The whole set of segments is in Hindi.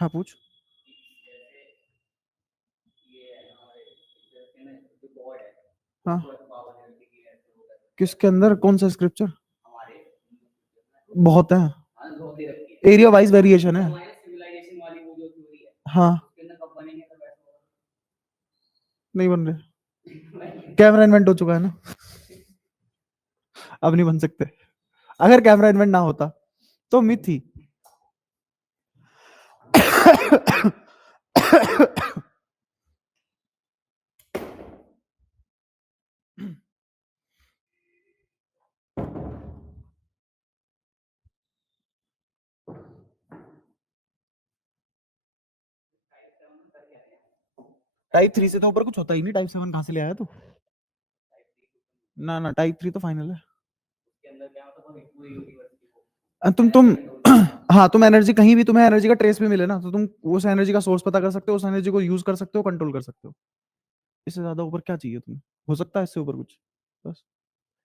हाँ पूछ। हाँ किसके अंदर कौन सा स्क्रिप्चर? बहुत है, एरिया वाइज वेरिएशन है। हाँ नहीं बन रहे, कैमरा इन्वेंट हो चुका है ना, अब नहीं बन सकते। अगर कैमरा इन्वेंट ना होता तो मिथ थी। टाइप 3 से तो ऊपर कुछ होता ही नहीं, टाइप 7 कहां से ले आया तू? ना ना टाइप 3 तो फाइनल है। तुम हाँ तुम एनर्जी कहीं भी तुम्हें एनर्जी का ट्रेस भी मिले ना, तो तुम उस एनर्जी का सोर्स पता कर सकते हो, उस एनर्जी को यूज कर सकते हो, कंट्रोल कर सकते हो। इससे ज्यादा ऊपर क्या चाहिए तुम्हें? हो सकता है इससे ऊपर कुछ? बस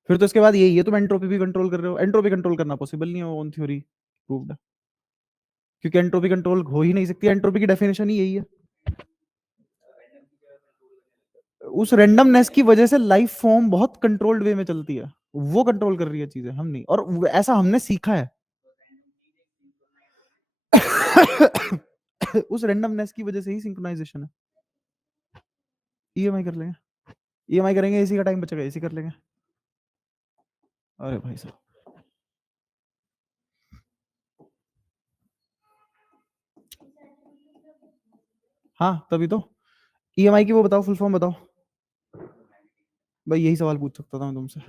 फिर तो इसके बाद यही है, तुम एंट्रोपी भी कंट्रोल कर रहे हो। एंट्रोपी कंट्रोल करना पॉसिबल नहीं है ऑन थ्योरी प्रूव्ड है, क्योंकि एंट्रोपी कंट्रोल हो ही नहीं सकती। एंट्रोपी की डेफिनेशन ही यही है। उस रेंडमनेस की वजह से लाइफ फॉर्म बहुत कंट्रोल्ड वे में चलती है, वो कंट्रोल कर रही है चीजें, हम नहीं। और ऐसा हमने सीखा है। उस रेंडमनेस की वजह से ही सिंक्रोनाइजेशन है। ईएमआई कर लेंगे, ईएमआई करेंगे, एसी का टाइम बचेगा, एसी कर लेंगे। अरे भाई साहब, हाँ तभी तो। ईएमआई की वो बताओ, फुल फॉर्म बताओ भाई, यही सवाल पूछ सकता था मैं तुमसे।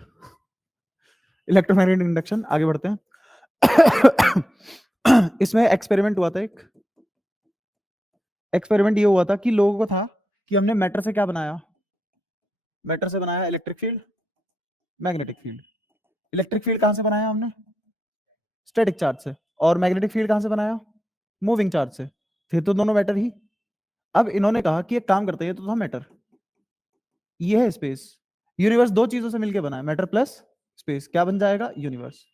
इलेक्ट्रोमैग्नेटिक इंडक्शन, आगे बढ़ते हैं। इसमें एक्सपेरिमेंट हुआ था एक। एक्सपेरिमेंट ये हुआ था कि लोगों को था कि हमने मैटर से क्या बनाया? मैटर से बनाया electric field, magnetic field. Electric field कहां से बनाया हमने? स्टैटिक चार्ज से। और मैग्नेटिक फील्ड कहां से बनाया? मूविंग चार्ज से। थे तो दोनों मैटर ही। अब इन्होंने कहा कि एक काम करते हैं, ये तो था मैटर, ये है स्पेस। यूनिवर्स दो चीजों से मिलकर बना है, मैटर प्लस स्पेस, क्या बन जाएगा? यूनिवर्स।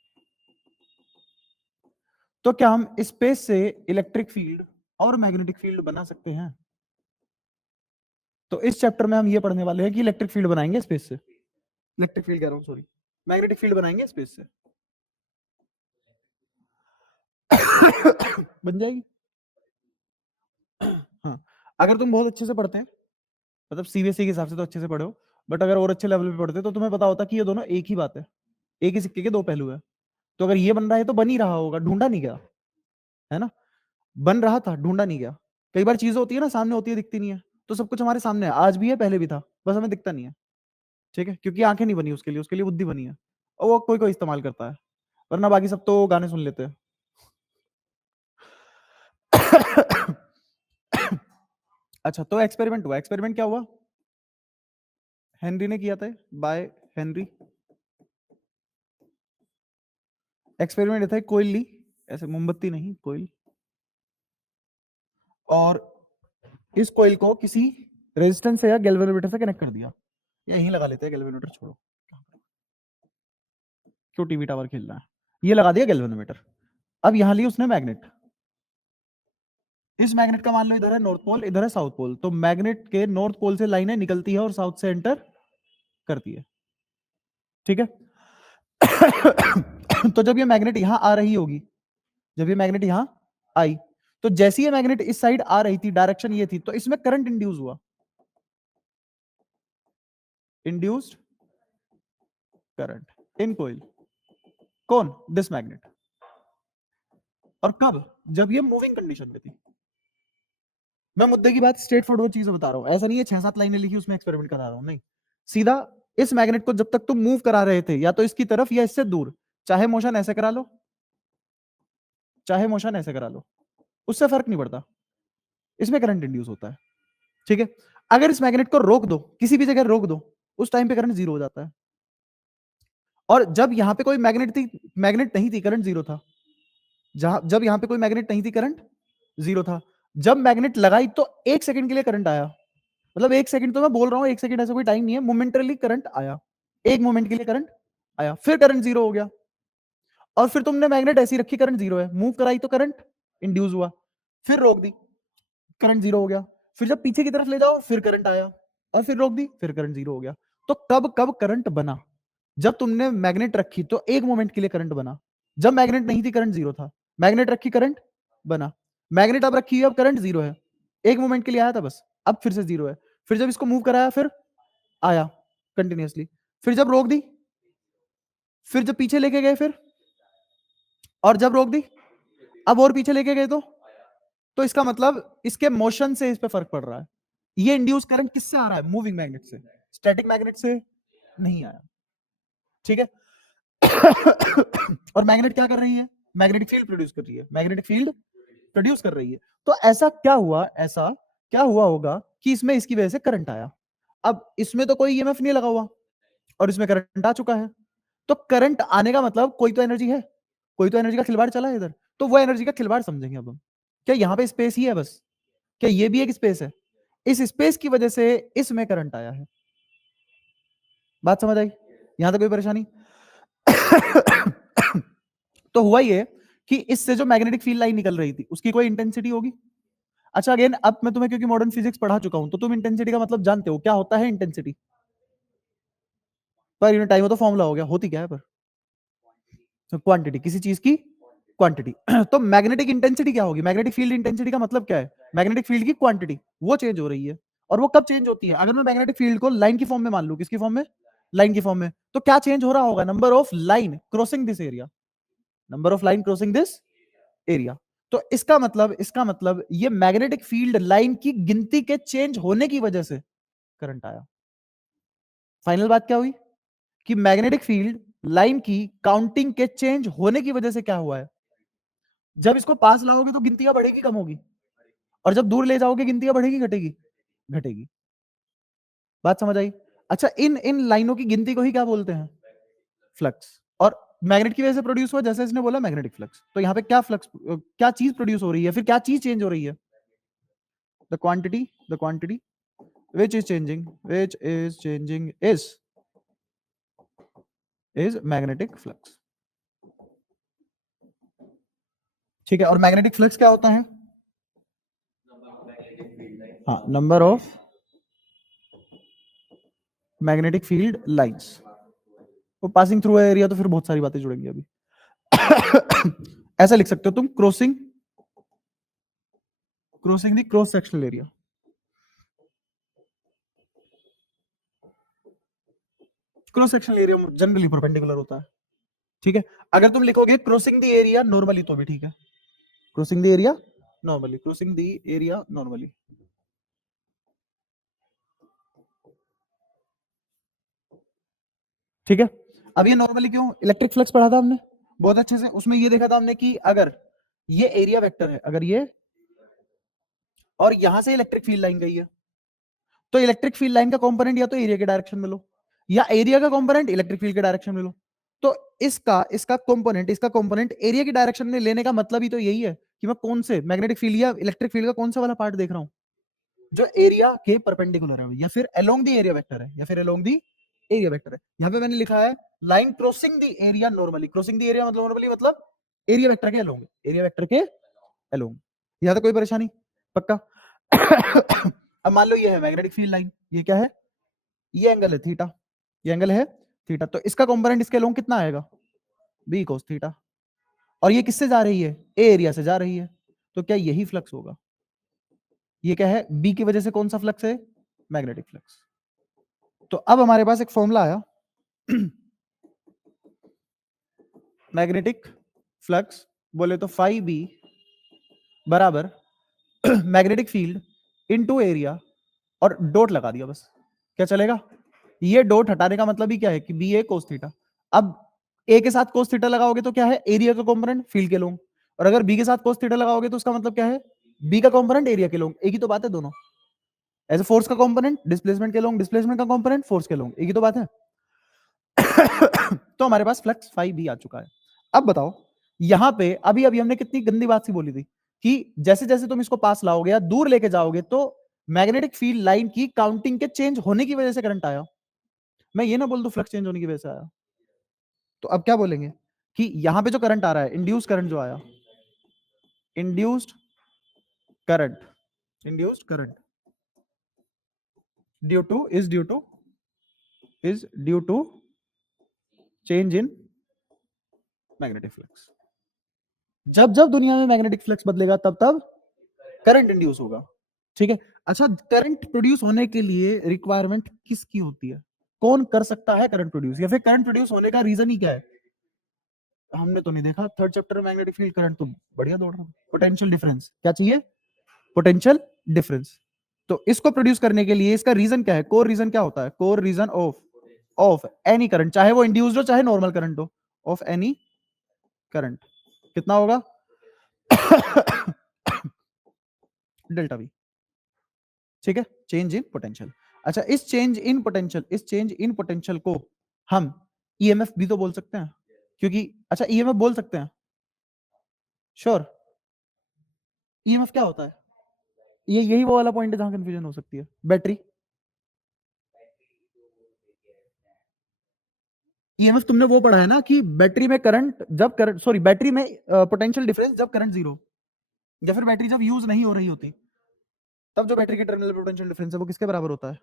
तो क्या हम स्पेस से इलेक्ट्रिक फील्ड और मैग्नेटिक फील्ड बना सकते हैं? तो इस चैप्टर में हम ये पढ़ने वाले हैं कि इलेक्ट्रिक फील्ड बनाएंगे स्पेस से, इलेक्ट्रिक फील्ड कह रहा हूं सॉरी, मैग्नेटिक फील्ड बनाएंगे स्पेस से। बन जाएगी। हाँ अगर तुम बहुत अच्छे से पढ़ते हैं, मतलब सीबीएसई के हिसाब से तो अच्छे से पढ़े हो, बट अगर और अच्छे लेवल पे पढ़ते तो तुम्हें पता होता कि ये दोनों एक ही बात है, एक ही सिक्के के दो पहलू है। तो अगर ये बन रहा है तो बन ही रहा होगा, ढूंढा नहीं गया, है ना? बन रहा था, ढूंढा नहीं गया। कई बार चीजें होती है ना, सामने होती है, दिखती नहीं है। तो सब कुछ हमारे सामने है, आज भी है, पहले भी था, बस हमें दिखता नहीं है। ठीक है, क्योंकि आंखें नहीं बनी उसके लिए, उसके लिए बुद्धि बनी है, और वो कोई कोई इस्तेमाल करता है, वरना बाकी सब तो गाने सुन लेते हैं। अच्छा तो एक्सपेरिमेंट हुआ। एक्सपेरिमेंट क्या हुआ? हेनरी ने किया था, बाय हेनरी। एक्सपेरिमेंट था, कोयल ली, ऐसे मोमबत्ती नहीं, कोयल। और इस कोयल को किसी रेजिस्टेंस से या गैल्वेनोमीटर से कनेक्ट कर दिया। यहीं लगा लेते हैं गैल्वेनोमीटर, छोड़ो, क्यों टीवी टावर खेलना है। ये लगा दिया गैल्वेनोमीटर। अब यहां ली उसने मैग्नेट। इस मैग्नेट का मान लो इधर है नॉर्थ पोल, इधर है साउथ पोल, तो मैग्नेट के नॉर्थ पोल से लाइनें निकलती है और साउथ से एंटर करती है। ठीक है। तो जब ये मैग्नेट यहां आ रही होगी, जब ये मैग्नेट यहां आई, तो जैसी ये मैग्नेट इस साइड आ रही थी, डायरेक्शन ये थी, तो इसमें करंट इंड्यूस हुआ। Induced current in coil. कौन? This magnet. और कब? जब ये मूविंग कंडीशन में थी। मैं मुद्दे की बात स्ट्रेट फॉरवर्ड चीजें बता रहा हूं, ऐसा नहीं है 6-7 लाइनें लिखी उसमें एक्सपेरिमेंट करा रहा हूं, नहीं। सीधा इस मैग्नेट को जब तक तुम मूव करा रहे थे, या तो इसकी तरफ या इससे दूर, चाहे मोशन ऐसे करा लो, चाहे मोशन ऐसे करा लो, उससे फर्क नहीं पड़ता, इसमें करंट इंड्यूस होता है। ठीक है। अगर इस मैग्नेट को रोक दो, किसी भी जगह रोक दो, उस टाइम पे करंट जीरो हो जाता है। और जब यहां पे कोई मैग्नेट थी, मैग्नेट नहीं थी, करंट जीरो था। जब यहां पे कोई मैग्नेट नहीं थी, करंट जीरो था। जब मैग्नेट लगाई तो 1 सेकंड के लिए करंट आया, मतलब 1 सेकंड तो मैं बोल रहा हूं, 1 सेकंड ऐसा कोई टाइम नहीं है, मोमेंटरली करंट आया, एक मोमेंट के लिए करंट आया, फिर करंट जीरो हो गया। और फिर तुमने मैग्नेट ऐसी रखी, करंट जीरो है, मूव कराई तो करंट इंड्यूस हुआ। फिर रोक दी, करंट जीरो हो गया। फिर जब पीछे की तरफ ले जाओ फिर करंट आया, और फिर रोक दी, फिर करंट जीरो हो गया। तो कब कब करंट बना? जब तुमने मैग्नेट रखी तो एक मोमेंट के लिए करंट बना, जब मैग्नेट नहीं थी करंट जीरो था। मैग्नेट रखी करंट बना, मैग्नेट अब रखी है, अब करंट जीरो है, एक मोमेंट के लिए आया था बस, अब फिर से जीरो है। फिर जब इसको मूव कराया फिर आया कंटिन्यूअसली, फिर जब रोक दी, फिर जब पीछे लेके गए फिर, और जब रोक दी अब और पीछे लेके गए तो इसका मतलब इसके मोशन से इस पे फर्क पड़ रहा है। ये इंड्यूस करंट किससे आ रहा है? मूविंग मैग्नेट से, स्टैटिक मैग्नेट से नहीं आया। ठीक है। और मैग्नेट क्या कर रही है? मैग्नेटिक फील्ड प्रोड्यूस कर रही है, मैग्नेटिक फील्ड प्रोड्यूस कर रही है। तो ऐसा क्या हुआ, ऐसा क्या हुआ होगा कि इसमें इसकी वजह से करंट आया। अब इसमें तो कोई ईएमएफ नहीं लगा हुआ और इसमें करंट आ चुका है, तो करंट आने का मतलब कोई तो एनर्जी है, कोई तो एनर्जी का खिलवाड़ चला है इधर, तो वो एनर्जी का खिलवाड़ समझेंगे अब हम। क्या यहाँ पे स्पेस ही है बस? क्या ये भी एक स्पेस है? इस स्पेस की वजह से इसमें करंट आया है। बात समझ आई? यहां तक कोई परेशानी? तो हुआ ये कि इससे जो मैग्नेटिक फील्ड लाइन निकल रही थी उसकी कोई इंटेंसिटी होगी। अच्छा अगेन, अब मैं तुम्हें क्योंकि मॉडर्न फिजिक्स पढ़ा चुका हूं तो तुम इंटेंसिटी का मतलब जानते हो क्या होता है। इंटेंसिटी पर यूनिट टाइम हो तो फॉर्मूला हो गया, होती क्या है पर? क्वांटिटी, किसी चीज की क्वांटिटी। तो मैग्नेटिक इंटेंसिटी क्या होगी? मैग्नेटिक फील्ड इंटेंसिटी का मतलब क्या है? मैग्नेटिक फील्ड की क्वांटिटी वो चेंज हो रही है। और वो कब चेंज होती है? अगर मैं मैग्नेटिक फील्ड को लाइन की फॉर्म में मान लू, किसकी फॉर्म में? लाइन की फॉर्म में, तो क्या चेंज हो रहा होगा? Number of line crossing this area, number of line crossing this area. तो इसका मतलब ये मैग्नेटिक फील्ड लाइन की गिनती के चेंज होने की वजह से करंट आया। फाइनल बात क्या हुई कि मैग्नेटिक फील्ड लाइन की काउंटिंग के चेंज होने की वजह से क्या हुआ है? जब इसको पास लाओगे तो गिनतियां बढ़ेगी कम होगी, और जब दूर ले जाओगे गिनतियां बढ़ेगी घटेगी? घटेगी। बात समझ आई? अच्छा, इन इन लाइनों की गिनती को ही क्या बोलते हैं? फ्लक्स। और मैग्नेट की वजह से प्रोड्यूस हुआ, जैसे इसने बोला मैग्नेटिक फ्लक्स, तो यहाँ पे क्या फ्लक्स, क्या चीज प्रोड्यूस हो रही है, फिर क्या चीज चेंज हो रही है? The quantity which is changing is magnetic flux। ठीक है। और मैग्नेटिक फ्लक्स क्या होता है? हाँ, number of magnetic field lines. वो पासिंग थ्रू एरिया, तो फिर बहुत सारी बातें जुड़ेंगी अभी। ऐसा लिख सकते हो तुम, crossing the cross sectional area. Cross sectional area generally perpendicular होता है। ठीक है। अगर तुम लिखोगे क्रॉसिंग द एरिया नॉर्मली तो भी ठीक है, crossing the area normally, crossing the area normally. ठीक है। अब ये नॉर्मली क्यों? इलेक्ट्रिक फ्लक्स पढ़ा था हमने बहुत अच्छे से, उसमें ये देखा था हमने कि अगर ये एरिया वेक्टर है, अगर ये, और यहां से इलेक्ट्रिक फील्ड लाइन गई है, तो इलेक्ट्रिक फील्ड लाइन का कंपोनेंट या तो एरिया के डायरेक्शन में लो, या एरिया का कंपोनेंट इलेक्ट्रिक फील्ड के डायरेक्शन में लो। तो इसका कंपोनेंट एरिया की डायरेक्शन में लेने का मतलब ही तो यही है कि मैं कौन से मैग्नेटिक फील्ड या इलेक्ट्रिक फील्ड का कौन सा वाला पार्ट देख रहा हूं, जो एरिया के परपेंडिकुलर है, या फिर अलोंग द एरिया वेक्टर है, या फिर अलोंग द एरिया वेक्टर है। यहां पे मैंने लिखा है line crossing the area normally. Crossing the area मतलब नॉर्मली मतलब एरिया वेक्टर के अलोंग, एरिया वेक्टर के अलोंग। यहां तक कोई परेशानी? पक्का? अब मान लो ये है मैग्नेटिक फील्ड लाइन, ये क्या है? ये एंगल है थीटा, ये एंगल है थीटा। तो इसका कंपोनेंट इसके अलोंग कितना आएगा? B cos theta. और ये किससे जा रही है? ए एरिया से जा रही है। तो क्या यही फ्लक्स होगा? ये क्या है? बी की वजह से कौन सा फ्लक्स है? Magnetic flux. तो अब हमारे पास एक फॉर्मूला आया, मैग्नेटिक फ्लक्स बोले तो फाई बी बराबर मैग्नेटिक फील्ड इनटू एरिया, और डॉट लगा दिया बस। क्या चलेगा? ये डॉट हटाने का मतलब ही क्या है कि बी ए कोस थीटा। अब ए के साथ कोस थीटा लगाओगे तो क्या है? एरिया का कंपोनेंट फील्ड के लोग। और अगर बी के साथ कोस थीटा लगाओगे तो उसका मतलब क्या है? बी का कंपोनेंट एरिया के लोग। एक ही तो बात है दोनों। ऐसे फोर्स का कंपोनेंट डिस्प्लेसमेंट के लोग, डिस्प्लेसमेंट का कंपोनेंट फोर्स के लोग, एक ही तो बात है। तो हमारे पास फ्लक्स फाई बी आ चुका है। अब बताओ, यहां पे अभी अभी हमने कितनी गंदी बात सी बोली थी कि जैसे जैसे तुम इसको पास लाओगे या दूर लेके जाओगे तो मैग्नेटिक फील्ड लाइन की काउंटिंग के चेंज होने की वजह से करंट आया। मैं ये ना बोल दूं फ्लक्स चेंज होने की वजह से आया। तो अब क्या बोलेंगे कि यहां पे जो करंट आ रहा है, इंड्यूस करंट जो आया, induced current, induced current due to is due to change in magnetic flux. जब जब दुनिया में मैग्नेटिक फ्लक्स बदलेगा तब तब करंट इंड्यूस होगा। ठीक है। अच्छा, करंट प्रोड्यूस होने के लिए रिक्वायरमेंट किसकी होती है? कौन कर सकता है करंट प्रोड्यूस, या फिर करंट प्रोड्यूस होने का रीजन ही क्या है? हमने तो नहीं देखा। थर्ड चैप्टर में मैग्नेटिक फील्ड करंट तो बढ़िया दौड़ रहा है। पोटेंशियल डिफरेंस क्या चाहिए? Potential difference. तो इसको प्रोड्यूस करने के लिए इसका रीजन क्या है? कोर रीजन क्या होता है? Core reason of any current, चाहे वो इंड्यूस्ड हो चाहे नॉर्मल करंट हो, ऑफ एनी करंट कितना होगा? Delta V. ठीक है, चेंज इन पोटेंशियल। अच्छा, इस चेंज इन पोटेंशियल को हम ईएमएफ भी तो बोल सकते हैं, क्योंकि अच्छा ईएमएफ बोल सकते हैं, श्योर। ईएमएफ क्या होता है? ये यही वो वाला पॉइंट है जहां कंफ्यूजन हो सकती है। बैटरी ईएमएफ तुमने वो पढ़ा है ना कि बैटरी में करंट जब करंट सॉरी बैटरी में पोटेंशियल डिफरेंस जब करंट जीरो, या फिर बैटरी जब यूज नहीं हो रही होती तब जो बैटरी की टर्मिनल पोटेंशियल डिफरेंस है वो किसके बराबर होता है?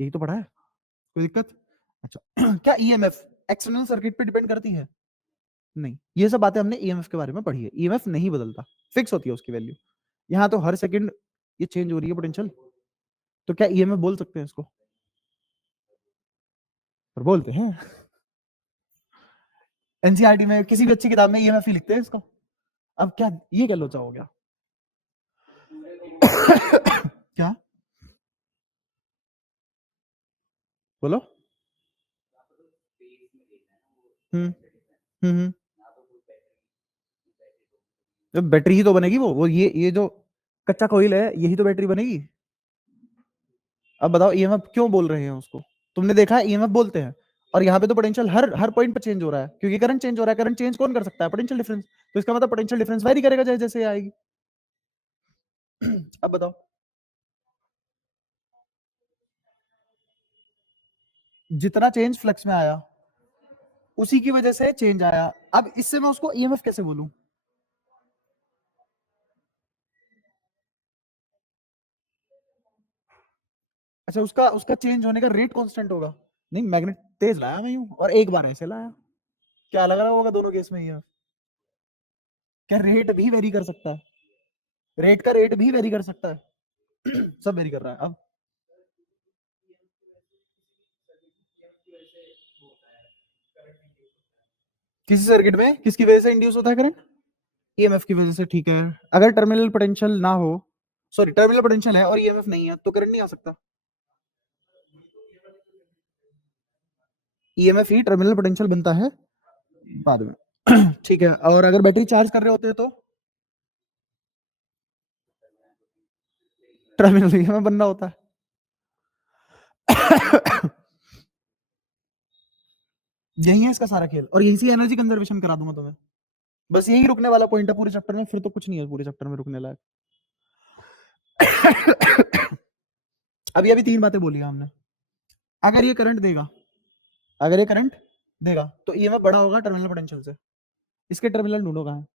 यही तो पढ़ा है, कोई दिक्कत? अच्छा क्या ईएमएफ एक्सटर्नल सर्किट पे डिपेंड करती है? नहीं, ये सब बातें हमने ईएमएफ के बारे में पढ़ी है। ईएमएफ नहीं बदलता, फिक्स होती है उसकी वैल्यू। यहाँ तो हर सेकंड ये चेंज हो रही है पोटेंशियल, तो क्या ईएमएफ बोल सकते हैं इसको? पर बोलते हैं। एनसीईआरटी में किसी भी अच्छी किताब में ईएमएफ ही लिखते हैं इसको। अब क्या ये क्या लोचा हो गया? क्या बोलो? हम्म हम्म तो बैटरी ही तो बनेगी वो ये जो कच्चा कोयल है यही तो बैटरी बनेगी। अब बताओ ईएमएफ क्यों बोल रहे हैं उसको? तुमने देखा है ईएमएफ बोलते हैं, और यहाँ पे तो पोटेंशियल हर हर पॉइंट पे चेंज हो रहा है, क्योंकि करंट चेंज हो रहा है। करंट चेंज कौन कर सकता है? Potential difference. तो इसका मतलब पोटेंशियल डिफरेंस वेरी करेगा जैसे जैसे आएगी। अब बताओ, जितना चेंज फ्लक्स में आया उसी की वजह से चेंज आया। अब इससे मैं उसको ईएमएफ कैसे बोलूं? अच्छा, उसका उसका चेंज होने का रेट कांस्टेंट होगा? नहीं, मैग्नेट तेज लाया मैं यूं और एक बार ऐसे लाया, क्या अलग अलग होगा दोनों केस में? ये क्या रेट भी वेरी कर सकता है? रेट का रेट भी वेरी कर सकता है। सब वेरी कर रहा है। अब किसी सर्किट में किसकी वजह से इंड्यूस होता है करंट? ईएमएफ की वजह से। ठीक है, अगर टर्मिनल पोटेंशियल ना हो, सॉरी टर्मिनल पोटेंशियल है और ईएमएफ नहीं है तो करंट नहीं आ सकता। ईएमएफ ही टर्मिनल पोटेंशियल बनता है बाद में। ठीक है, और अगर बैटरी चार्ज कर रहे होते हैं तो टर्मिनल ईएमएफ बनना होता है। यही है इसका सारा खेल, और यही से एनर्जी कंजर्वेशन करा दूंगा तुम्हें। बस यही रुकने वाला पॉइंट है पूरे चैप्टर में, फिर तो कुछ नहीं है पूरे चैप्टर में रुकने लायक। अभी अभी तीन बातें बोली हमने। अगर ये करंट देगा, अगर ये करंट देगा तो ईएमएफ बड़ा होगा टर्मिनल पोटेंशियल से। इसके टर्मिनल ढूंढो कहां है?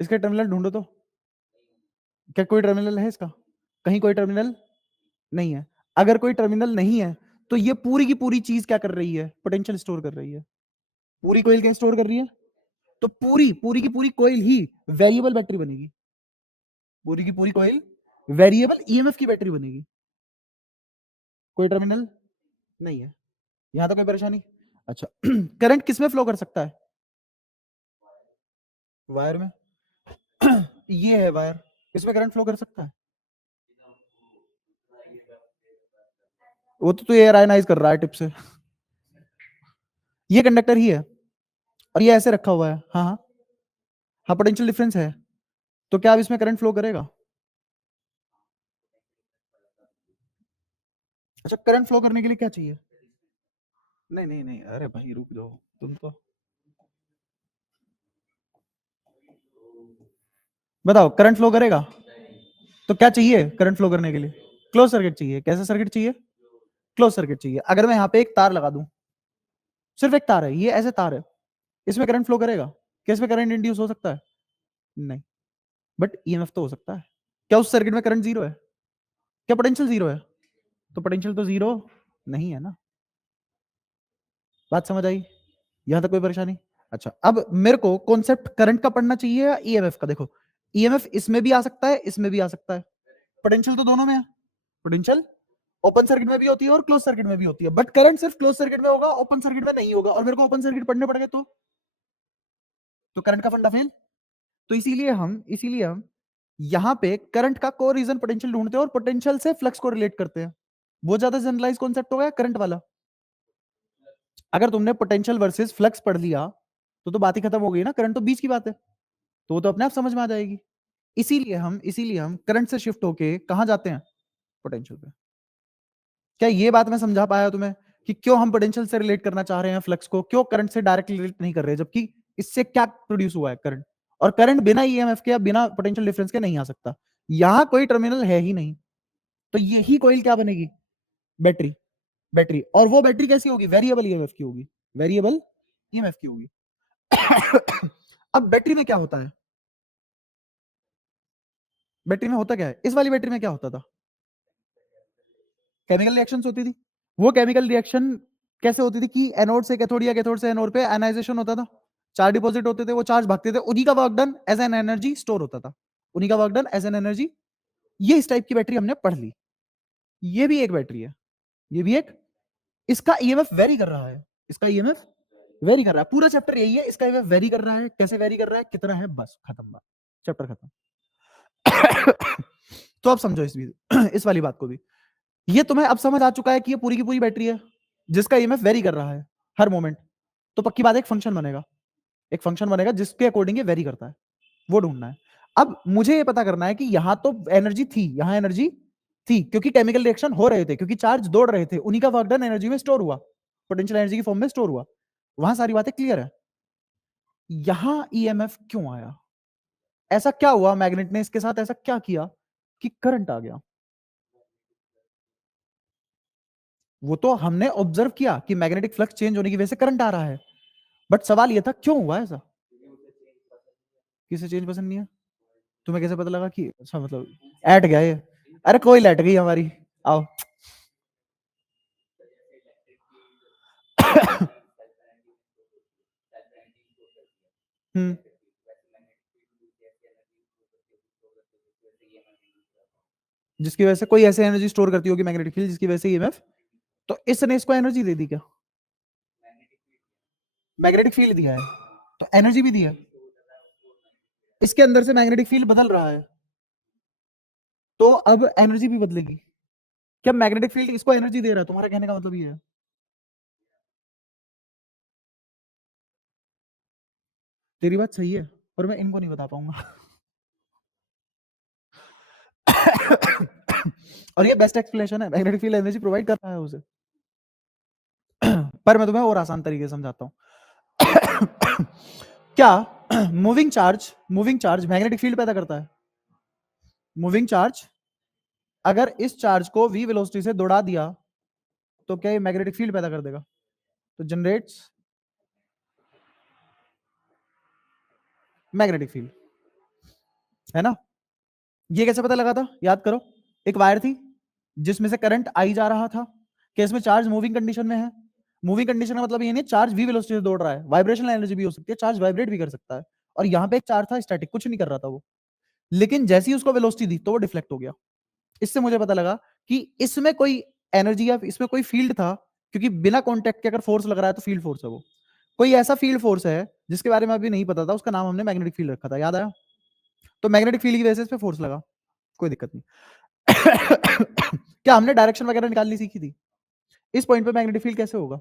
इसके टर्मिनल ढूंढो तो। क्या कोई टर्मिनल है इसका? कहीं कोई टर्मिनल नहीं है। अगर कोई टर्मिनल नहीं है तो ये पूरी की पूरी चीज क्या कर रही है? पोटेंशियल स्टोर कर रही है। पूरी कोयल क्या स्टोर कर रही है? तो पूरी पूरी की पूरी कोयल ही वेरिएबल बैटरी बनेगी। पूरी की पूरी कोयल वेरिएबल ईएमएफ की बैटरी बनेगी। कोई टर्मिनल नहीं है, यहां तो कोई परेशानी। अच्छा, करंट किस में फ्लो कर सकता है? वायर में। ये है वायर, इसमें करंट फ्लो कर सकता है? वो तो तू एयर आयनाइज कर रहा है टिप से। ये कंडक्टर ही है और ये ऐसे रखा हुआ है। हाँ हाँ हाँ, पोटेंशियल डिफरेंस है। तो क्या अब इसमें करंट फ्लो करेगा? अच्छा, करंट फ्लो करने के लिए क्या चाहिए? नहीं नहीं नहीं, अरे भाई रुक जाओ तुम तो। बताओ करंट फ्लो करेगा तो क्या चाहिए करंट फ्लो करने के लिए? क्लोज सर्किट चाहिए। कैसा सर्किट चाहिए? क्लोज सर्किट चाहिए। अगर मैं यहाँ पे एक तार लगा दूं, सिर्फ एक तार है, ये ऐसे तार है, इसमें करंट फ्लो करेगा? किस में करंट इंड्यूस हो सकता है? नहीं, बट ईएमएफ तो हो सकता है। क्या उस सर्किट में करंट जीरो है? क्या पोटेंशियल जीरो है? तो पोटेंशियल तो जीरो नहीं है ना। बात समझ आई? यहां तक कोई परेशानी? अच्छा, अब मेरे को कॉन्सेप्ट करंट का पढ़ना चाहिए या ईएमएफ का? देखो, ईएमएफ इसमें भी आ सकता है, इसमें भी आ सकता है। पोटेंशियल तो दोनों में है। पोटेंशियल ओपन सर्किट में भी होती है और क्लोज सर्किट में भी होती है, बट करंट सिर्फ क्लोज सर्किट में होगा, ओपन सर्किट में नहीं होगा। और मेरे को ओपन सर्किट पढ़ने पड़ गए तो करंट का फंडा फेल। तो इसीलिए हम यहां पे करंट का को रीजन पोटेंशियल ढूंढते हैं और पोटेंशियल से फ्लक्स को रिलेट करते हैं। वो ज्यादा जनरलाइज कॉन्सेप्ट हो गया करंट वाला। अगर तुमने पोटेंशियल वर्सेस फ्लक्स पढ़ लिया तो बात ही खत्म हो गई ना। करंट तो बीच की बात है, तो वो तो अपने आप समझ में आ जाएगी। इसीलिए हम करंट से शिफ्ट होके कहां जाते हैं? पोटेंशियल पे। क्या ये बात मैं समझा पाया तुम्हें कि क्यों हम पोटेंशियल से रिलेट करना चाह रहे हैं फ्लक्स को, क्यों करंट से डायरेक्टली रिलेट नहीं कर रहे, जबकि इससे क्या प्रोड्यूस हुआ है? करंट। और करंट बिना ईएमएफ के या बिना पोटेंशियल डिफरेंस के नहीं आ सकता। यहां कोई टर्मिनल है ही नहीं, तो यही कॉइल क्या बनेगी? बैटरी। बैटरी, और वो बैटरी कैसी होगी? वेरिएबल ईएमएफ की होगी। वेरिएबल ईएमएफ की होगी। अब बैटरी में क्या होता है? बैटरी में होता क्या है? इस वाली बैटरी में क्या होता था? केमिकल रिएक्शंस होती थी। वो केमिकल रिएक्शन कैसे होती थी कि एनोड से कैथोड या कैथोड से एनोड पे आयनाइजेशन होता था, चार्ज डिपॉजिट होते थे, वो चार्ज भागते थे, उन्हीं का work done as an energy store होता था। उन्हीं का work done as an energy. ये इस टाइप की बैटरी हमने पढ़ ली। ये भी एक बैटरी है, ये भी एक। इसका ईएमएफ वेरी कर रहा है, इसका ईएमएफ वेरी कर रहा है। पूरा चैप्टर यही है, इसका ईएमएफ वेरी कर रहा है। कैसे वेरी कर रहा है, कितना है, बस खत्म बात, चैप्टर खत्म। तो अब समझो इस वाली बात को भी। ये तुम्हें अब समझ आ चुका है कि ये पूरी की पूरी बैटरी है जिसका ईएमएफ वेरी कर रहा है हर मोमेंट। तो पक्की बात है, एक फंक्शन बनेगा, एक फंक्शन बनेगा जिसके अकॉर्डिंग ये वेरी करता है, वो ढूंढना है। अब मुझे ये पता करना है कि यहां तो एनर्जी थी, यहां एनर्जी थी क्योंकि केमिकल रिएक्शन हो रहे थे, क्योंकि चार्ज दौड़ रहे थे, उन्हीं का वर्क डन एनर्जी में स्टोर हुआ, पोटेंशियल एनर्जी की फॉर्म में स्टोर हुआ। वहां सारी बातें क्लियर है। यहां ईएमएफ क्यों आया? ऐसा क्या हुआ मैग्नेट ने इसके साथ ऐसा क्या किया कि करंट आ गया? वो तो हमने ऑब्जर्व किया कि मैग्नेटिक फ्लक्स चेंज होने की वजह से करंट आ रहा है, बट सवाल ये था क्यों हुआ ऐसा? किसे चेंज पसंद नहीं है? तुम्हें कैसे पता लगा कि अच्छा, मतलब ऐट गया ये? अरे कोई लैट गई हमारी, आओ। हम्म। जिसकी वजह से कोई ऐसे एनर्जी स्टोर करती होगी मैग्नेटिक फील्ड जिसकी वजह से ईएमएफ। तो इसने इसको एनर्जी दे दी क्या? मैग्नेटिक फील्ड दिया है तो एनर्जी भी दी है। इसके अंदर से मैग्नेटिक फील्ड बदल रहा है, तो अब एनर्जी भी बदलेगी। क्या मैग्नेटिक फील्ड इसको एनर्जी दे रहा है? तुम्हारा कहने का मतलब ये है। तेरी बात सही है, पर मैं इनको नहीं बता पाऊंगा। और ये बेस्ट एक्सप्लेनेशन है, मैग्नेटिक फील्ड एनर्जी प्रोवाइड कर रहा है उसे। पर मैं तुम्हें और आसान तरीके से समझाता हूं। क्या मूविंग चार्ज मैग्नेटिक फील्ड पैदा करता है? मूविंग चार्ज अगर इस चार्ज को v वेलोसिटी से दौड़ा दिया तो क्या ये मैग्नेटिक फील्ड पैदा कर देगा? तो जनरेट्स मैग्नेटिक फील्ड, है ना? ये कैसे पता लगा था? याद करो, एक वायर थी जिसमें से करंट आई जा रहा था, केस में चार्ज मूविंग कंडीशन में है। मूविंग कंडीशन का मतलब ये नहीं चार्ज v वेलोसिटी से दौड़ रहा है, वाइब्रेशनल एनर्जी भी हो सकती है, चार्ज वाइब्रेट भी कर सकता है। और यहाँ पे एक चार्ज था स्टैटिक, कुछ नहीं कर रहा था वो, लेकिन जैसे ही उसको वेलोसिटी दी तो वो डिफ्लेक्ट हो गया। इससे मुझे पता लगा कि इसमें कोई एनर्जी या इसमें कोई फील्ड था, क्योंकि बिना कॉन्टेक्ट के अगर फोर्स लग रहा है तो फील्ड फोर्स है वो। कोई ऐसा फील्ड फोर्स है जिसके बारे में अभी नहीं पता था, उसका नाम हमने मैग्नेटिक फील्ड रखा था, याद आया? तो मैग्नेटिक फील्ड की वजह से इस पे फोर्स लगा, कोई दिक्कत नहीं। क्या हमने डायरेक्शन वगैरह निकालनी सीखी थी? इस पॉइंट पे मैग्नेटिक फील्ड कैसे होगा?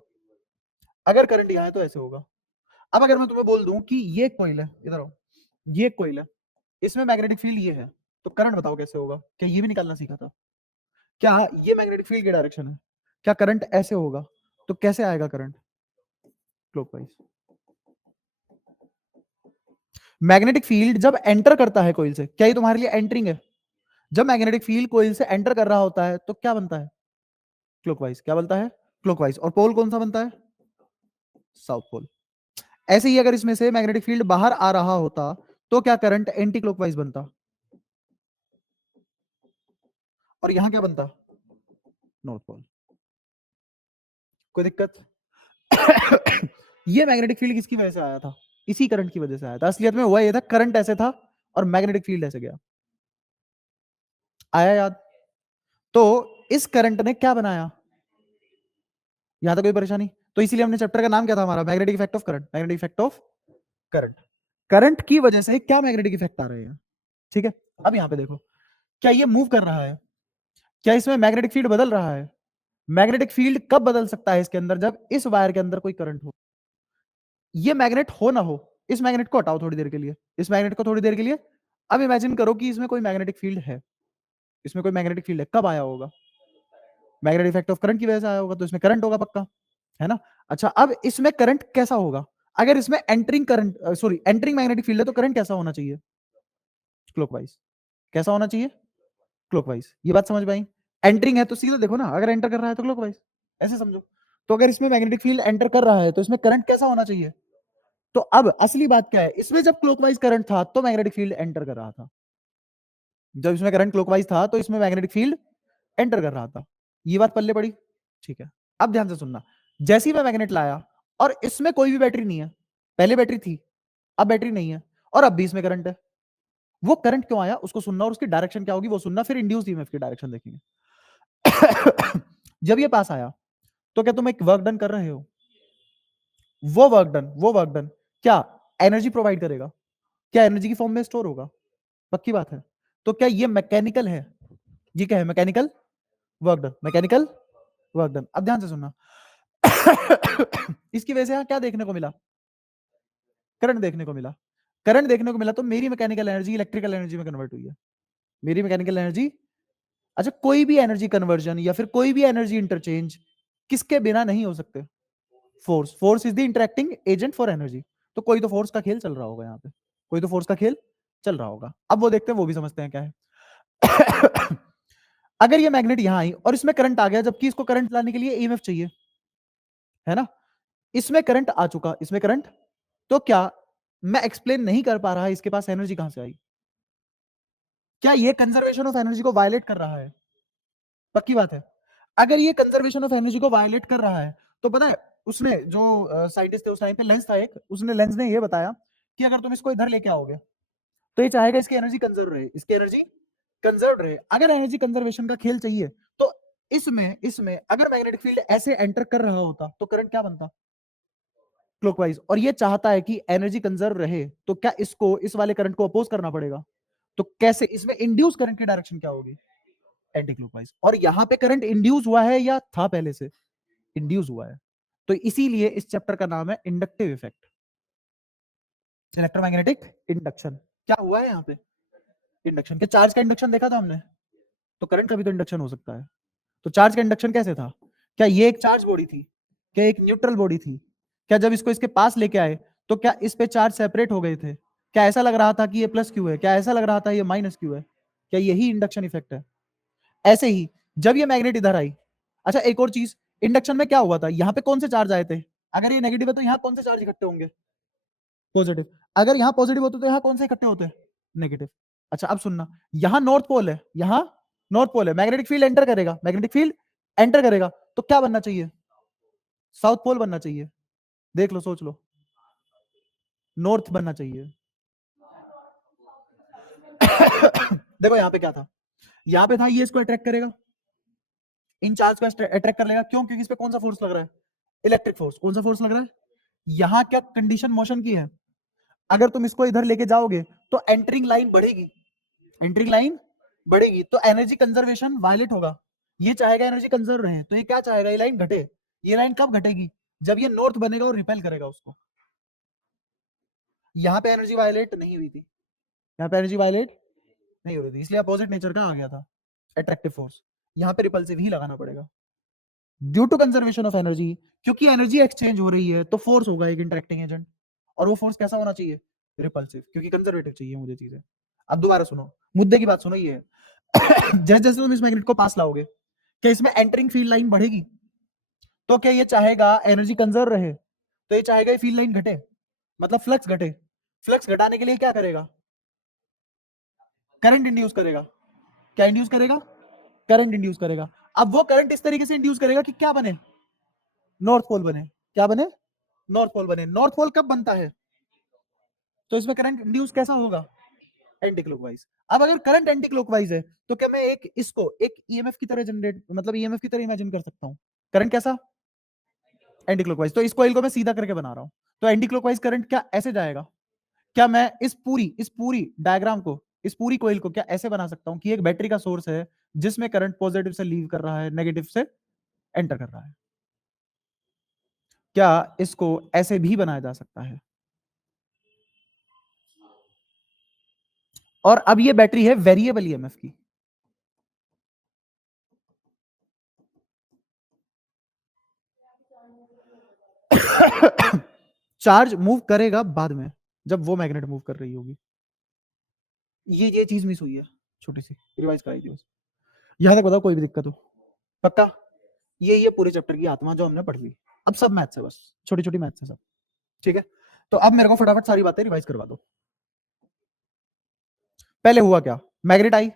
अगर करंट यहाँ है तो ऐसे होगा। अब अगर मैं तुम्हें बोल दूं कि ये एक कॉइल है, इधर आओ, ये एक कॉइल है, इसमें मैग्नेटिक फील्ड ये है, तो करंट बताओ कैसे होगा? क्या ये भी निकालना सीखा था? क्या ये मैग्नेटिक फील्ड की डायरेक्शन है? क्या करंट ऐसे होगा? तो कैसे आएगा करंट? क्लॉकवाइज। मैग्नेटिक फील्ड जब एंटर करता है कोइल से, क्या ये तुम्हारे लिए एंटरिंग है? जब मैग्नेटिक फील्ड कोइल से एंटर कर रहा होता है तो क्या बनता है? क्लॉकवाइज। क्या बनता है? क्लॉकवाइज। और पोल कौन सा बनता है? South pole. ऐसे ही अगर इसमें से मैग्नेटिक फील्ड बाहर आ रहा होता तो क्या करंट एंटी क्लॉकवाइज बनता और यहां क्या बनता, नॉर्थ पोल। कोई दिक्कत? ये मैग्नेटिक फील्ड किसकी वजह से आया था, इसी करंट की वजह से आया था। असलियत में हुआ ये था, करंट ऐसे था और मैग्नेटिक फील्ड ऐसे गया। आया याद? तो इस करंट ने क्या बनाया, यहां तक कोई परेशानी? तो इसीलिए हमने चैप्टर का नाम क्या था हमारा, magnetic effect of current. Magnetic effect of current, current की वजह से क्या मैग्नेटिक इफेक्ट आ रहे हैं। ठीक है, अब यहां पे देखो, क्या ये मूव कर रहा है, क्या इसमें मैग्नेटिक फील्ड बदल रहा है? मैग्नेटिक फील्ड कब बदल सकता है इसके अंदर, जब इस वायर के अंदर कोई करंट हो। ये मैग्नेट हो ना हो, इस मैग्नेट को हटाओ थोड़ी देर के लिए, इस मैग्नेट को थोड़ी देर के लिए। अब इमेजिन करो कि इसमें कोई मैग्नेटिक फील्ड है, इसमें कोई मैग्नेटिक फील्ड है, कब आया होगा? मैग्नेटिक इफेक्ट ऑफ करंट की वजह से आया होगा, तो इसमें करंट होगा पक्का, है ना? अच्छा, अब इसमें करंट कैसा होगा? अगर इसमें entering current, sorry entering magnetic field है, तो करंट कैसा होना चाहिए? क्लॉकवाइज। कैसा होना चाहिए? क्लॉकवाइज। ये बात समझ में आई? एंटरिंग है तो सीधा देखो ना, अगर एंटर कर रहा है तो क्लॉकवाइज, ऐसे समझो। तो अगर इसमें मैग्नेटिक फील्ड एंटर कर रहा है तो इसमें करंट कैसा होना चाहिए? तो अब असली बात क्या है, इसमें जब क्लॉकवाइज करंट था तो मैग्नेटिक फील्ड एंटर कर रहा था। जब इसमें करंट क्लॉकवाइज था तो इसमें मैग्नेटिक फील्ड एंटर कर रहा था। ये बात पल्ले पड़ी? ठीक है, अब ध्यान से सुनना। जैसे ही मैं मैग्नेट लाया और इसमें कोई भी बैटरी नहीं है, पहले बैटरी थी, अब बैटरी नहीं है, और अब भी इसमें करंट है, वो करंट क्यों आया उसको सुनना, और उसकी डायरेक्शन क्या होगी वो सुनना, फिर इंड्यूस ईएमएफ की डायरेक्शन देखेंगे। जब ये पास आया तो क्या तुम एक वर्क डन कर रहे हो, वो वर्क डन क्या एनर्जी प्रोवाइड करेगा? क्या एनर्जी की फॉर्म में स्टोर होगा? पक्की बात है। तो क्या ये मैकेनिकल है? ये क्या है? Mechanical work done, mechanical work done. अब ध्यान से सुनना। इसकी वजह से यहां क्या देखने को मिला? करंट देखने को मिला। करंट देखने को मिला तो मेरी मैकेनिकल एनर्जी इलेक्ट्रिकल एनर्जी में कन्वर्ट हुई है। मेरी मैकेनिकल एनर्जी, अच्छा कोई भी एनर्जी कन्वर्जन या फिर कोई भी एनर्जी इंटरचेंज किसके बिना नहीं हो सकते? Force. Force is the interacting agent for energy. तो कोई तो फोर्स का खेल चल रहा होगा यहाँ पे, कोई तो फोर्स का खेल चल रहा होगा। अब वो देखते हैं, वो भी समझते हैं क्या है। अगर ये मैग्नेट यहां आई और इसमें करंट आ गया, जबकि इसको करंट लाने के लिए ईएमएफ चाहिए, है ना? इसमें करंट आ चुका, इसमें करंट, तो क्या मैं एक्सप्लेन नहीं कर पा रहा इसके पास एनर्जी कहां से आई? क्या ये कंजर्वेशन ऑफ एनर्जी को वायलेट कर रहा है? पक्की बात है। अगर ये कंजर्वेशन ऑफ एनर्जी को वायलेट कर रहा है तो पता है, उसने जो साइंटिस्ट थे उस टाइम पे, लेंस था एक, उसने, लेंस ने ये बताया कि अगर तुम इसको इधर लेके आओगे तो ये चाहेगा इसकी एनर्जी कंजर्व रहे, इसकी एनर्जी कंजर्व रहे। अगर एनर्जी कंजर्वेशन का खेल चाहिए तो इसमें इसमें अगर मैग्नेटिक फील्ड ऐसे एंटर कर रहा होता तो करंट क्या बनता? क्लॉकवाइज। और ये चाहता है कि एनर्जी कंजर्व रहे, तो क्या इसको इस वाले करंट को अपोज करना पड़ेगा? तो कैसे इसमें इंड्यूस करंट की डायरेक्शन क्या होगी? Anti clockwise. और यहां पे करंट इंड्यूस हुआ है या था पहले से? इंड्यूस हुआ है। तो इसीलिए इस चैप्टर का नाम है इंडक्टिव इफेक्ट, इलेक्ट्रोमैग्नेटिक इंडक्शन। क्या हुआ है यहाँ पे? इंडक्शन। क्या चार्ज का इंडक्शन देखा था हमने? तो करंट का भी तो इंडक्शन हो सकता है। तो चार्ज का इंडक्शन कैसे था? क्या ये एक चार्ज बॉडी थी? क्या एक न्यूट्रल बॉडी थी? क्या जब इसको इसके पास लेके आए तो क्या इस पे चार्ज सेपरेट हो गए थे? क्या ऐसा लग रहा था कि ये प्लस क्यू है? क्या ऐसा लग रहा था ये माइनस क्यू है? क्या यही इंडक्शन इफेक्ट है? ऐसे ही जब ये मैग्नेट इधर आई, अच्छा एक और चीज, इंडक्शन में क्या हुआ था, यहाँ पे कौन से चार्ज आए थे? अगर ये नेगेटिव है तो यहाँ कौन से चार्ज इकट्ठे होंगे? पॉजिटिव। अगर यहाँ पॉजिटिव होते तो यहाँ कौन से इकट्ठे होते? नेगेटिव। अच्छा अब सुनना, यहाँ नॉर्थ पोल है, यहाँ नॉर्थ पोल है, मैग्नेटिक फील्ड एंटर करेगा, मैग्नेटिक फील्ड एंटर करेगा तो क्या बनना चाहिए? साउथ पोल बनना चाहिए। देख लो, सोच लो, नॉर्थ बनना चाहिए। देखो यहाँ पे क्या था, यहाँ पे था ये इसको अट्रैक्ट करेगा, इन चार्ज को अट्रैक्ट कर लेगा। क्यों? क्योंकि इस पे कौन सा फोर्स लग रहा है? Electric force. कौन सा फोर्स लग रहा है? यहाँ क्या कंडीशन मोशन की है? अगर तुम इसको इधर लेके जाओगे तो एंटरिंग लाइन बढ़ेगी, एंटरिंग लाइन बढ़ेगी तो एनर्जी कंजर्वेशन वायलेट होगा। ये चाहेगा एनर्जी कंजर्व रहे, तो ये क्या चाहेगा? ये लाइन घटे। ये लाइन कब घटेगी? जब ये नॉर्थ बनेगा और रिपेल करेगा उसको। यहाँ पे एनर्जी वायलेट नहीं हुई थी, यहाँ पे एनर्जी वायलेट नहीं हो रही थी, इसलिए अपोजिट नेचर का आ गया था अट्रैक्टिव फोर्स। यहाँ पे रिपल्सिव ही लगाना पड़ेगा due to conservation of energy. क्योंकि एनर्जी एक्सचेंज हो रही है तो फोर्स होगा एक इंटरेक्टिंग एजेंट, और वो फोर्स कैसा होना चाहिए? रिपल्सिव, क्योंकि कंजर्वेटिव चाहिए मुझे चीजें। अब दोबारा सुनो, मुद्दे की बात सुनो, ये है जैसे जैसे तुम इस मैग्नेट को पास लाओगे, क्या इसमें एंटरिंग फील्ड लाइन बढ़ेगी? तो क्या ये चाहेगा एनर्जी कंजर्व रहे? तो ये चाहेगा ये फील्ड लाइन घटे। मतलब फ्लक्स घटे, फ्लक्स घटाने के लिए क्या करेगा, करंट इंड्यूस करेगा, क्या इंड्यूस करेगा, करंट इंड्यूस करेगा। अब वो करंट इस तरीके से इंड्यूस करेगा कि क्या बने, नॉर्थ पोल बने, क्या बने, नॉर्थ पोल बने। नॉर्थ पोल कब बनता है, तो इसमें करंट इंड्यूस कैसा होगा, एंटी क्लॉकवाइज। अब अगर करंट एंटी क्लॉकवाइज है तो क्या मैं एक इसको एक ईएमएफ की तरह जनरेट, मतलब ईएमएफ की तरह इमेजिन कर सकता हूं, करंट कैसा, एंटी क्लॉकवाइज। तो इस कॉइल को मैं सीधा करके बना रहा हूं, तो एंटी क्लॉकवाइज करंट क्या ऐसे जाएगा, क्या मैं इस पूरी डायग्राम को, इस पूरी कॉइल को क्या ऐसे बना सकता हूं कि एक बैटरी का सोर्स है जिसमें करंट पॉजिटिव से लीव कर रहा है, नेगेटिव से एंटर कर रहा है। क्या इसको ऐसे भी बनाया जा सकता है, और अब ये बैटरी है वेरिएबल ईएमएफ की। चार्ज मूव करेगा बाद में, जब वो मैग्नेट मूव कर रही होगी। ये चीज मिस हुई है, छोटी सी रिवाइज कराई थी बस। यहां तक बताओ कोई भी दिक्कत हो, पक्का। ये पूरे चैप्टर की आत्मा जो हमने पढ़ ली, अब सब मैथ्स है, बस छोटी छोटी मैथ्स है सब, ठीक है। तो अब मेरे को फटाफट सारी बातें रिवाइज करवा दो। पहले हुआ क्या, मैग्नेट आई,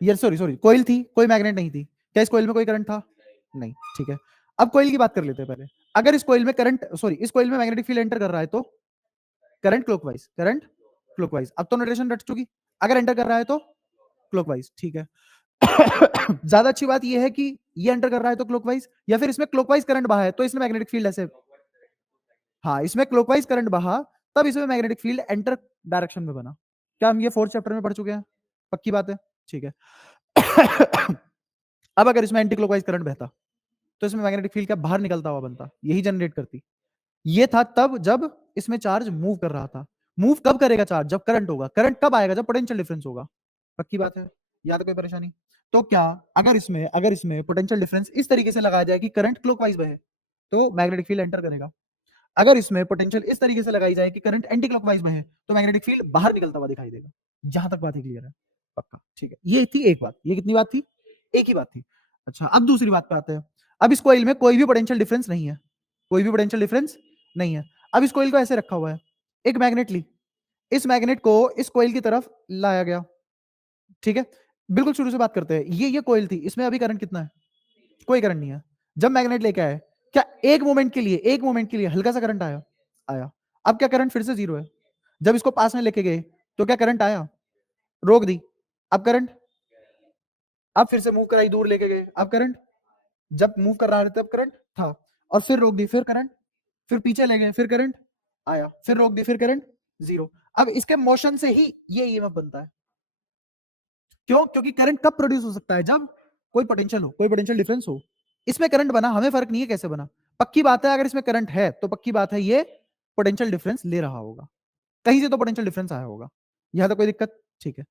ये सॉरी सॉरी कोयल थी, कोई मैग्नेट नहीं थी, क्या इस कोयल में कोई करंट था, नहीं, ठीक है। अब कोयल की बात कर लेते हैं पहले। अगर इस कोयल में करंट, सॉरी इस कोयल में मैग्नेटिक फील्ड एंटर कर रहा है तो करंट क्लॉकवाइज, करंट क्लॉकवाइज। अब तो नोटेशन रट चुकी, अगर एंटर कर रहा है तो क्लॉकवाइज, ठीक है। ज्यादा अच्छी बात यह है कि ये एंटर कर रहा है तो क्लॉकवाइज, या फिर इसमें क्लॉकवाइज करंट बहा है तो इसमें मैग्नेटिक फील्ड ऐसे, हाँ इसमें क्लॉकवाइज करंट बहा तब इसमें मैग्नेटिक फील्ड एंटर डायरेक्शन में बना। क्या हम ये फोर्थ चैप्टर में पढ़ चुके हैं, पक्की बात है, ठीक है। अब अगर इसमें एंटी क्लॉकवाइज करंट बहता तो इसमें मैग्नेटिक फील्ड क्या बाहर निकलता हुआ बनता, यही जनरेट करती। ये था तब जब इसमें चार्ज मूव कर रहा था। मूव कब करेगा चार्ज, जब करंट होगा। करंट कब आएगा, जब पोटेंशियल डिफरेंस होगा, पक्की बात है, याद कोई परेशानी। तो क्या अगर इसमें पोटेंशियल डिफरेंस इस तरीके से लगाया जाए कि करंट क्लॉकवाइज बहे तो मैग्नेटिक फील्ड एंटर करेगा। अगर इसमें पोटेंशियल इस तरीके से लगाई जाए कि करंट एंटी क्लॉकवाइज में है तो मैग्नेटिक फील्ड बाहर निकलता हुआ दिखाई देगा। जहां तक बात है क्लियर है, पक्का, ठीक है। ये थी एक बात, ये कितनी बात थी, एक ही बात थी। अच्छा अब दूसरी बात पे आते हैं। अब इस कोइल में कोई भी पोटेंशियल डिफरेंस नहीं है, कोई भी पोटेंशियल डिफरेंस नहीं है। अब इस कोइल को ऐसे रखा हुआ है, एक मैग्नेट ली, इस मैग्नेट को इस कोइल की तरफ लाया गया, ठीक है। बिल्कुल शुरू से बात करते हैं, ये कोइल थी, इसमें अभी करंट कितना है, कोई करंट नहीं है। जब मैग्नेट लेके आए, क्या एक मोमेंट के लिए हल्का सा करंट आया, आया। अब क्या करंट फिर से जीरो है। जब इसको पास में लेके गए तो क्या करंट आया, रोक दी, अब करंट, अब फिर से मूव कराई, दूर लेके गए, अब करंट, जब मूव कर रहा था तब करंट था, और फिर रोक दी, फिर करंट, फिर पीछे ले गए, फिर करंट आया, फिर रोक दी, फिर करंट जीरो। अब इसके मोशन से ही ये ईएमएफ बनता है। क्यों, क्योंकि करंट कब प्रोड्यूस हो सकता है, जब कोई पोटेंशियल हो, कोई पोटेंशियल डिफरेंस हो। इसमें करंट बना, हमें फर्क नहीं है कैसे बना, पक्की बात है अगर इसमें करंट है तो पक्की बात है ये पोटेंशियल डिफरेंस ले रहा होगा, कहीं से तो पोटेंशियल डिफरेंस आया होगा। यहां तो कोई दिक्कत, ठीक है।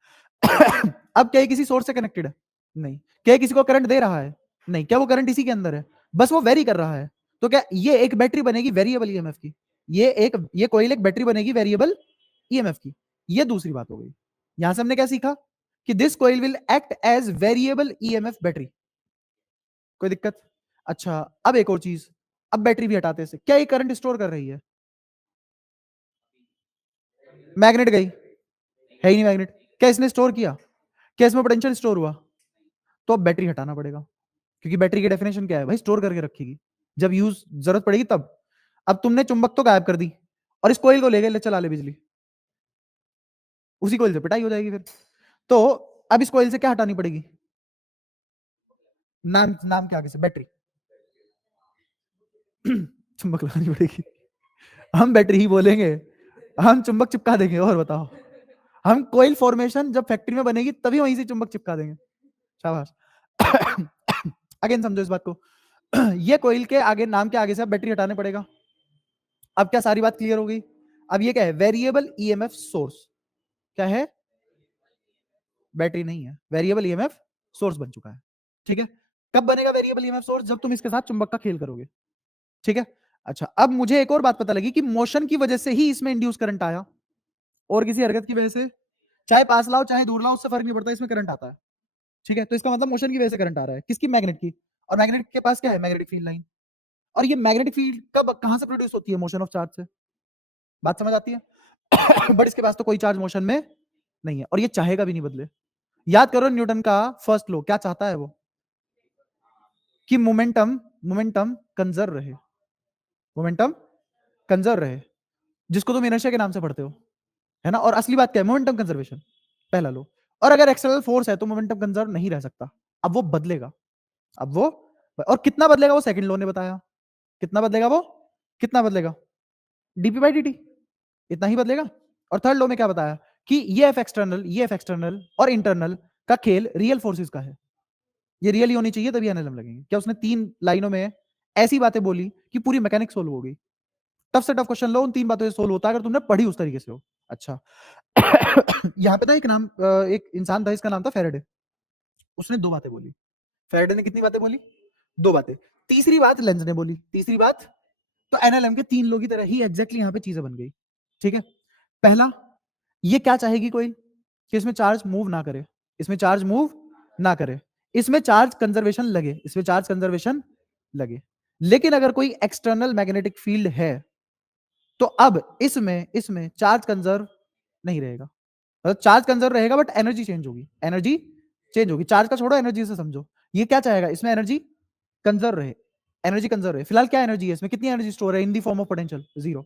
अब क्या ये किसी सोर्स से कनेक्टेड है, नहीं। क्या ये किसी को करंट दे रहा है, नहीं। क्या वो करंट इसी के अंदर है, बस वो वेरी कर रहा है। तो क्या ये एक बैटरी बनेगी वेरिएबल ईएमएफ की, ये कोई एक बैटरी बनेगी वेरिएबल ईएमएफ की। ये दूसरी बात हो गई। यहां से हमने क्या सीखा कि this coil will act as variable EMF battery, कोई दिक्कत। अच्छा अब एक और चीज, अब बैटरी भी हटाते से, क्या ये करंट स्टोर कर रही है, मैग्नेट गई, है ही नहीं मैग्नेट, क्या इसने स्टोर किया, क्या इसमें पोटेंशियल स्टोर हुआ, तो अब बैटरी हटाना पड़ेगा, क्योंकि बैटरी की डेफिनेशन क्या है भाई, स्टोर करके रखेगी, जब यूज जरूरत पड़ेगी तब। अब तुमने चुंबक तो गायब कर दी और इस कोइल को ले गए, ले चला ले बिजली, उसी कोइल से पिटाई हो जाएगी फिर। तो अब इस कोइल से क्या हटानी पड़ेगी, नाम नाम के आगे से बैटरी, चुंबक लगानी पड़ेगी। हम बैटरी ही बोलेंगे, हम चुंबक चिपका देंगे, और बताओ। हम कोइल फॉर्मेशन जब फैक्ट्री में बनेगी तभी वहीं से चुंबक चिपका देंगे, शाबाश। अगेन समझो इस बात को। ये कोइल के आगे, नाम के आगे से अब बैटरी हटाने पड़ेगा। अब क्या सारी बात क्लियर हो गई। अब ये क्या है, वेरिएबल ईएमएफ सोर्स, क्या है, बैटरी नहीं है, वेरिएबल ईएमएफ सोर्स बन चुका है, ठीक है। कब बनेगा वेरिएबल ईएमएफ सोर्स, जब तुम इसके साथ चुंबक का खेल करोगे, ठीक है। अच्छा अब मुझे एक और बात पता लगी कि मोशन की वजह से ही इसमें इंड्यूस करंट आया, और किसी हरकत की वजह से, चाहे पास लाओ चाहे दूर लाओ उससे फर्क नहीं पड़ता, इसमें करंट आता है, ठीक है। तो इसका मतलब मोशन की वजह से करंट आ रहा है, किसकी, मैग्नेट की। और मैग्नेट के पास क्या है, मैग्नेटिक फील्ड लाइन। और ये मैग्नेटिक फील्ड कब कहां से प्रोड्यूस होती है, मोशन ऑफ चार्ज से, बात समझ आती है? बट इसके पास तो कोई चार्ज मोशन में नहीं है और ये चाहेगा भी नहीं बदले। याद करो न्यूटन का फर्स्ट लॉ क्या चाहता है वो, कि मोमेंटम मोमेंटम कंजर्व रहे, मोमेंटम कंजर्व रहे, जिसको तुम इनर्शिया के नाम से पढ़ते हो, है ना। और असली बात क्या है, मोमेंटम कंजर्वेशन, पहला लो। और अगर एक्सटर्नल फोर्स है तो मोमेंटम कंजर्व नहीं रह सकता, अब वो बदलेगा, अब वो, और कितना बदलेगा वो सेकंड लॉ ने बताया, कितना बदलेगा वो, कितना बदलेगा, डीपी बाई डी, इतना ही बदलेगा। और थर्ड लॉ में क्या बताया, कि ये एफ एक्सटर्नल, ये एफ एक्सटर्नल और इंटरनल का खेल रियल फोर्सेस का है, ये रियल ही होनी चाहिए तभी एनएलएम लगेंगे। क्या उसने 3 लाइनों में ऐसी बातें बोली कि पूरी मैकेनिक्स सोल्व हो गई। टफ से टफ क्वेश्चन लो, उन 3 बातों से सोल्व होता है अगर तुमने पढ़ी उस तरीके से हो। अच्छा यहाँ पे था एक नाम, एक इंसान था, इसका नाम था फेरेडे, उसने 2 बातें बोली। फेरेडे ने कितनी बातें बोली, 2 बातें। तीसरी बात लेंज ने बोली, तीसरी बात, तो एनएलएम के 3 लोग की तरह ही एग्जैक्टली यहाँ पे चीजें बन गई। ठीक है, पहला, ये क्या चाहेगी कोई, कि इसमें चार्ज मूव ना करे, इसमें चार्ज मूव ना करे, इसमें चार्ज कंजर्वेशन लगे, इसमें चार्ज कंजर्वेशन लगे। लेकिन अगर कोई एक्सटर्नल मैग्नेटिक फील्ड है तो अब इसमें इसमें चार्ज कंजर्व नहीं रहेगा, मतलब चार्ज कंजर्व रहेगा बट एनर्जी चेंज होगी, एनर्जी चेंज होगी। चार्ज का छोड़ो, एनर्जी से समझो। ये क्या चाहेगा, इसमें एनर्जी कंजर्व रहे, एनर्जी कंजर्व रहे। फिलहाल क्या एनर्जी है इसमें, कितनी एनर्जी स्टोर है इन दी फॉर्म ऑफ पोटेंशियल, 0।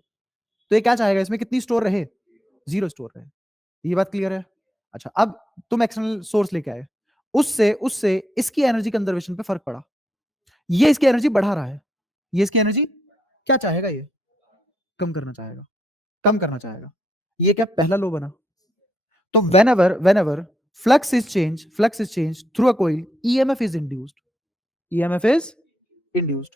तो ये क्या चाहेगा, इसमें कितनी स्टोर रहे, 0 स्टोर रहे। ये बात क्लियर है? अच्छा, अब तुम एक्सटर्नल सोर्स लेके आए, उससे उससे इसकी एनर्जी कंजर्वेशन पे फर्क पड़ा, ये इसकी एनर्जी बढ़ा रहा है, ये इसकी एनर्जी क्या चाहेगा, ये कम करना चाहेगा, कम करना चाहेगा। ये क्या पहला लो बना। तो whenever flux is changed through a coil, EMF is induced, EMF is induced।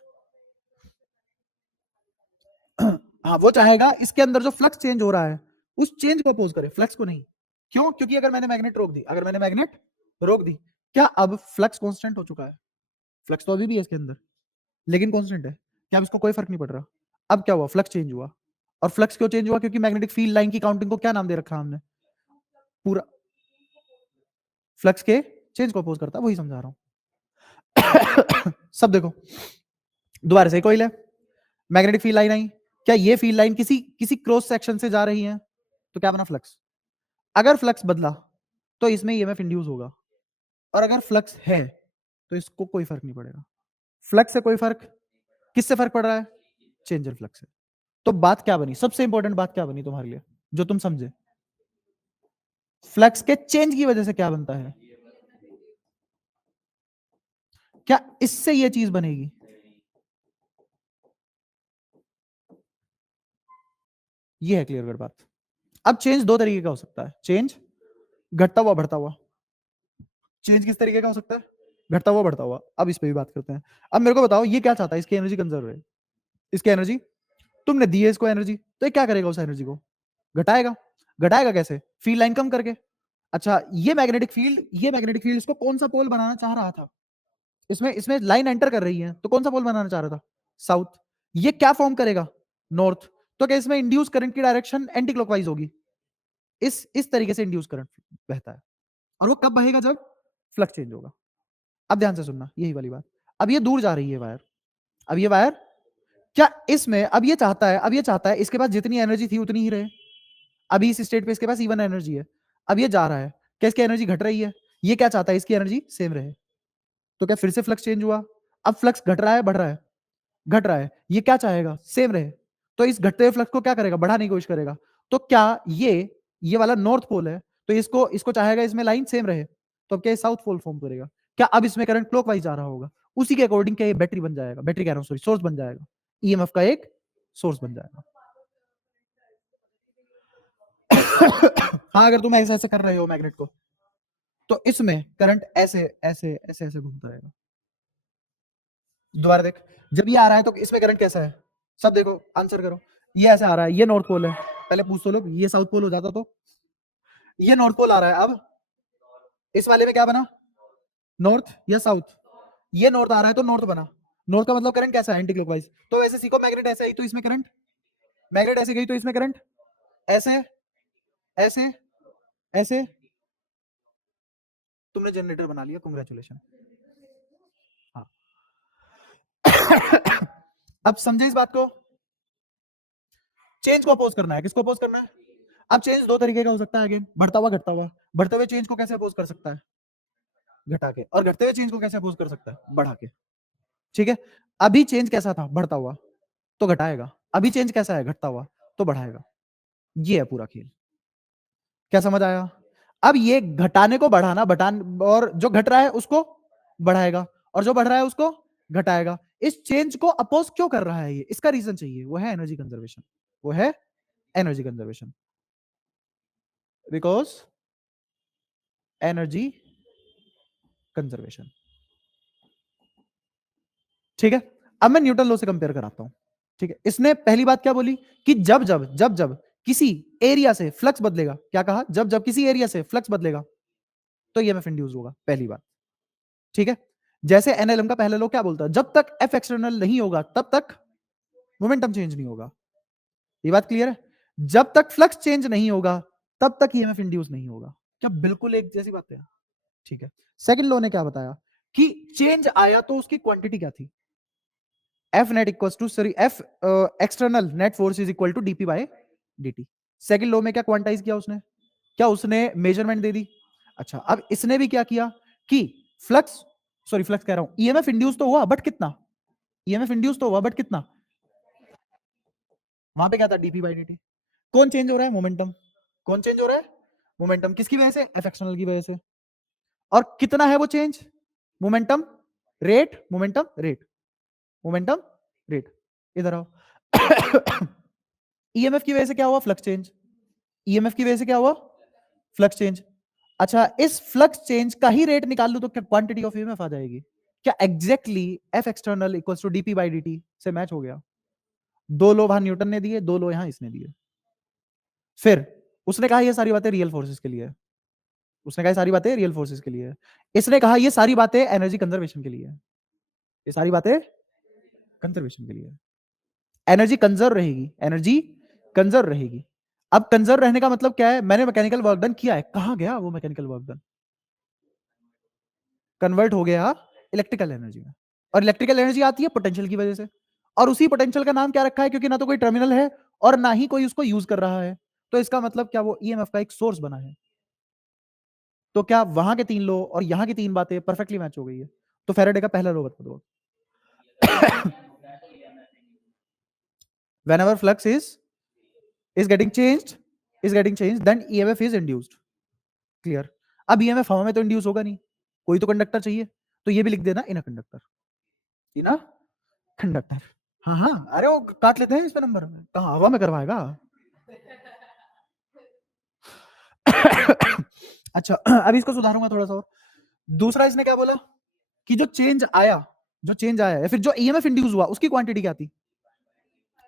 हाँ, वो चाहेगा इसके अंदर जो फ्लक्स चेंज हो रहा है उस चेंज को अपोज करे, फ्लक्स को नहीं। क्यों, क्योंकि अगर मैंने मैग्नेट रोक दी, अगर मैंने मैग्नेट रोक दी, क्या अब फ्लक्स कांस्टेंट हो चुका है, फ्लक्स तो अभी भी है इसके अंदर लेकिन कांस्टेंट है, क्या अब इसको कोई फर्क नहीं पड़ रहा। अब क्या हुआ, फ्लक्स चेंज हुआ। और फ्लक्स क्यों चेंज हुआ, क्योंकि मैग्नेटिक फील्ड लाइन की काउंटिंग को क्या नाम दे रखा हमने, पूरा फ्लक्स के चेंज को अपोज करता है, वही समझा रहा हूं। सब देखो, दोबारा से कोई है, मैग्नेटिक फील्ड लाइन आई, क्या ये फील्ड लाइन किसी किसी क्रॉस सेक्शन से जा रही है, तो क्या बना, फ्लक्स। अगर फ्लक्स बदला तो इसमें ईएमएफ इंड्यूस होगा, और अगर फ्लक्स है तो इसको कोई फर्क नहीं पड़ेगा। फ्लक्स से कोई फर्क, किससे फर्क पड़ रहा है, चेंजर फ्लक्स से। तो बात क्या बनी, सबसे इंपॉर्टेंट बात क्या बनी तुम्हारे लिए, जो तुम समझे, फ्लक्स के चेंज की वजह से क्या बनता है, क्या इससे ये चीज बनेगी, ये है क्लियर कट बात। अब चेंज 2 तरीके का हो सकता है, चेंज घटता हुआ बढ़ता हुआ। चेंज किस तरीके का हो सकता है, घटता हुआ बढ़ता हुआ। अब इस पे भी बात करते हैं। अब मेरे को बताओ ये क्या चाहता है, इसकी एनर्जी कंजर्व है, इसकी एनर्जी तुमने दी है इसको एनर्जी, तो ये क्या करेगा, उस एनर्जी को घटाएगा। घटाएगा कैसे, फील्ड लाइन कम करके। अच्छा, ये मैग्नेटिक फील्ड, ये मैग्नेटिक फील्ड इसको कौन सा पोल बनाना चाह रहा था, इसमें इसमें लाइन एंटर कर रही है तो कौन सा पोल बनाना चाह रहा था, साउथ। ये क्या फॉर्म करेगा, नॉर्थ। तो क्या इसमें इंड्यूस करंट की डायरेक्शन एंटी क्लॉकवाइज होगी, इस तरीके से इंड्यूस करंट बहता है। और वो कब बहेगा, जब फ्लक्स चेंज होगा। अब ध्यान से सुनना, यही वाली बात। अब ये दूर जा रही है वायर, अब ये वायर, क्या इसमें अब ये चाहता है, अब ये चाहता है इसके पास जितनी एनर्जी थी उतनी ही रहे। अभी इस स्टेट पे इसके पास इवन एनर्जी है, अब ये जा रहा है, क्या इसकी एनर्जी घट रही है, ये क्या चाहता है, इसकी एनर्जी सेम रहे। तो क्या फिर से फ्लक्स चेंज हुआ, अब फ्लक्स घट रहा है, बढ़ रहा है, घट रहा है, ये क्या चाहेगा, सेम रहे। तो इस घटते हुए फ्लक्स को क्या करेगा, बढ़ाने की कोशिश करेगा। तो क्या ये वाला नॉर्थ पोल है, तो इसको इसको चाहेगा इसमें लाइन सेम रहे, तो अब क्या साउथ पोल फॉर्म करेगा। क्या अब इसमें करंट क्लॉकवाइज जा रहा होगा, उसी के अकॉर्डिंग क्या ये बैटरी बन जाएगा, बैटरी कह रहा हूं सॉरी, सोर्स बन जाएगा, ईएमएफ का एक सोर्स बन जाएगा। हाँ, अगर तुम ऐसे ऐसे कर रहे हो मैग्नेट को, तो इसमें करंट ऐसे ऐसे ऐसे ऐसे घूमता रहेगा। दोबारा देख, जब ये आ रहा है तो इसमें करंट कैसा है, सब देखो, आंसर करो। ये ऐसे आ रहा है, ये नॉर्थ पोल है, पहले पूछ तो लो, ये साउथ पोल हो जाता तो। ये नॉर्थ पोल आ रहा है, अब इस वाले में क्या बना, नॉर्थ या साउथ। ये नॉर्थ आ रहा है तो नॉर्थ बना, नॉर्थ का मतलब करंट कैसा है, एंटी क्लॉकवाइज। तो वैसे सीखो, मैग्नेट ऐसे आई तो इसमें करंट, मैग्नेट ऐसे गई तो इसमें करंट ऐसे ऐसे ऐसे। तुमने जनरेटर बना लिया, कांग्रेचुलेशन। हाँ। अब समझे इस बात को, चेंज को अपोज करना है, किसको अपोज करना है? अब चेंज दो तरीके का हो सकता है, अगेन बढ़ता हुआ घटता हुआ। बढ़ते हुए चेंज को कैसे अपोज कर सकता है? घटा के। और घटते हुए चेंज को कैसे अपोज कर सकता है? बढ़ा के। ठीक है, अभी चेंज कैसा था? बढ़ता हुआ, तो घटाएगा। अभी चेंज कैसा है? घटता हुआ, तो बढ़ाएगा। ये है पूरा खेल। क्या समझ आया? अब ये घटाने को बढ़ाना, और जो घट रहा है उसको बढ़ाएगा, और जो बढ़ रहा है उसको घटाएगा। इस चेंज को अपोज क्यों कर रहा है ये? इसका रीजन चाहिए, वो है एनर्जी कंजर्वेशन। वो है energy conservation, because energy conservation. ठीक है, अब मैं न्यूटन लॉ से कंपेयर कराता हूं। ठीक है, इसने पहली बात क्या बोली कि जब किसी एरिया से फ्लक्स बदलेगा, क्या कहा? जब किसी एरिया से फ्लक्स बदलेगा तो ईएमएफ इंड्यूस होगा, पहली बात। ठीक है, जैसे एनएलएम का पहला लॉ क्या बोलता है? जब तक एफ एक्सटर्नल नहीं होगा तब तक मोमेंटम चेंज नहीं होगा। ये बात क्लियर है? जब तक फ्लक्स चेंज नहीं होगा तब तक ईएमएफ इंड्यूस नहीं होगा। क्या बिल्कुल एक जैसी बात है? ठीक है, सेकंड लॉ ने क्या बताया कि चेंज आया तो उसकी क्वांटिटी क्या थी? F net equals to, sorry, F external net force is equal to DP by DT. Second law में क्या क्वांटाइज किया उसने? क्या उसने मेजरमेंट दे दी? अच्छा, अब इसने भी क्या किया कि फ्लक्स, सॉरी फ्लक्स कह रहा हूं, ईएमएफ इंड्यूस तो हुआ, बट कितना? ईएमएफ इंड्यूस तो हुआ, बट कितना? वहां पे क्या था? DP by DT. कौन चेंज हो रहा है? मोमेंटम। कौन चेंज हो रहा है? मोमेंटम। किसकी वजह से? एफ एक्सटर्नल की वजह से। और कितना है वो change? Momentum rate, momentum rate, momentum rate. इधर आओ। ईएमएफ की वजह से क्या हुआ? Flux change. ईएमएफ की वजह से क्या हुआ? Flux change. अच्छा, इस फ्लक्स चेंज का ही रेट निकाल लूं तो क्या क्वांटिटी ऑफ ईएमएफ आ जाएगी? क्या exactly F external equals to DP by DT से मैच हो गया? दो लो वहां न्यूटन ने दिए, दो लो यहां इसने दिए। फिर उसने कहा ये सारी बातें रियल फोर्सेस के लिए है। उसने कहा ये सारी बातें रियल फोर्सेस के लिए है। इसने कहा ये सारी बातें एनर्जी कंजर्वेशन के लिए है। ये सारी बातें कंजर्वेशन के लिए है। एनर्जी कंजर्व रहेगी, एनर्जी कंजर्व रहेगी। अब कंजर्व रहने का मतलब क्या है? मैंने मैकेनिकल वर्क डन किया है, कहां गया वो मैकेनिकल वर्क डन? कन्वर्ट हो गया इलेक्ट्रिकल एनर्जी में। और इलेक्ट्रिकल एनर्जी आती है पोटेंशियल की वजह से, और उसी पोटेंशियल का नाम क्या रखा है? क्योंकि ना तो कोई टर्मिनल है और ना ही कोई उसको यूज कर रहा है, तो इसका मतलब क्या? वो ईएमएफ का एक सोर्स बना है। तो क्या वहां के तीन लो और यहां की तीन बातें परफेक्टली मैच हो गई है? तो फैराडे का पहला लो बता दो। whenever flux is getting changed then EMF is induced. Clear? अब EMF हवा में तो इंड्यूस होगा नहीं, कोई तो कंडक्टर चाहिए, तो ये भी लिख देना इन a conductor, in a conductor. हाँ हाँ, अरे वो काट लेते हैं इस पे नंबर में, कहाँ हवा में करवाएगा। अच्छा, अब इसको सुधारूंगा थोड़ा सा और। दूसरा इसने क्या बोला कि जो चेंज आया या फिर जो ईएमएफ इंड्यूस हुआ उसकी क्वांटिटी क्या थी?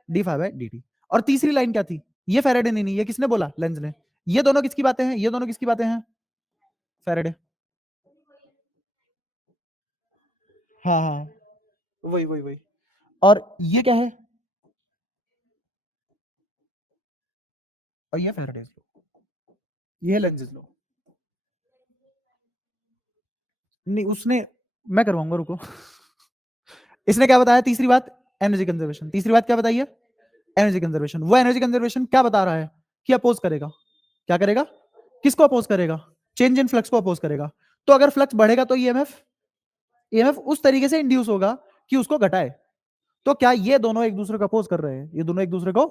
D five by D T. और तीसरी लाइन क्या थी? ये फैराडे ने नहीं, ये किसने बोला? लेंज ने। ये दोनों किसकी बातें हैं? ये दोनों किसकी बातें हैं? फैराडे। हाँ हाँ, वही वही वही। और ये क्या है? और ये फैराडेज लो, ये है लेंज लो। नहीं उसने, मैं करवाऊंगा, रुको। इसने क्या बताया? तीसरी बात एनर्जी कंजर्वेशन। तीसरी बात क्या बताई है? Energy conservation. वो एनर्जी कंजर्वेशन क्या बता रहा है? कि अपोज करेगा। क्या करेगा? किसको अपोज करेगा? चेंज इन फ्लक्स को अपोज करेगा। तो अगर फ्लक्स बढ़ेगा तो ईएमएफ ईएमएफ उस तरीके से इंड्यूस होगा कि उसको घटाए। तो क्या ये दोनों एक दूसरे को अपोज कर रहे हैं? ये दोनों एक दूसरे को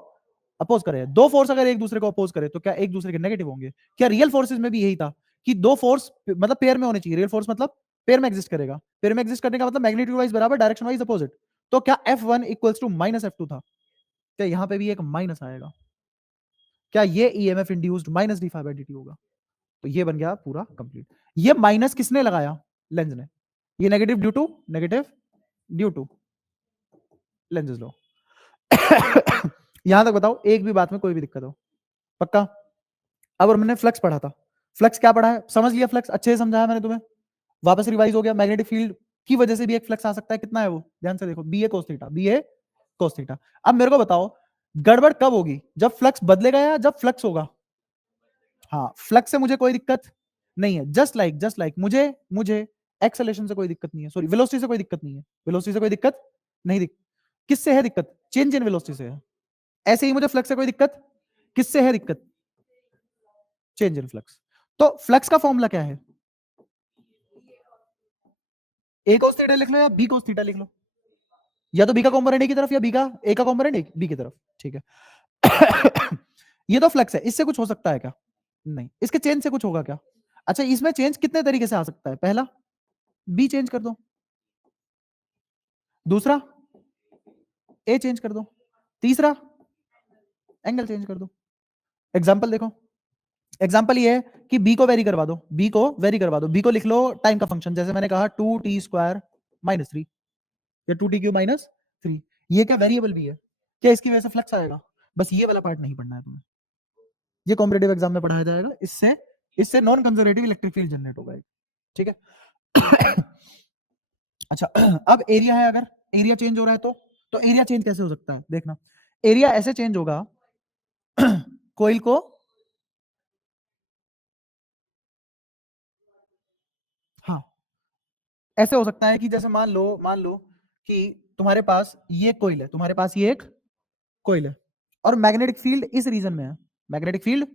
अपोज कर रहे हैं। दो फोर्स अगर एक दूसरे को अपोज करे तो क्या एक दूसरे के नेगेटिव होंगे? क्या रियल फोर्सेस में भी यही था कि दो फोर्स मतलब पेयर में होने चाहिए? रियल फोर्स मतलब पेयर में एग्जिस्ट करेगा। पेयर में एग्जिस्ट करने का मतलब मैग्नीट्यूड वाइज बराबर, डायरेक्शन वाइज अपोजिट। तो क्या F1 equals to minus F2 था? क्या यहां पे भी एक माइनस आएगा? क्या ये EMF induced minus D five by D होगा? तो ये बन गया पूरा कंप्लीट। ये माइनस किसने लगाया? लेंज ने। ये negative due to Lenz law. यहां तक बताओ, एक भी बात में कोई भी दिक्कत हो? पक्का? अब और मैंने फ्लक्स पढ़ा था, फ्लक्स क्या पढ़ा है? समझ लिया? फ्लक्स अच्छे से समझाया मैंने तुम्हें, वापस रिवाइज हो गया। मैग्नेटिक फील्ड की वजह से भी एक फ्लक्स आ सकता है, कितना है वो? ध्यान से देखो, बी ए कोस थीटा, बी ए कोस थीटा। अब मेरे को बताओ, गड़बड़ कब होगी? जब फ्लक्स बदलेगा या जब फ्लक्स होगा? हाँ, फ्लक्स से मुझे कोई दिक्कत नहीं है। जस्ट लाइक मुझे एक्सेलेरेशन से कोई दिक्कत नहीं है, सॉरी वेलोसिटी से कोई दिक्कत नहीं है। वेलोसिटी से कोई दिक्कत नहीं। किससे है दिक्कत? चेंज इन वेलोसिटी से है। ऐसे ही मुझे फ्लक्स से कोई दिक्कत, किससे है दिक्कत? Change in flux. तो फ्लक्स का फॉर्मूला क्या है? ए cos थीटा लिख लो या बी cos थीटा लिख लो, या तो बी का कॉम्पोनेंट ए की तरफ या बी का ए का कॉम्पोनेंट बी की तरफ, ठीक है। ये तो फ्लक्स है, इससे कुछ हो सकता है क्या? नहीं। इसके चेंज से कुछ होगा क्या? अच्छा, इसमें चेंज कितने तरीके से आ सकता है? पहला, बी चेंज कर दो, दूसरा ए चेंज कर दो, तीसरा एंगल चेंज कर दो। एग्जांपल देखो, एग्जांपल ये है कि बी को वेरी करवा दो, बी को वेरी करवा दो, बी को लिख लो टाइम का फंक्शन, जैसे मैंने कहा 2t² -3 या 2t³ -3। ये क्या वेरिएबल भी है क्या? इसकी वजह से फ्लक्स आएगा? बस ये वाला पार्ट नहीं पढ़ना है तुम्हें, ये कॉम्पिटेटिव एग्जाम में पढ़ाया जाएगा। इससे इससे non conservative electric field generate होगा, ठीक है। अच्छा, अब एरिया है, अगर एरिया चेंज हो रहा है तो एरिया चेंज कैसे हो सकता है? देखना, एरिया ऐसे चेंज होगा कोइल को, हाँ, ऐसे हो सकता है कि जैसे मान लो कि तुम्हारे पास ये कोइल है, तुम्हारे पास ये एक कोइल है और मैग्नेटिक फील्ड इस रीजन में है। मैग्नेटिक फील्ड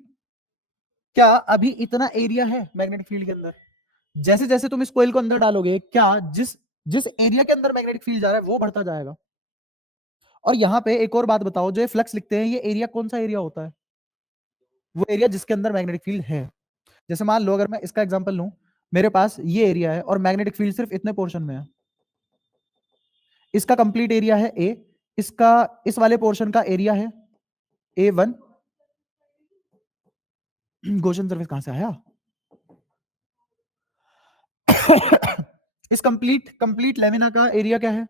क्या अभी इतना एरिया है मैग्नेटिक फील्ड के अंदर? जैसे जैसे तुम इस कोइल को अंदर डालोगे, क्या जिस जिस एरिया के अंदर मैग्नेटिक फील्ड जा रहा है वो बढ़ता जाएगा। और यहां पे एक और बात बताओ, जो ये फ्लक्स लिखते हैं, ये एरिया कौन सा एरिया होता है? वो एरिया जिसके अंदर मैग्नेटिक फील्ड है। जैसे मान लो, अगर मैं इसका एग्जांपल लूं, मेरे पास ये एरिया है और मैग्नेटिक फील्ड सिर्फ इतने पोर्शन में है। इसका कंप्लीट एरिया है ए, इसका इस वाले पोर्शन का एरिया है A1। गोशन सरफेस कहां से आया? इस कंप्लीट कंप्लीट लेमिना का एरिया क्या है?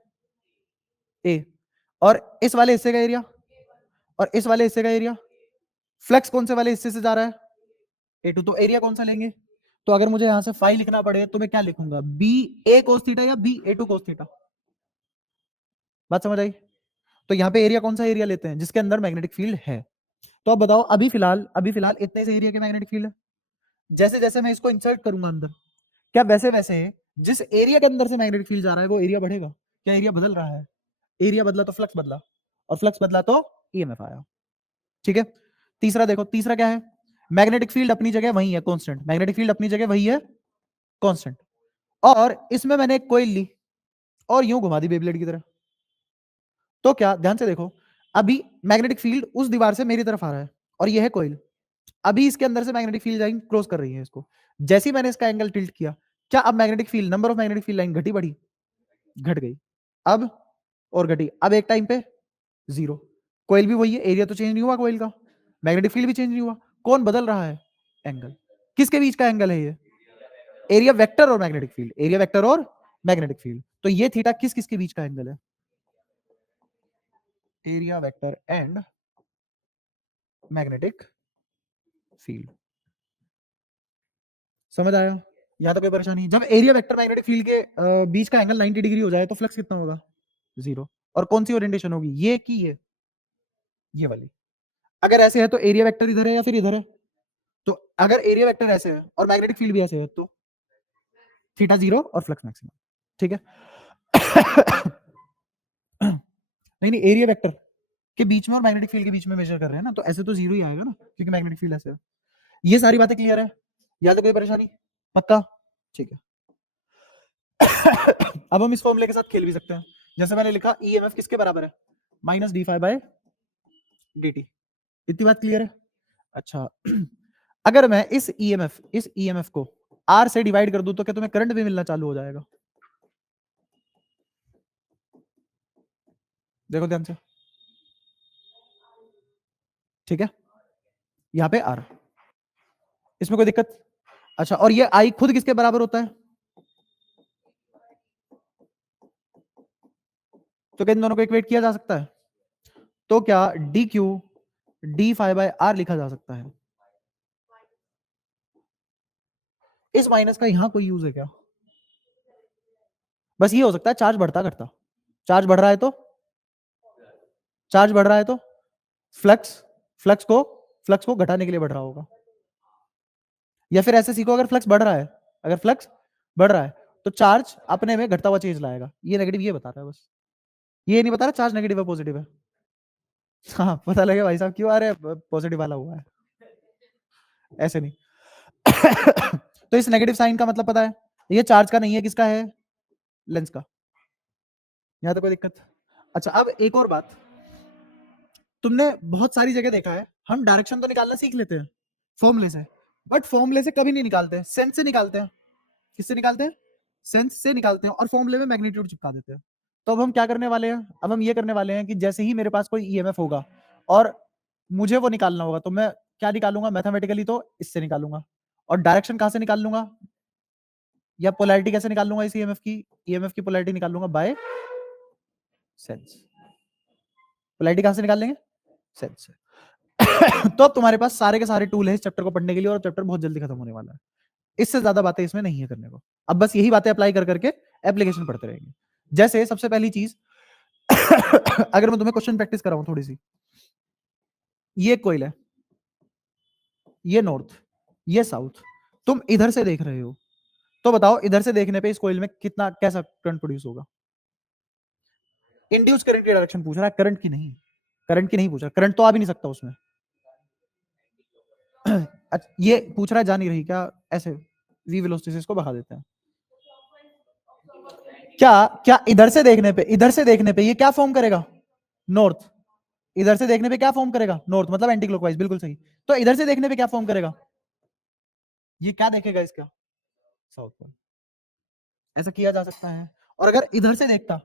ए। और इस वाले हिस्से का एरिया, और इस वाले हिस्से का एरिया, फ्लक्स कौन से वाले हिस्से से जा रहा है? A2। तो एरिया कौन सा लेंगे? तो अगर मुझे यहां से फाई लिखना पड़े तो मैं क्या लिखूंगा? बी ए कोस थीटा या बी A2 कोस थीटा? बात समझ आई? तो यहाँ पे एरिया कौन सा एरिया लेते हैं? जिसके अंदर मैग्नेटिक फील्ड है। तो अब बताओ, अभी फिलहाल इतने से एरिया के मैग्नेटिक फील्ड है। जैसे जैसे मैं इसको इंसर्ट करूंगा अंदर, क्या वैसे वैसे जिस एरिया के अंदर से मैग्नेटिक फील्ड जा रहा है वो एरिया बढ़ेगा? क्या एरिया बदल रहा है? एरिया बदला तो फ्लक्स बदला, और फ्लक्स बदला तो ईएमएफ आया, ठीक है। तीसरा देखो, तीसरा क्या है? मैग्नेटिक फील्ड अपनी जगह वही है, कांस्टेंट। मैग्नेटिक फील्ड अपनी जगह वही है, कांस्टेंट। और इसमें मैंने एक कोइल ली और यूं घुमा दी बेब्लेड की तरह। तो क्या, ध्यान से देखो, अभी मैग्नेटिक फील्ड उस दीवार से मेरी तरफ आ रहा है और ये है कोइल। अभी इसके अंदर से मैग्नेटिक फील्ड लाइन क्रॉस कर रही है इसको। जैसे ही मैंने इसका एंगल टिल्ट किया, क्या अब magnetic field, number of magnetic field line घटी बढ़ी? घट गई। अब और घटी, अब एक टाइम पे जीरो। कोइल भी वही है, एरिया तो चेंज नहीं हुआ कोइल का, मैग्नेटिक फील्ड भी चेंज नहीं हुआ। कौन बदल रहा है? एंगल। किसके बीच का एंगल है ये? एरिया वेक्टर और मैग्नेटिक फील्ड, एरिया वेक्टर और मैग्नेटिक फील्ड। तो ये थीटा किस किस के बीच का एंगल है? Area vector and magnetic field. समझ आया? यहाँ तो कोई परेशानी? जब एरिया वेक्टर मैग्नेटिक फील्ड के बीच का एंगल 90 डिग्री हो जाए तो फ्लक्स कितना होगा? जीरो। और कौन सी ओरिएंटेशन होगी? ये की ये वाली। अगर ऐसे है तो एरिया वेक्टर इधर है या फिर इधर है? तो अगर एरिया वेक्टर ऐसे है और मैग्नेटिक फील्ड भी ऐसे है तो थीटा जीरो और फ्लक्स मैक्सिमम, ठीक है। नहीं नहीं, एरिया वेक्टर के बीच में और मैग्नेटिक फील्ड के बीच में मेजर कर रहे हैं ना, तो ऐसे तो जीरो ही आएगा ना, क्योंकि मैग्नेटिक फील्ड ऐसे है। ये सारी बातें क्लियर है? या तो कोई परेशानी? पक्का? ठीक है। अब हम इस फॉर्मूले के साथ खेल भी सकते हैं। जैसे मैंने लिखा, ईएमएफ किसके बराबर है? -d∅/dt। इतनी बात क्लियर है? अच्छा, अगर मैं इस ईएमएफ को आर से डिवाइड कर दूं तो क्या तुम्हें करंट भी मिलना चालू हो जाएगा? देखो ध्यान से, ठीक है, यहां पे आर, इसमें कोई दिक्कत? अच्छा, और ये आई खुद किसके बराबर होता है? तो क्या इन दोनों को इक्वेट किया जा सकता है? तो क्या डी क्यू d∅/r लिखा जा सकता है? इस माइनस का यहां कोई यूज है क्या? बस ये हो सकता है चार्ज बढ़ता घटता। चार्ज बढ़ रहा है तो, चार्ज बढ़ रहा है तो फ्लक्स फ्लक्स को फ्लक्स को घटाने के लिए बढ़ रहा होगा। या फिर ऐसे सीखो, अगर फ्लक्स बढ़ रहा है, अगर फ्लक्स बढ़ रहा है तो चार्ज अपने में घटता हुआ चेंज लाएगा। ये नेगेटिव ये बता रहा है बस, ये नहीं बता रहा चार्ज नेगेटिव है पॉजिटिव है। हाँ पता लगे भाई साहब क्यों आ रहे हैं, पॉजिटिव वाला हुआ है, ऐसे नहीं। तो इस नेगेटिव साइन का मतलब पता है, ये चार्ज का नहीं है, किसका है, लेंस का। यहाँ तो कोई दिक्कत। अच्छा अब एक और बात, तुमने बहुत सारी जगह देखा है हम डायरेक्शन तो निकालना सीख लेते हैं फॉर्मूले से, बट फॉर्मूले से कभी नहीं निकालते, सेंस से निकालते हैं। किससे निकालते हैं, सेंस से निकालते हैं, और फॉर्मूले में मैग्नीट्यूड चिपका देते हैं। तो अब हम क्या करने वाले हैं, अब हम ये करने वाले हैं कि जैसे ही मेरे पास कोई ईएमएफ होगा और मुझे वो निकालना होगा, तो मैं क्या निकालूंगा मैथमेटिकली, तो इससे निकालूंगा। और डायरेक्शन कहां से निकाल लूंगा, या पोलैरिटी कैसे निकाल लूंगा इस ईएमएफ की पोलैरिटी निकाल लूंगा बाय सेंस। पोलैरिटी कहां से निकाल लेंगे, सेंस से। तो अब तुम्हारे पास सारे के सारे टूल है इस चैप्टर को पढ़ने के लिए, और चैप्टर बहुत जल्दी खत्म होने वाला है। इससे ज्यादा बातें इसमें नहीं है करने को, अब बस यही बातें अप्लाई कर करके एप्लीकेशन पढ़ते रहेंगे। जैसे सबसे पहली चीज, अगर मैं तुम्हें क्वेश्चन प्रैक्टिस कराऊं थोड़ी सी, ये कोयल है, ये नॉर्थ, ये साउथ, तुम इधर से देख रहे हो, तो बताओ इधर से देखने पे इस कोयल में कितना कैसा करंट प्रोड्यूस होगा। इंड्यूस करंट की डायरेक्शन पूछ रहा है, करंट की नहीं, करंट की नहीं पूछ रहा, करंट तो आ भी नहीं सकता उसमें। ये पूछ रहा है जा नहीं रही क्या, ऐसे वी वेलोसिटी से इसको भगा देते हैं। क्या क्या इधर से देखने पे, इधर से देखने पे ये क्या फॉर्म करेगा, नॉर्थ। इधर से देखने पे क्या फॉर्म करेगा, नॉर्थ, मतलब एंटी क्लॉकवाइज, बिल्कुल सही। तो इधर से देखने पे क्या फॉर्म करेगा, ये क्या देखेगा इसका, साउथ पोल। ऐसा किया जा सकता है। और अगर इधर से देखता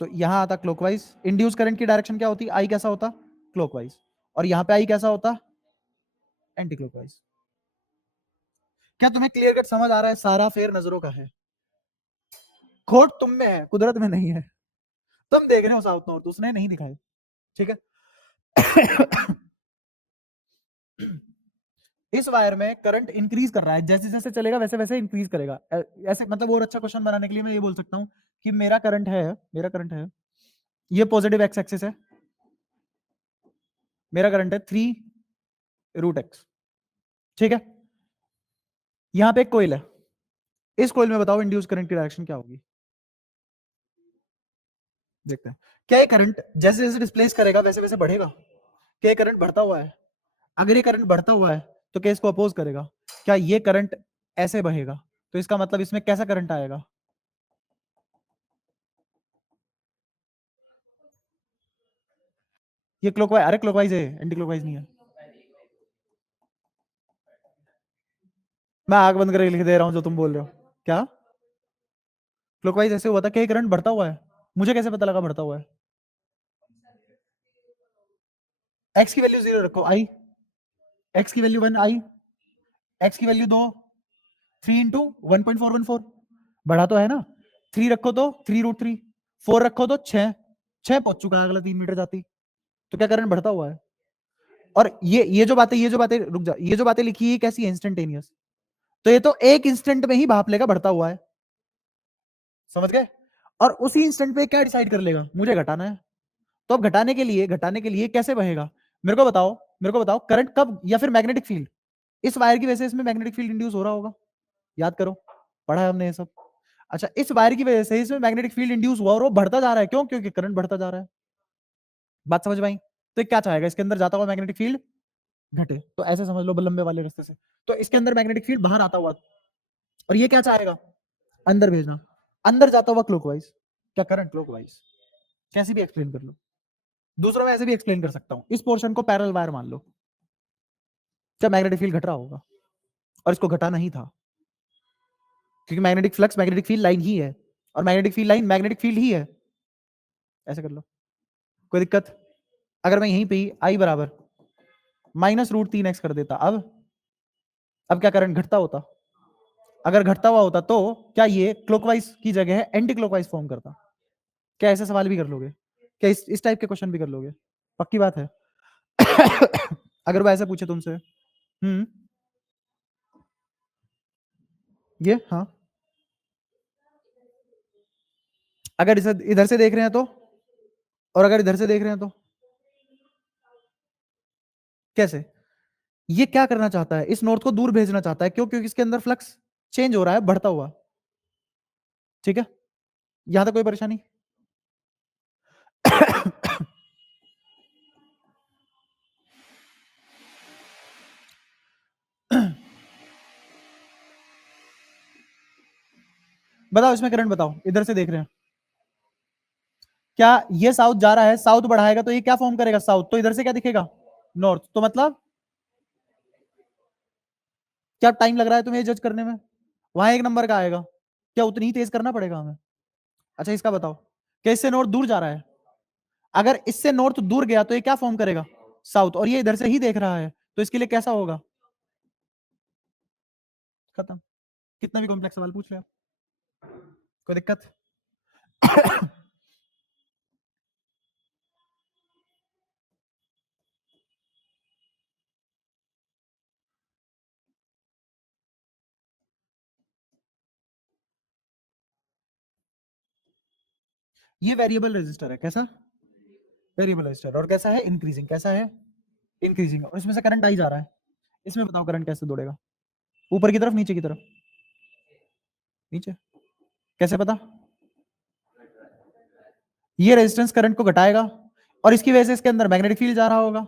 तो यहां आता क्लॉकवाइज, इंड्यूस करंट की डायरेक्शन क्या होती, आई कैसा होता, क्लॉकवाइज, और यहां पे आई कैसा होता, एंटी क्लॉकवाइज। क्या तुम्हें क्लियर कट समझ आ रहा है, सारा फेर नजरों का है, खोट तुम में है, कुदरत में नहीं है। तुम देख रहे हो साउथ नॉर्थ, उसने नहीं दिखाई, ठीक है। इस वायर में करंट इंक्रीज कर रहा है, जैसे जैसे चलेगा वैसे वैसे इंक्रीज करेगा। ऐसे मतलब और अच्छा क्वेश्चन बनाने के लिए मैं ये बोल सकता हूँ कि मेरा करंट है, मेरा करंट है, ये पॉजिटिव एक्स एक्सिस है, मेरा करंट है 3√x, ठीक है। यहां पे एक कोयल है, इस कोयल में बताओ इंड्यूस करंट की डायरेक्शन क्या होगी, देखते हैं। क्या ये करंट जैसे जैसे डिस्प्लेस करेगा वैसे वैसे बढ़ेगा, क्या ये करंट बढ़ता हुआ है, अगर ये करंट बढ़ता हुआ है तो क्या इसको अपोज करेगा, क्या ये करंट ऐसे बहेगा, तो इसका मतलब इसमें कैसा करंट आएगा, ये क्लॉकवाइज, अरे क्लॉकवाइज है, एंटी क्लॉकवाइज नहीं है। मैं आंख बंद करके लिख दे रहा हूं जो तुम बोल रहे हो। क्या क्लॉकवाइज ऐसे हुआ था, क्या करंट बढ़ता हुआ है, मुझे कैसे पता लगा बढ़ता हुआ है। एक्स की वैल्यू 0 रखो, आई, एक्स की वैल्यू 1, आई, एक्स की वैल्यू 2, 3 × 1.414, बढ़ा तो है ना। 3 रखो तो 3√3, 4 रखो तो 6, 6 पहुंच चुका है, अगला 3 मीटर जाती, तो क्या करंट बढ़ता हुआ है। और ये जो बातें रुक जा, ये जो बातें लिखी है कैसी है, इंस्टेंटेनियस, तो ये तो एक इंस्टेंट में ही भाप लेगा, बढ़ता हुआ है, समझ गए। और उसी इंस्टेंट पे क्या डिसाइड कर लेगा, मुझे घटाना है, तो अब घटाने के लिए कैसे बहेगा, मेरे को बताओ, मेरे को बताओ करंट कब, या फिर मैग्नेटिक फील्ड, इस वायर की वजह से इसमें मैग्नेटिक फील्ड इंड्यूस हो रहा होगा, याद करो, पढ़ा है हमने ये सब। अच्छा इस वायर की वजह से इसमें मैग्नेटिक फील्ड इंड्यूस हुआ और वो बढ़ता जा रहा है, क्यों, क्योंकि करंट बढ़ता जा रहा है। बात समझ में आई, तो ये क्या चाहेगा, इसके अंदर जाता हुआ मैग्नेटिक फील्ड घटे, तो ऐसे समझ लो लंबे वाले रास्ते से, तो इसके अंदर मैग्नेटिक फील्ड बाहर आता हुआ, और ये क्या चाहेगा, अंदर भेजना, अंदर जाता हुआ क्लॉकवाइज, क्या करंट क्लॉकवाइज, कैसे भी एक्सप्लेन कर लो। दूसरों में ऐसे भी एक्सप्लेन कर सकता हूं, इस पोर्शन को पैरेलल वायर मान लो, क्या मैग्नेटिक फील्ड घट रहा होगा, और इसको घटाना ही था, क्योंकि magnetic flux magnetic field line ही है, और magnetic field line magnetic field ही है। ऐसे कर लो, कोई दिक्कत। अगर मैं यहीं पे ही आई बराबर -√3x कर देता, अब क्या करंट घटता होता, अगर घटता हुआ होता तो क्या ये क्लॉकवाइज की जगह है एंटी क्लॉकवाइज फॉर्म करता। क्या ऐसे सवाल भी कर लोगे, क्या इस टाइप के क्वेश्चन भी कर लोगे, पक्की बात है। अगर वो ऐसे पूछे तुमसे, ये हाँ, अगर इसे इधर से देख रहे हैं तो, और अगर इधर से देख रहे हैं तो कैसे, ये क्या करना चाहता है, इस नॉर्थ को दूर भेजना चाहता है, क्यों, क्योंकि इसके अंदर फ्लक्स चेंज हो रहा है, बढ़ता हुआ, ठीक है, यहां तक कोई परेशानी। बताओ इसमें करंट बताओ, इधर से देख रहे हैं क्या ये साउथ जा रहा है, साउथ बढ़ाएगा तो ये क्या फॉर्म करेगा, साउथ, तो इधर से क्या दिखेगा, नॉर्थ, तो मतलब क्या टाइम लग रहा है तुम्हें जज करने में, वहां एक नंबर का आएगा, क्या उतनी ही तेज करना पड़ेगा हमें। अच्छा इसका बताओ कि इससे नॉर्थ दूर जा रहा है, अगर इससे नॉर्थ दूर गया तो ये क्या फॉर्म करेगा, साउथ, और ये इधर से ही देख रहा है तो इसके लिए कैसा होगा, खत्म। कितना भी कॉम्प्लेक्स सवाल पूछ रहे हैं, कोई दिक्कत। ये वेरिएबल रेजिस्टर है, कैसा, वेरिएबल रेजिस्टर, और कैसा है, इंक्रीजिंग, कैसा है, इंक्रीजिंग, और इसमें से करंट आई जा रहा है, इसमें बताओ करंट कैसे दौड़ेगा, ऊपर की तरफ नीचे की तरफ, नीचे, कैसे पता, ये रेजिस्टेंस करंट को घटाएगा और इसकी वजह से इसके अंदर मैग्नेटिक फील्ड जा रहा होगा,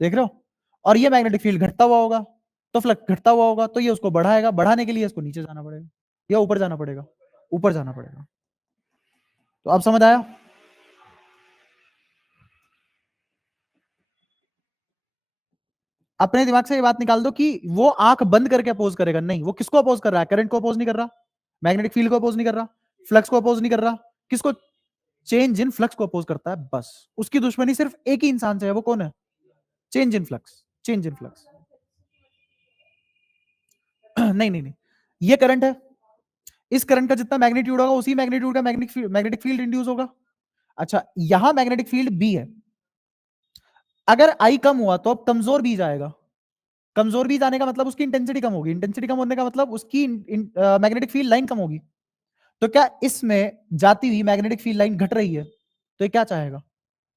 देख रहे हो, और ये मैग्नेटिक फील्ड घटता हुआ होगा, तो फ्लक्स घटता हुआ होगा, तो ये उसको बढ़ाएगा, बढ़ाने के लिए इसको नीचे जाना पड़ेगा या ऊपर जाना पड़ेगा, ऊपर जाना पड़ेगा। तो अब समझ आया, अपने दिमाग से ये बात निकाल दो कि वो आंख बंद करके अपोज करेगा, नहीं, वो किसको अपोज कर रहा है, करंट को अपोज नहीं कर रहा, मैग्नेटिक फील्ड को अपोज नहीं कर रहा, फ्लक्स को अपोज नहीं कर रहा, किसको, चेंज इन फ्लक्स को अपोज करता है, बस उसकी दुश्मनी सिर्फ एक ही इंसान से है, वो कौन है, change in flux, change in flux. नहीं नहीं नहीं, ये करंट है, इस करंट का जितना मैग्नीट्यूड होगा उसी मैग्नीट्यूड का मैग्नेटिक फील्ड इंड्यूस होगा। अच्छा यहां मैग्नेटिक फील्ड बी है, अगर आई कम हुआ तो अब कमजोर बी जाएगा, कमजोर बी जाने का मतलब उसकी इंटेंसिटी कम होगी, इंटेंसिटी कम होने का मतलब उसकी मैग्नेटिक फील्ड लाइन कम होगी, तो क्या इसमें जाती हुई मैग्नेटिक फील्ड लाइन घट रही है, तो ये क्या चाहेगा,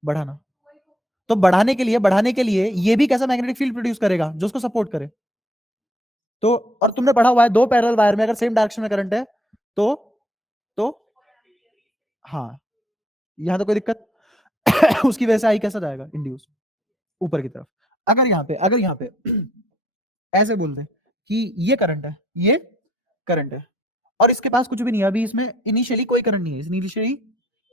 बढ़ाना, तो बढ़ाने के लिए ये भी कैसा मैग्नेटिक फील्ड प्रोड्यूस करेगा जो उसको सपोर्ट करे, तो और तुमने पढ़ा हुआ है दो पैरेलल वायर में अगर सेम डायरेक्शन में करंट है तो तो हाँ, यहां तो कोई दिक्कत। उसकी वजह से आई कैसा जाएगा, इंड्यूस, ऊपर की तरफ। अगर यहाँ पे ऐसे बोल दें कि ये करंट है, ये करंट है, और इसके पास कुछ भी नहीं है, अभी इसमें इनिशियली कोई करंट नहीं है, इनिशियली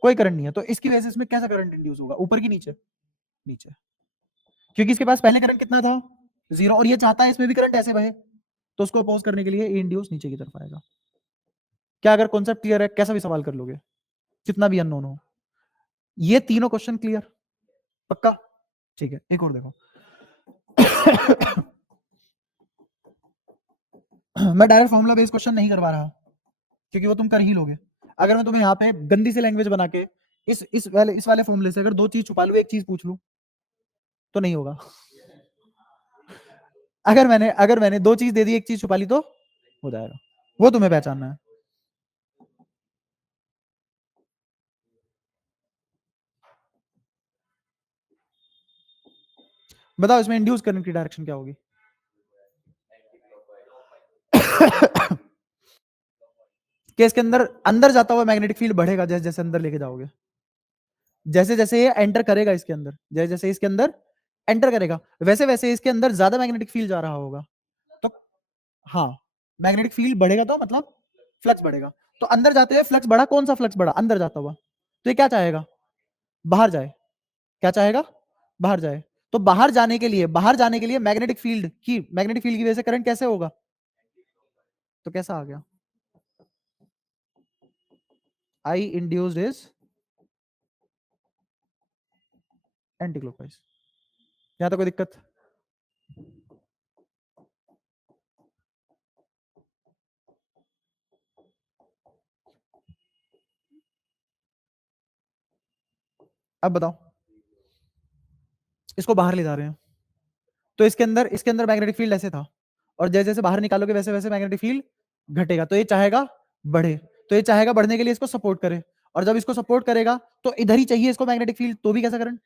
कोई करंट नहीं है, तो इसकी वजह से इसमें कैसा करंट इंड्यूस होगा, ऊपर की नीचे, नीचे, क्योंकि इसके पास पहले करंट कितना था, जीरो, और ये चाहता है इसमें भी करंट ऐसे बहे, तो उसको अपोज करने के लिए इंड्यूस नीचे की तरफ आएगा। क्या अगर कॉन्सेप्ट क्लियर है, कैसा भी सवाल कर लोगे, कितना भी अननोन हो, ये तीनों क्वेश्चन क्लियर, पक्का, ठीक है, एक और देखो। मैं डायरेक्ट फॉर्मुला बेस्ड क्वेश्चन नहीं करवा रहा क्योंकि वो तुम कर ही लोगे, अगर मैं तुम्हें यहाँ पे गंदी सी लैंग्वेज बना के इस वाले फॉर्मूले से अगर दो चीज छुपा लूं, एक चीज पूछ लूं, तो नहीं होगा। अगर मैंने दो चीज दे दी, एक चीज छुपा ली, तो हो जाएगा, वो तुम्हें पहचानना है। बताओ इसमें इंड्यूस करंट की डायरेक्शन क्या होगी। कि इसके अंदर अंदर जाता हुआ मैग्नेटिक फील्ड बढ़ेगा जैसे जैसे अंदर लेके जाओगे, जैसे जैसे ये एंटर करेगा इसके अंदर, जैसे जैसे इसके अंदर एंटर करेगा वैसे वैसे इसके अंदर ज्यादा मैग्नेटिक फील्ड जा रहा होगा, तो हाँ, मैग्नेटिक फील्ड बढ़ेगा तो मतलब फ्लक्स बढ़ेगा, तो अंदर जाते हुए फ्लक्स बढ़ा, कौन सा फ्लक्स बढ़ा, अंदर जाता हुआ, तो ये क्या चाहेगा, बाहर जाए, क्या चाहेगा, बाहर जाए, तो बाहर जाने के लिए मैग्नेटिक फील्ड की वजह से करंट कैसे होगा, तो कैसा आ गया, आई इंड्यूस्ड इज एंटी क्लॉकवाइज, यहां तो कोई दिक्कत। अब बताओ, इसको बाहर ले जा रहे हैं, तो इसके अंदर मैग्नेटिक फील्ड ऐसे था, और जैसे जैसे बाहर निकालोगे वैसे वैसे मैग्नेटिक फील्ड घटेगा, तो ये चाहेगा बढ़े, तो ये चाहेगा बढ़ने के लिए इसको सपोर्ट करे, और जब इसको सपोर्ट करेगा तो इधर ही चाहिए इसको मैग्नेटिक फील्ड, तो भी कैसा करंट,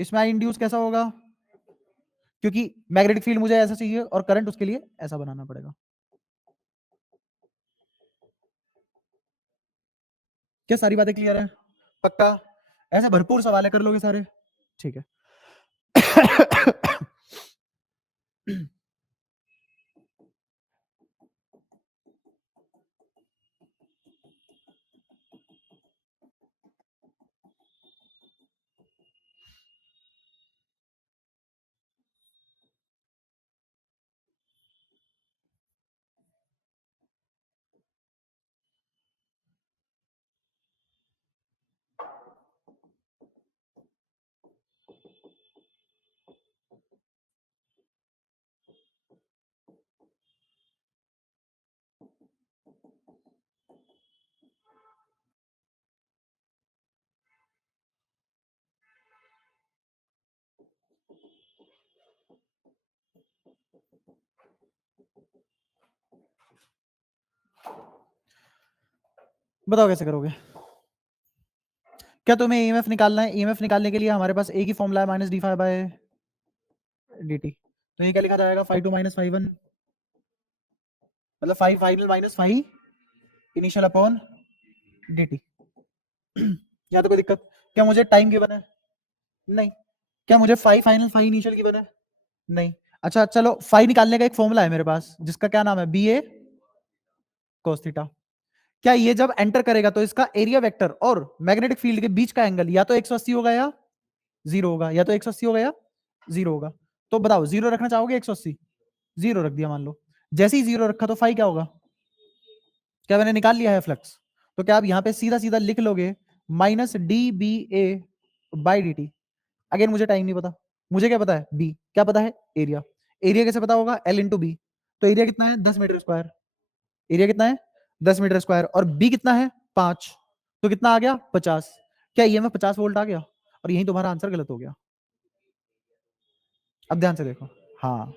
इसमें आई इंड्यूस कैसा होगा, क्योंकि मैग्नेटिक फील्ड मुझे ऐसा चाहिए और करंट उसके लिए ऐसा बनाना पड़ेगा। क्या सारी बातें क्लियर है? पक्का? ऐसे भरपूर सवाल है, कर लोगे सारे? ठीक है। बताओ कैसे करोगे? क्या तुम्हें ईएमएफ निकालना है? ईएमएफ निकालने के लिए हमारे पास एक ही फॉर्मूला है, minus D five by D T. तो ये क्या लिखा जाएगा? 5 माइनस 5 1, मतलब 5 final minus 5 initial upon D T. यहाँ तो कोई दिक्कत? क्या मुझे टाइम गिवन है? नहीं। क्या मुझे 5 फाइनल 5 इनिशियल गिवन है? नहीं। अच्छा चलो, 5 निकालने का एक फॉर्मूला है मेरे पास, जिसका क्या नाम है? बी ए कोस थीटा। क्या ये जब एंटर करेगा तो इसका एरिया वेक्टर और मैग्नेटिक फील्ड के बीच का एंगल या तो 180 होगा या 0 होगा, या तो 180 होगा या 0 होगा। तो बताओ, 0 रखना चाहोगे 180? 0 रख दिया मान लो। जैसे ही 0 रखा तो फाई क्या होगा? क्या मैंने निकाल लिया है फ्लक्स? तो क्या आप यहां पे सीधा सीधा लिख लोगे minus D B A by D T? Again मुझे टाइम नहीं पता, मुझे क्या पता है? बी। क्या पता है? एरिया। एरिया कैसे पता होगा? L into B. तो एरिया कितना है? 10 मीटर स्क्वायर। एरिया कितना है? 10 मीटर स्क्वायर। और बी कितना है? 5। तो कितना आ गया? 50। क्या ये में 50 वोल्ट आ गया? और यही तुम्हारा आंसर गलत हो गया। अब ध्यान से देखो। हाँ,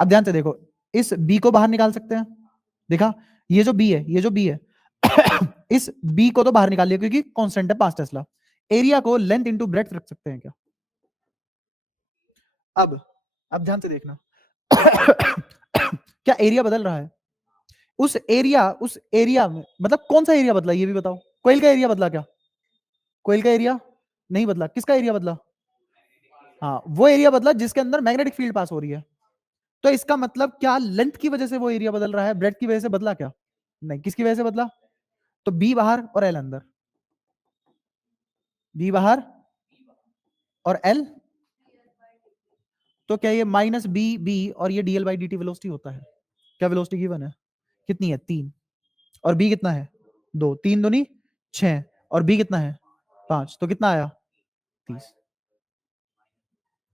अब ध्यान से देखो, इस बी को बाहर निकाल सकते हैं। देखा, ये जो बी है, ये जो बी है, इस बी को तो बाहर निकाल लिया क्योंकि कांस्टेंट है 5 टेस्ला। एरिया को लेंथ इंटू ब्रेड्थ रख सकते हैं क्या? अब ध्यान से देखना। क्या एरिया बदल रहा है? उस एरिया में मतलब कौन सा एरिया बदला ये भी बताओ। कोयल का एरिया बदला क्या? कोयल का एरिया नहीं बदला। किसका एरिया बदला? हाँ, वो एरिया बदला जिसके अंदर मैग्नेटिक फील्ड पास हो रही है। तो इसका मतलब क्या लेंथ की वजह से वो एरिया बदल रहा है? ब्रेड की वजह से बदला क्या? नहीं। किसकी वजह से बदला? तो बी बाहर और एल अंदर। बी बाहर और एल। तो क्या ये माइनस बी बी और ये DL by D T velocity होता है? क्या वेलोसिटी गिवन है? कितनी है? 3। और बी कितना है? 2। 3 दूनी 6। और बी कितना है? 5। तो कितना आया? 30।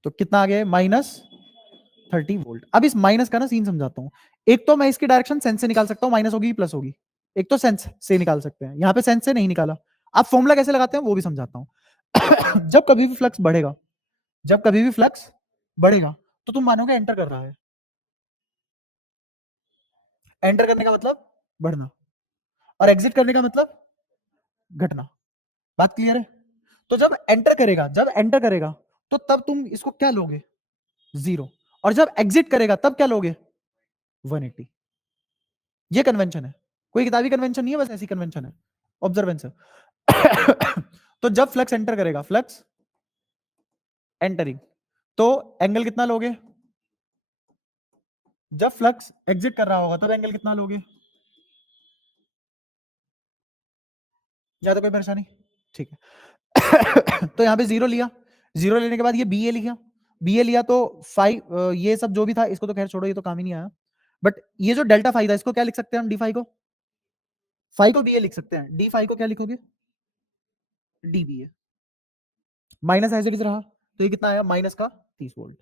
तो कितना आ गया? -30 वोल्ट। अब इस माइनस का ना सीन समझाता हूं। एक तो मैं इसकी डायरेक्शन सेंस से निकाल सकता हूं, माइनस होगी प्लस होगी। एक तो सेंस से निकाल सकते हैं, यहां पे सेंस से नहीं निकाला। आप फॉर्मूला कैसे लगाते हैं वो भी समझाता हूं। जब कभी भी फ्लक्स बढ़ेगा, जब कभी भी फ्लक्स बढ़ेगा, तो तुम मानोगे एंटर कर रहा है। एंटर करने का मतलब बढ़ना, और एग्जिट करने का मतलब घटना। बात क्लियर है? तो जब एंटर करेगा, जब एंटर करेगा, तो तब तुम इसको क्या लोगे? 0। और जब एग्जिट करेगा तब क्या लोगे? 180। ये कन्वेंशन है, कोई किताबी कन्वेंशन नहीं है, बस ऐसी कन्वेंशन है, ऑब्जर्वेंस है। तो जब फ्लक्स एंटर करेगा, फ्लक्स एंटरिंग, तो एंगल कितना लोगे? जब फ्लक्स एग्जिट कर रहा होगा तब एंगल कितना लोगे? ज्यादा कोई परेशानी? ठीक है। तो यहां पे 0 लिया, 0 लेने के बाद ये बी ए लिखा, बी ए लिया तो 5, ये सब जो भी था इसको तो खैर छोड़ो, ये तो काम ही नहीं आया। बट ये जो डेल्टा फाई था, इसको क्या लिख सकते हैं हम? डी फाई को, फाई को बी ए लिख सकते हैं, डी फाई को क्या लिखोगे? डी बी ए। माइनस ऐसे किस रहा, तो ये कितना आया? माइनस का 30 वोल्ट।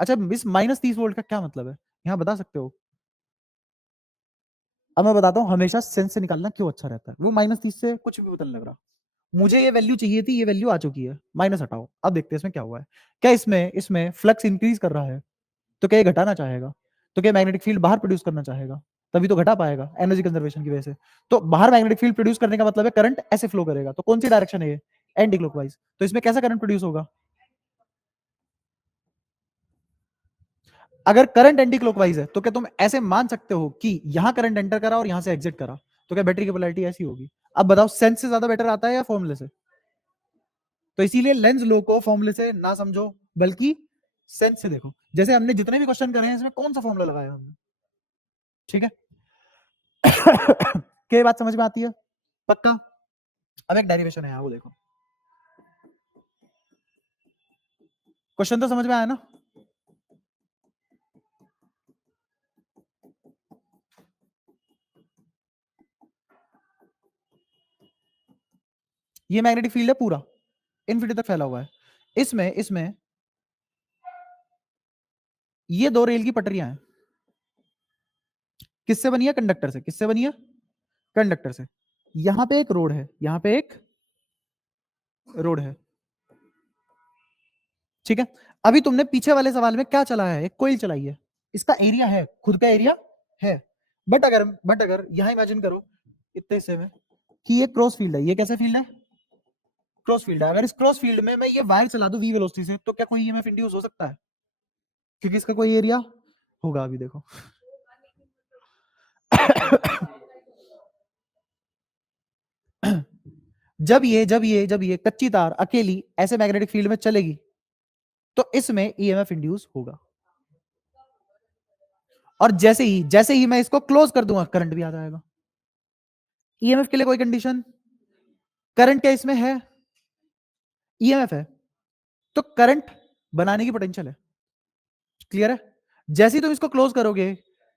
अच्छा, इस -30 वोल्ट का क्या मतलब है, यहाँ बता सकते हो? अब मैं बताता हूँ हमेशा सेंस से निकालना क्यों अच्छा रहता है। वो -30 से कुछ भी पता नहीं लग रहा। मुझे ये वैल्यू चाहिए थी, ये वैल्यू आ चुकी है, माइनस हटाओ। अब देखते हैं इसमें क्या हुआ है। क्या इसमें इसमें फ्लक्स इंक्रीज कर रहा है? तो क्या ये घटाना चाहेगा? तो क्या मैग्नेटिक फील्ड बाहर प्रोड्यूस करना चाहेगा? तभी तो घटा पाएगा एनर्जी कंजर्वेशन की वजह से। तो बाहर मैग्नेटिक फील्ड प्रोड्यूस करने का मतलब है करंट ऐसे फ्लो करेगा। तो कौन सी डायरेक्शन है ये? Anti clockwise. तो इसमें कैसा करंट प्रोड्यूस होगा? अगर करंट एंटी क्लॉकवाइज है तो क्या तुम ऐसे मान सकते हो कि यहां करंट एंटर करा और यहां से एग्जिट करा? तो क्या बैटरी की पोलैरिटी ऐसी होगी? अब बताओ सेंस से ज्यादा बेटर आता है या फॉर्मूले से? तो इसीलिए लेंस लो को फॉर्मूले से ना समझो, बल्कि सेंस से देखो। जैसे हमने जितने भी क्वेश्चन करे हैं इसमें कौन सा फॉर्मूला लगाया हमने? ठीक है। क्या बात समझ में आती है? पक्का? अब एक डेरिवेशन है यहाँ, वो देखो। क्वेश्चन तो समझ में आया ना? ये मैग्नेटिक फील्ड है पूरा, इन्फिनिटी तक फैला हुआ है। इसमें इसमें ये दो रेल की पटरियां हैं। किससे बनी है? कंडक्टर से। किससे बनी है? कंडक्टर से। यहां पे एक रोड है, यहां पे एक रोड है। ठीक है। अभी तुमने पीछे वाले सवाल में क्या चलाया है? एक कोइल चलाई है। इसका एरिया है, खुद का एरिया है। बट अगर यहां इमेजिन करो इतने हिस्से में कि ये क्रॉस फील्ड है। ये कैसे फील्ड है? क्रॉस फील्ड है। अगर इस क्रॉस फील्ड में मैं ये वायर चला दूं वी वेलोसिटी से, तो क्या कोई ईएमएफ इंड्यूस हो सकता है? क्योंकि इसका कोई एरिया होगा। अभी देखो जब ये कच्ची तार अकेली ऐसे मैग्नेटिक फील्ड में चलेगी तो इसमें ईएमएफ इंड्यूस होगा। और जैसे ही मैं इसको क्लोज कर दूंगा, करंट भी आ जाएगा। ईएमएफ के लिए कोई कंडीशन? करंट क्या इसमें है? ईएमएफ है, तो करंट बनाने की पोटेंशियल है। क्लियर है? जैसे ही तुम इसको क्लोज करोगे,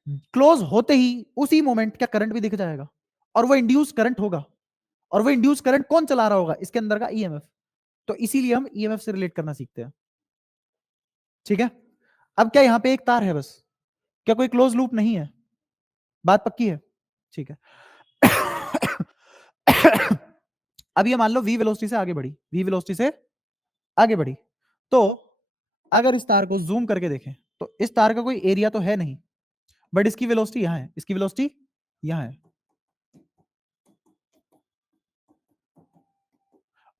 क्लोज होते ही उसी मोमेंट क्या करंट भी दिख जाएगा, और वो इंड्यूस करंट होगा। और वो इंड्यूस करंट कौन चला रहा होगा? इसके अंदर का ईएमएफ। तो इसीलिए हम ईएमएफ से रिलेट करना सीखते हैं। ठीक है। अब क्या यहां पे एक तार है बस? क्या कोई क्लोज लूप नहीं है? बात पक्की है? ठीक है। अब ये मान लो वी वेलोसिटी से आगे बढ़ी, वी वेलोसिटी से आगे बढ़ी, तो अगर इस तार को जूम करके देखें तो इस तार का कोई एरिया तो है नहीं, बट इसकी वेलोसिटी यहां है, इसकी वेलोसिटी यहां है,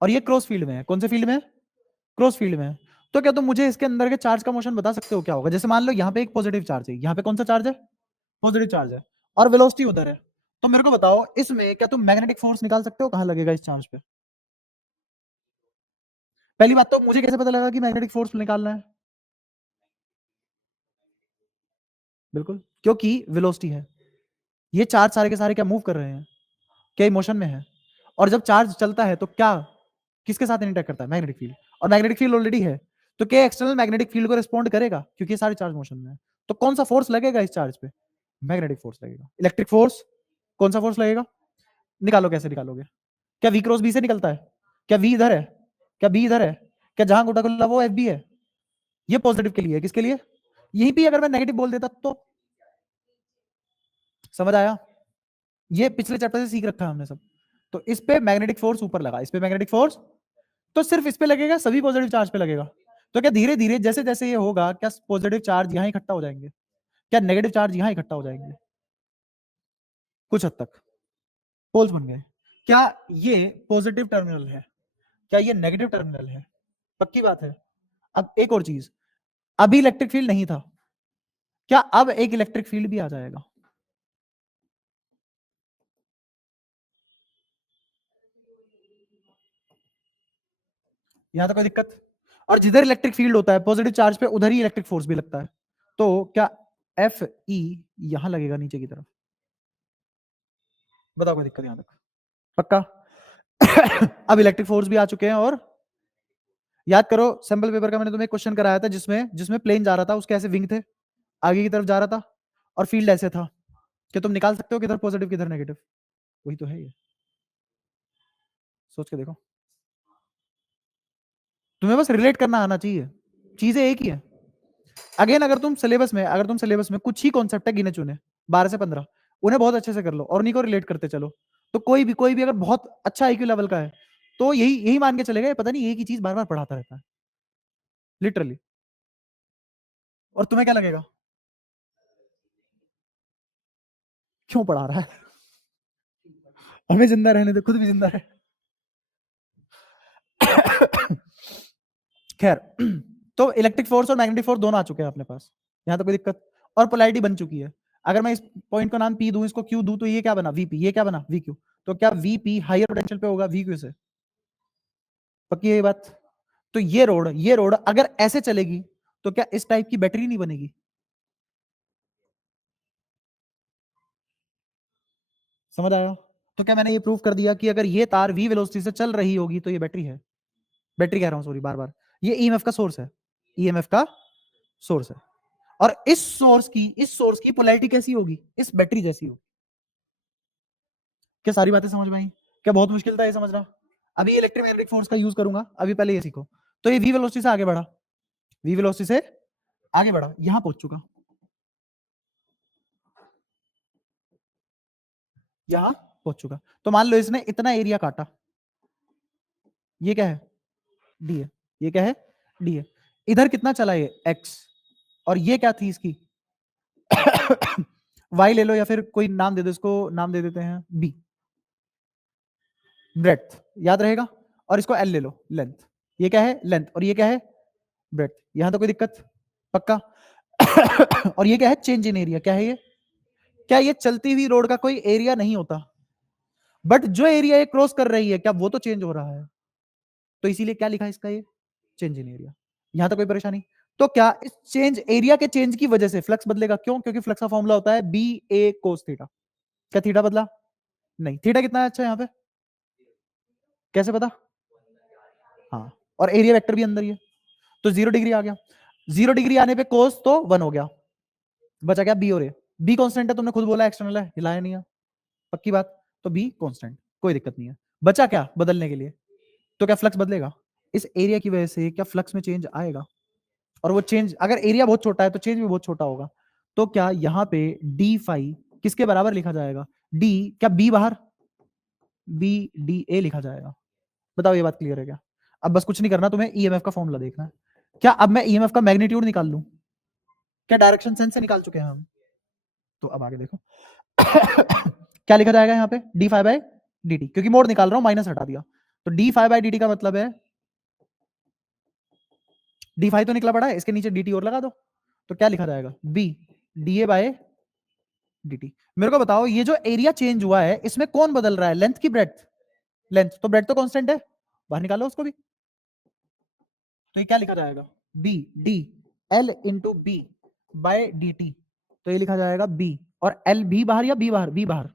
और ये क्रॉस फील्ड में है। कौन से फील्ड में है? क्रॉस फील्ड में है। तो क्या तुम मुझे इसके अंदर के चार्ज का मोशन बता सकते हो क्या होगा? जैसे मान लो यहाँ पे एक पॉजिटिव चार्ज है, यहाँ पे कौन सा चार्ज है? पॉजिटिव चार्ज है, और वेलोसिटी उधर है। तो मेरे को बताओ इसमें क्या तुम मैग्नेटिक फोर्स निकाल सकते हो? कहां लगेगा इस चार्ज पे? पहली बात तो मुझे कैसे पता लगा कि मैग्नेटिक फोर्स निकालना है? बिल्कुल, क्योंकि वेलोसिटी है। ये चार्ज सारे के सारे क्या मूव कर रहे हैं? क्या मोशन में है? और जब चार्ज चलता है तो क्या किसके साथ इंटरेक्ट करता है? Magnetic field. और मैग्नेटिक फील्ड ऑलरेडी है, तो क्या एक्सटर्नल मैग्नेटिक फील्ड को रिस्पॉन्ड करेगा? क्योंकि ये सारे चार्ज मोशन में है। तो कौन सा फोर्स लगेगा इस चार्ज पे? मैग्नेटिक फोर्स लगेगा। इलेक्ट्रिक फोर्स, कौन सा फोर्स लगेगा? निकालो, कैसे निकालोगे? क्या वी क्रॉस बी से निकलता है? क्या वी इधर है? क्या बी इधर है? क्या जहां गोटा खुला वो एफ बी है? ये पॉजिटिव के लिए है। किसके लिए? यहीं पे अगर मैं नेगेटिव बोल देता तो? समझ आया? ये पिछले चैप्टर से सीख रखा है हमने सब। तो इस पे मैग्नेटिक फोर्स ऊपर लगा, इस पे मैग्नेटिक फोर्स तो सिर्फ इस पे लगेगा, सभी पॉजिटिव चार्ज पे लगेगा। तो क्या धीरे धीरे जैसे जैसे ये होगा, क्या पॉजिटिव चार्ज यहां इकट्ठा हो जाएंगे? क्या नेगेटिव चार्ज यहां इकट्ठा हो जाएंगे? कुछ हद तक पोल्स बन गए। क्या ये पॉजिटिव टर्मिनल है? क्या ये नेगेटिव टर्मिनल है? पक्की बात है। अब एक और चीज, अभी इलेक्ट्रिक फील्ड नहीं था, क्या अब एक इलेक्ट्रिक फील्ड भी आ जाएगा? यहां तक कोई दिक्कत? और जिधर इलेक्ट्रिक फील्ड होता है पॉजिटिव चार्ज पे, उधर ही इलेक्ट्रिक फोर्स भी लगता है। तो क्या एफ ई यहां लगेगा नीचे की तरफ? बताओ कोई दिक्कत यहां तक? पक्का? अब इलेक्ट्रिक फोर्स भी आ चुके हैं। और याद करो सैंपल पेपर का मैंने तुम्हें क्वेश्चन कराया था जिसमें जिसमें प्लेन जा रहा था, उसके ऐसे विंग थे, आगे की तरफ जा रहा था, और फील्ड ऐसे था। क्या तुम निकाल सकते हो किधर पॉजिटिव किधर नेगेटिव? वही तो है ये, सोच के देखो। तुम्हें बस रिलेट करना आना चाहिए, चीजें एक ही है। अगेन अगर तुम सिलेबस में कुछ ही कॉन्सेप्ट है गिने चुने 12 से 15, उन्हें बहुत अच्छे से कर लो और उन्हीं को रिलेट करते चलो। तो कोई भी अगर बहुत अच्छा आईक्यू लेवल का है तो यही यही मान के चलेगा, पता नहीं एक ही चीज बार बार पढ़ाता रहता है लिटरली। और तुम्हें क्या लगेगा क्यों पढ़ा रहा है? हमें जिंदा रहने दे, खुद भी जिंदा रहे। खैर, तो इलेक्ट्रिक फोर्स और मैग्नेटिक फोर्स दोनों आ चुके हैं अपने पास। यहां तो कोई दिक्कत? और पोलैरिटी बन चुकी है। अगर मैं इस पॉइंट का नाम पी दूं, इसको क्यू दूं, तो ये क्या बना? वीपी। ये क्या बना? वीक्यू। तो क्या वीपी हायर पोटेंशियल पे होगा वी क्यू से? पक्की है ये बात? तो ये रोड अगर ऐसे चलेगी तो क्या इस टाइप की बैटरी नहीं बनेगी? समझ आया? तो क्या मैंने ये प्रूव कर दिया कि अगर ये तार वी वेलोसिटी से चल रही होगी तो ये बैटरी है? बैटरी कह रहा हूं, सॉरी, बार बार। ये ईएमएफ का सोर्स है, ईएमएफ का सोर्स है। और इस सोर्स की पोलैरिटी कैसी होगी? इस बैटरी जैसी होगी। क्या सारी बातें समझ में आई? क्या बहुत मुश्किल था ये समझना? अभी इलेक्ट्रोमैग्नेटिक फोर्स का यूज करूंगा, अभी पहले ये सीखो। तो ये वी वेलोसिटी से आगे बढ़ा, वी वेलोसिटी से आगे बढ़ा, यहां पहुंच चुका, यहां पहुंच चुका। तो मान लो इसने इतना एरिया काटा, ये क्या है? डी है। ये क्या है? डी है। इधर कितना चला ये? एक्स। और ये क्या थी इसकी? वाई ले लो या फिर कोई नाम दे दो इसको, नाम दे देते हैं बी, ब्रेड्थ, याद रहेगा। और इसको एल ले लो, लेंथ। ये क्या है? लेंथ। और ये क्या है? ब्रेड्थ। यहां तो कोई दिक्कत? पक्का। और ये क्या है? Change in area. क्या है ये? क्या ये चलती हुई रोड का कोई एरिया नहीं होता? बट जो एरिया ये क्रॉस कर रही है, क्या वो तो चेंज हो रहा है? तो इसीलिए क्या लिखा है इसका? ये चेंज इन एरिया। यहां तक कोई परेशानी? तो क्या इस चेंज एरिया के चेंज की वजह से फ्लक्स बदलेगा? क्यों? क्योंकि फ्लक्स का फॉर्मूला होता है बी ए कोस थीटा। क्या थीटा बदला? नहीं। थीटा कितना है अच्छा यहाँ पे? कैसे पता? हाँ, और एरिया वेक्टर भी अंदर ही है, तो 0 डिग्री आ गया। 0 डिग्री आने पे कोस तो 1 हो गया, बचा क्या? बी और ए। बी कांस्टेंट है, तुमने खुद बोला एक्सटर्नल है, हिलाया नहीं है। पक्की बात? तो बी कांस्टेंट, कोई दिक्कत नहीं है। बचा क्या बदलने के लिए? तो क्या फ्लक्स बदलेगा? इस एरिया की वजह से क्या फ्लक्स में चेंज आएगा? और वो चेंज, अगर एरिया बहुत छोटा है तो चेंज भी बहुत छोटा होगा। तो क्या यहाँ पे डी फाई किसके बराबर लिखा जाएगा? डी, क्या बी बाहर? बी डी ए लिखा जाएगा। बताओ ये बात क्लियर है क्या? अब बस कुछ नहीं करना, तुम्हें ईएमएफ का फॉर्मूला देखना है। क्या अब मैं ईएमएफ का मैग्नीट्यूड निकाल लूं? क्या डायरेक्शन सेंस से निकाल चुके हैं हम? तो अब आगे देखो। क्या लिखा जाएगा यहाँ पे? D five by D T, क्योंकि मोड निकाल रहा हूं, माइनस हटा दिया। तो D five by D T का मतलब है, डी फाइव तो निकला पड़ा है, इसके नीचे डी टी और लगा दो। तो क्या लिखा जाएगा? B D A by D T. मेरे को बताओ, ये जो एरिया चेंज हुआ है इसमें कौन बदल रहा है, लेंथ की ब्रेड्थ? लेंथ। तो ब्रेड्थ तो कांस्टेंट है, बाहर निकालो उसको भी। तो ये क्या लिखा जाएगा? B D L into B by D T. तो ये लिखा जाएगा बी, और एल भी बाहर या बी बाहर? बी बाहर।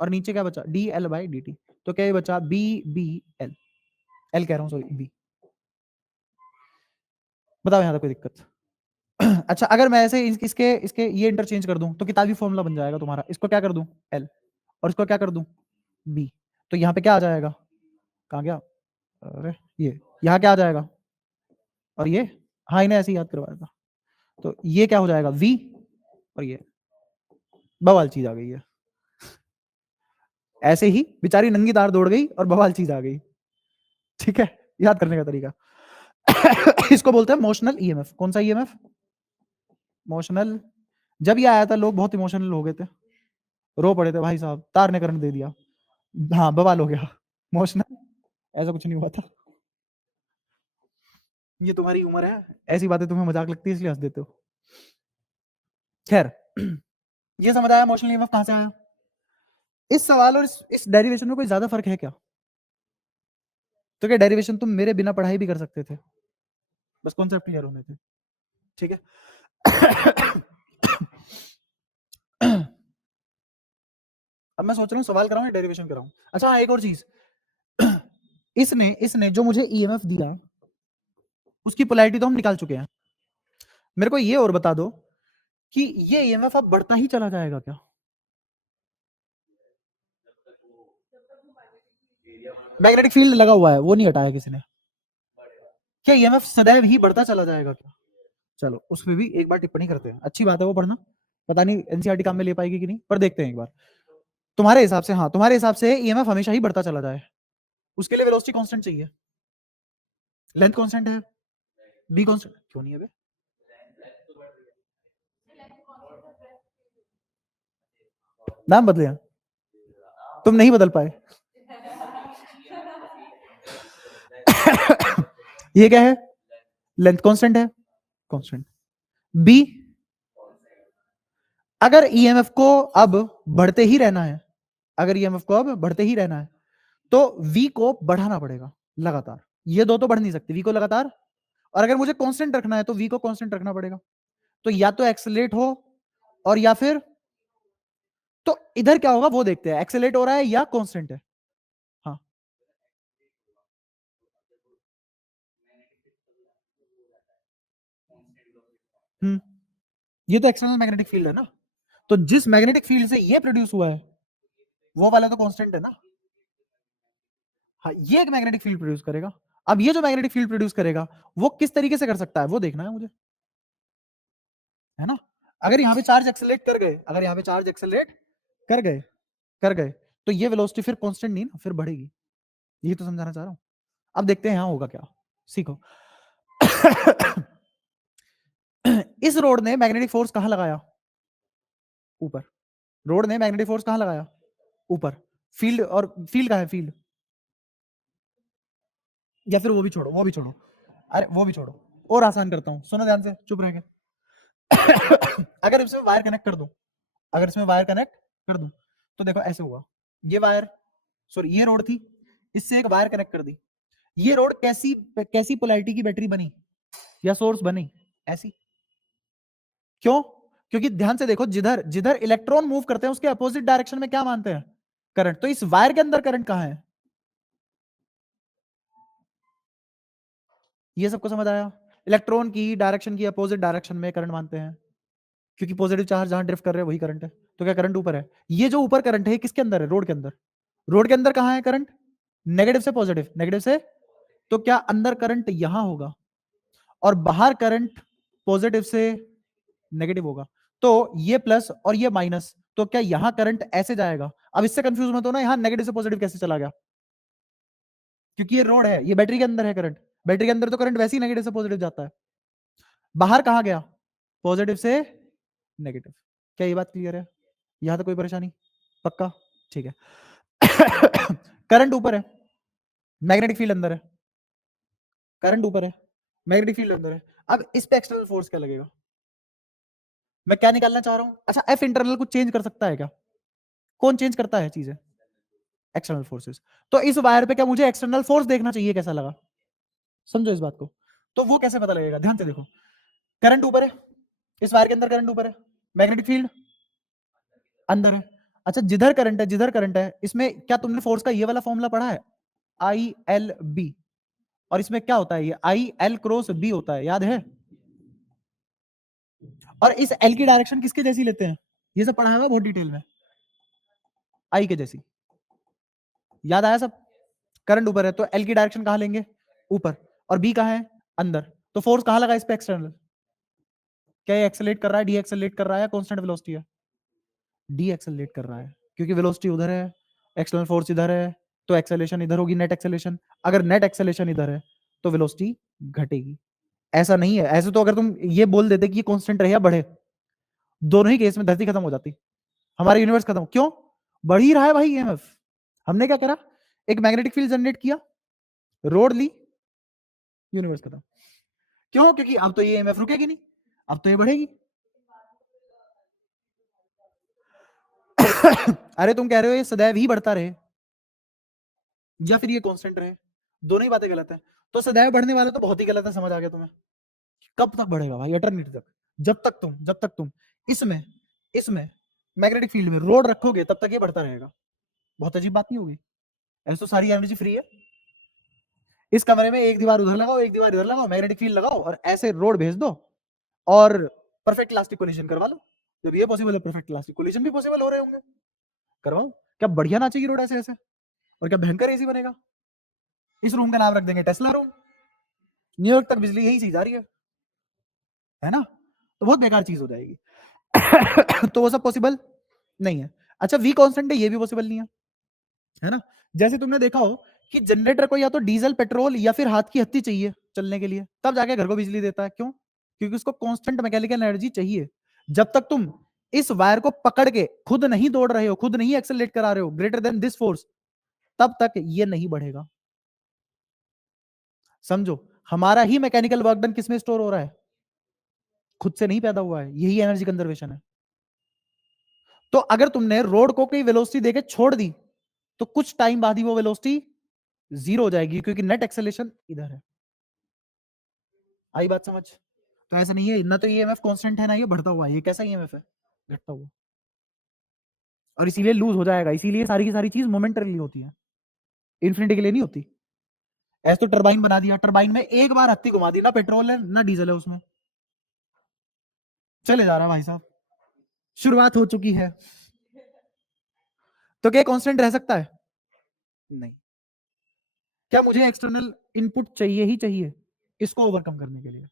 और नीचे क्या बचा? D L by D T. तो क्या ये बचा? बी बी एल, एल कह रहा हूं सॉरी, बी। बताओ यहां तक कोई दिक्कत? अच्छा, अगर मैं ऐसे इसके इसके ये इंटरचेंज कर दूं तो किताबी फॉर्मूला बन जाएगा तुम्हारा। इसको क्या कर दूं? एल, और इसको क्या कर दूं? बी। तो यहाँ पे क्या आ जाएगा? कहाँ गया? अरे ये यहाँ क्या आ जाएगा? और ये, हाँ इन्हें ऐसे ही याद करवाया था। तो ये क्या हो जाएगा? वी, और ये बवाल चीज आ गई है। ऐसे ही बेचारी नंगी तार दौड़ गई और बवाल चीज आ गई। ठीक है, याद करने का तरीका। इसको बोलते हैं मोशनल ईएमएफ। कौन सा ईएमएफ? मोशनल। जब ये आया था लोग बहुत इमोशनल हो गए थे, रो पड़े थे भाई साहब, तार ने करंट दे दिया। हाँ, बवाल हो गया। मोशनल, ऐसा कुछ नहीं हुआ था। ये तुम्हारी उम्र है, ऐसी बातें तुम्हें मजाक लगती है इसलिए हंस देते हो। खैर, ये समझ आया मोशनल ईएमएफ कहां से आया? इस सवाल और इस डेरिवेशन में कोई ज्यादा फर्क है क्या? तो क्या डेरिवेशन तुम मेरे बिना पढ़ाई भी कर सकते थे, बस कॉन्सेप्ट क्लियर होने थे। ठीक है। अब मैं सोच रहा हूँ सवाल कराऊं या डेरिवेशन कराऊं। अच्छा हाँ, एक और चीज। इसने इसने जो मुझे ईएमएफ दिया उसकी पोलैरिटी तो हम निकाल चुके हैं। मेरे को ये और बता दो कि ये ईएमएफ अब बढ़ता ही चला जाएगा क्या? मैग्नेटिक फील्ड लगा हुआ है, वो नहीं हटाया किसी ने। क्या ईएमएफ सदैव ही बढ़ता चला जाएगा क्या? चलो उस पर भी एक बार टिप्पणी करते हैं, अच्छी बात है वो पढ़ना। पता नहीं एनसीईआरटी काम में ले पाएगी कि नहीं, पर देखते हैं एक बार। तुम्हारे हिसाब से, हाँ तुम्हारे हिसाब से ईएमएफ हमेशा ही बढ़ता चला जाए, उसके लिए वेलोसिटी कांस्टेंट चाहिए, लेंथ कांस्टेंट है, बी कांस्टेंट क्यों नहीं है बे? नाम बदले हैं, तुम नहीं बदल पाए। ये क्या है? लेंथ कांस्टेंट है, कांस्टेंट। बी, अगर ईएमएफ को अब बढ़ते ही रहना है अगर ईएमएफ को अब बढ़ते ही रहना है तो V को बढ़ाना पड़ेगा लगातार, ये दो तो बढ़ नहीं सकते, V को लगातार, और अगर मुझे कांस्टेंट रखना है तो V को कांस्टेंट रखना पड़ेगा, तो या तो एक्सेलरेट हो और या फिर, तो इधर क्या होगा वो देखते हैं, एक्सेलरेट हो रहा है या कांस्टेंट है। हाँ ये तो एक्सटर्नल मैग्नेटिक फील्ड है ना, तो जिस मैग्नेटिक फील्ड से ये प्रोड्यूस हुआ है वो वाला तो कांस्टेंट है ना। हाँ ये एक मैग्नेटिक फील्ड प्रोड्यूस करेगा, अब ये जो मैग्नेटिक फील्ड प्रोड्यूस करेगा वो किस तरीके से कर सकता है वो देखना है मुझे, है ना। अगर यहाँ पे चार्ज एक्सेलरेट कर गए, अगर यहाँ पे चार्ज एक्सेलरेट कर गए, कर गए, तो ये वेलोसिटी फिर कांस्टेंट नहीं ना, फिर बढ़ेगी, यही तो समझाना चाह रहा हूं। अब देखते हैं यहाँ होगा क्या, सीखो। इस रोड ने मैग्नेटिक फोर्स कहां लगाया, ऊपर, रोड ने मैग्नेटिक फोर्स कहां लगाया, ऊपर, फील्ड, और फील्ड कहां है, फील्ड, या फिर वो भी छोड़ो, वो भी छोड़ो, अरे वो भी छोड़ो, और आसान करता हूं, सुनो ध्यान से, चुप रह के। अगर इसमें वायर कनेक्ट कर दूं, अगर इसमें वायर कनेक्ट कर दूं तो देखो ऐसे हुआ, ये वायर, सॉरी ये रोड थी, इससे एक वायर कनेक्ट कर दी, ये रोड कैसी कैसी पोलैरिटी की बैटरी बनी या सोर्स बनी, ऐसी, क्यों, क्योंकि ध्यान से देखो, जिधर जिधर इलेक्ट्रॉन मूव करते हैं उसके अपोजिट डायरेक्शन में क्या मानते हैं, करंट, तो इस वायर के अंदर करंट कहां है, ये सबको समझ आया, इलेक्ट्रॉन की डायरेक्शन की अपोजिट डायरेक्शन में करंट मानते हैं, क्योंकि पॉजिटिव चार्ज जहां ड्रिफ्ट कर रहे हैं वही करंट है, तो क्या करंट ऊपर है, ये जो ऊपर करंट है किसके अंदर है, रोड के अंदर, रोड के अंदर कहां है करंट, नेगेटिव से पॉजिटिव, नेगेटिव से, तो क्या अंदर करंट यहां होगा और बाहर करंट पॉजिटिव से नेगेटिव होगा, तो ये प्लस और ये माइनस, तो क्या यहां करंट ऐसे जाएगा, अब इससे कंफ्यूज मत होना, यहां नेगेटिव से पॉजिटिव कैसे चला गया, क्योंकि ये रोड है, ये बैटरी के अंदर है करंट, बैटरी के अंदर तो करंट वैसे ही नेगेटिव से पॉजिटिव जाता है, बाहर कहां गया, पॉजिटिव से नेगेटिव, क्या ये बात क्लियर है, यहां तक कोई परेशानी, पक्का, ठीक है। करंट ऊपर है, मैग्नेटिक फील्ड अंदर है, करंट ऊपर है, मैग्नेटिक फील्ड अंदर है, अब इस पे एक्सटर्नल फोर्स क्या लगेगा, मैं क्या निकालना चाह रहा हूं, अच्छा एफ इंटरनल कुछ चेंज कर सकता है क्या, कौन चेंज करता है चीजें, एक्सटर्नल फोर्सेस, तो इस वायर पे क्या मुझे एक्सटर्नल फोर्स देखना चाहिए कैसा लगा, समझो इस बात को, तो वो कैसे पता लगेगा, ध्यान से देखो, करंट ऊपर है, इस वायर के अंदर करंट ऊपर है, मैग्नेटिक फील्ड अंदर है, अच्छा जिधर करंट है, जिधर करंट है, इसमें क्या तुमने फोर्स का ये वाला फॉर्मूला पढ़ा है, आई एल बी, और इसमें क्या होता है, ये आई एल क्रॉस बी होता है, याद है, और इस एल की डायरेक्शन किसके जैसी लेते हैं, ये सब पढ़ा होगा बहुत डिटेल में, आई के जैसी, याद आया सब, करंट ऊपर है तो एल की डायरेक्शन कहां लेंगे, ऊपर, और बी कहां है, अंदर, तो फोर्स कहां लगा इस पे एक्सटर्नल, क्या ये एक्सेलरेट कर रहा है, डी एक्सेलरेट कर रहा है, कांस्टेंट वेलोसिटी है, डी एक्सेलरेट कर रहा है, क्योंकि वेलोसिटी उधर है, एक्सटर्नल फोर्स इधर है, तो एक्सेलेशन इधर होगी, नेट एक्सेलेशन, अगर नेट एक्सेलेशन इधर है तो वेलोसिटी घटेगी, ऐसा नहीं है, ऐसे तो अगर तुम ये बोल देते कि ये कांस्टेंट रहे या बढ़े, दोनों ही केस में धरती खत्म हो जाती, हमारा यूनिवर्स खत्म, क्यों, बढ़ ही रहा है भाई ईएमएफ, हमने क्या करा, एक मैग्नेटिक फील्ड जनरेट किया, रोड ली, यूनिवर्स खत्म, क्यों, क्योंकि अब तो ये ईएमएफ रुकेगी नहीं, अब तो ये बढ़ेगी। अरे तुम कह रहे हो ये सदैव ही बढ़ता रहे या फिर ये कांस्टेंट रहे, दोनों ही बातें गलत है, तो सदैव बढ़ने वाला तो बहुत ही गलत है, समझ आ गया तुम्हें, कब तक बढ़ेगा भाई, एटर्निटी तक, जब तक तुम इसमें इसमें मैग्नेटिक फील्ड में रोड रखोगे तब तक ये बढ़ता रहेगा, बहुत अजीब बात नहीं होगी, ऐसे तो सारी एनर्जी फ्री है, इस कमरे में एक दीवार उधर लगाओ, एक दीवार इधर लगाओ, मैग्नेटिक फील्ड लगाओ और ऐसे रोड भेज दो और परफेक्ट इलास्टिक कोलिजन करवा लो, जब ये पॉसिबल है परफेक्ट इलास्टिक कोलिजन भी पॉसिबल हो रहे होंगे, करवाओ, क्या बढ़िया नाचेगी रोड ऐसे ऐसे, और क्या भयंकर एसी बनेगा, इस रूम का नाम रख देंगे टेस्ला रूम, न्यूयॉर्क तक बिजली यही चीज आ रही है ना, तो बहुत बेकार चीज हो जाएगी। तो वो सब पॉसिबल नहीं है, अच्छा वी कांस्टेंट है, ये भी पॉसिबल नहीं है ना, जैसे तुमने देखा हो कि जनरेटर को या तो डीजल पेट्रोल या फिर हाथ की हत्ती चाहिए चलने के लिए, तब जाके घर को बिजली देता है, क्यों, क्योंकि उसको कांस्टेंट मैकेनिकल एनर्जी चाहिए, जब तक तुम इस वायर को पकड़ के खुद नहीं दौड़ रहे हो, खुद नहीं एक्सेलरेट करा रहे हो ग्रेटर देन दिस फोर्स, तब तक ये नहीं बढ़ेगा, समझो, हमारा ही मैकेनिकल वर्क डन किसमें स्टोर हो रहा है, खुद से नहीं पैदा हुआ है, यही एनर्जी कंजर्वेशन है, तो अगर तुमने रोड को कोई वेलोसिटी देके छोड़ दी तो कुछ टाइम बाद ही वो वेलोसिटी जीरो हो जाएगी, क्योंकि नेट एक्सेलरेशन इधर है। आई बात समझ? तो ऐसा नहीं है ना, तो ईएमएफ कांस्टेंट है ना ये बढ़ता हुआ, ये कैसा ईएमएफ है? घटता हुआ। और इसीलिए लूज हो जाएगा, इसीलिए सारी की सारी चीज मोमेंटरीली होती है, इन्फिनिटी के लिए नहीं होती। ऐसे तो टरबाइन बना दिया, टरबाइन में एक बार हत्ती घुमा दी, ना पेट्रोल है ना डीजल है उसमें, चले जा रहा है भाई साहब, शुरुआत हो चुकी है। तो क्या कांस्टेंट रह सकता है? नहीं। क्या मुझे एक्सटर्नल इनपुट चाहिए ही चाहिए इसको ओवरकम करने के लिए?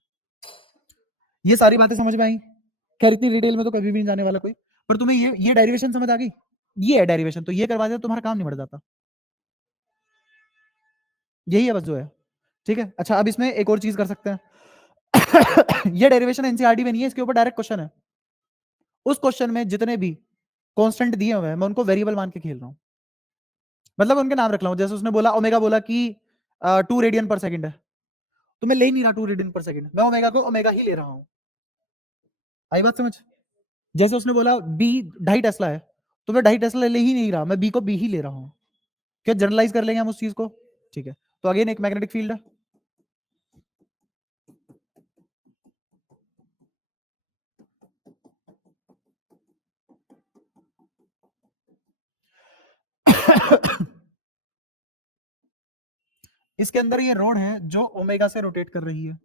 ये सारी बातें समझ में आई? खैर इतनी डिटेल में तो कभी भी नहीं जाने वाला कोई, पर तुम्हें ये डेरिवेशन समझ आ गई? ये है डेरिवेशन, तो ये करवा दे तो तुम्हारा काम नहीं बढ़ जाता। यही है बस जो है, ठीक है। अच्छा अब इसमें एक और चीज कर सकते हैं। ये डेरिवेशन एनसीईआरटी में नहीं है, इसके ऊपर डायरेक्ट क्वेश्चन है। उस क्वेश्चन में जितने भी कांस्टेंट दिए हुए हैं मैं उनको वेरिएबल मान के खेल रहा हूं, मतलब उनके नाम रख रहा हूं। जैसे उसने बोला ओमेगा, बोला कि 2 रेडियन पर सेकंड है, तो मैं ले नहीं रहा 2 रेडियन पर सेकंड, मैं ओमेगा को ओमेगा ही ले रहा हूं। आई बात समझ? जैसे उसने बोला बी 2.5 टेस्ला है, तो मैं 2.5 टेस्ला ले ही नहीं रहा, मैं बी को बी ही ले रहा हूं। क्या जनरलाइज कर लेंगे हम उस चीज को? ठीक है। तो अगेन एक मैग्नेटिक फील्ड है, इसके अंदर ये रोड है जो ओमेगा से रोटेट कर रही है,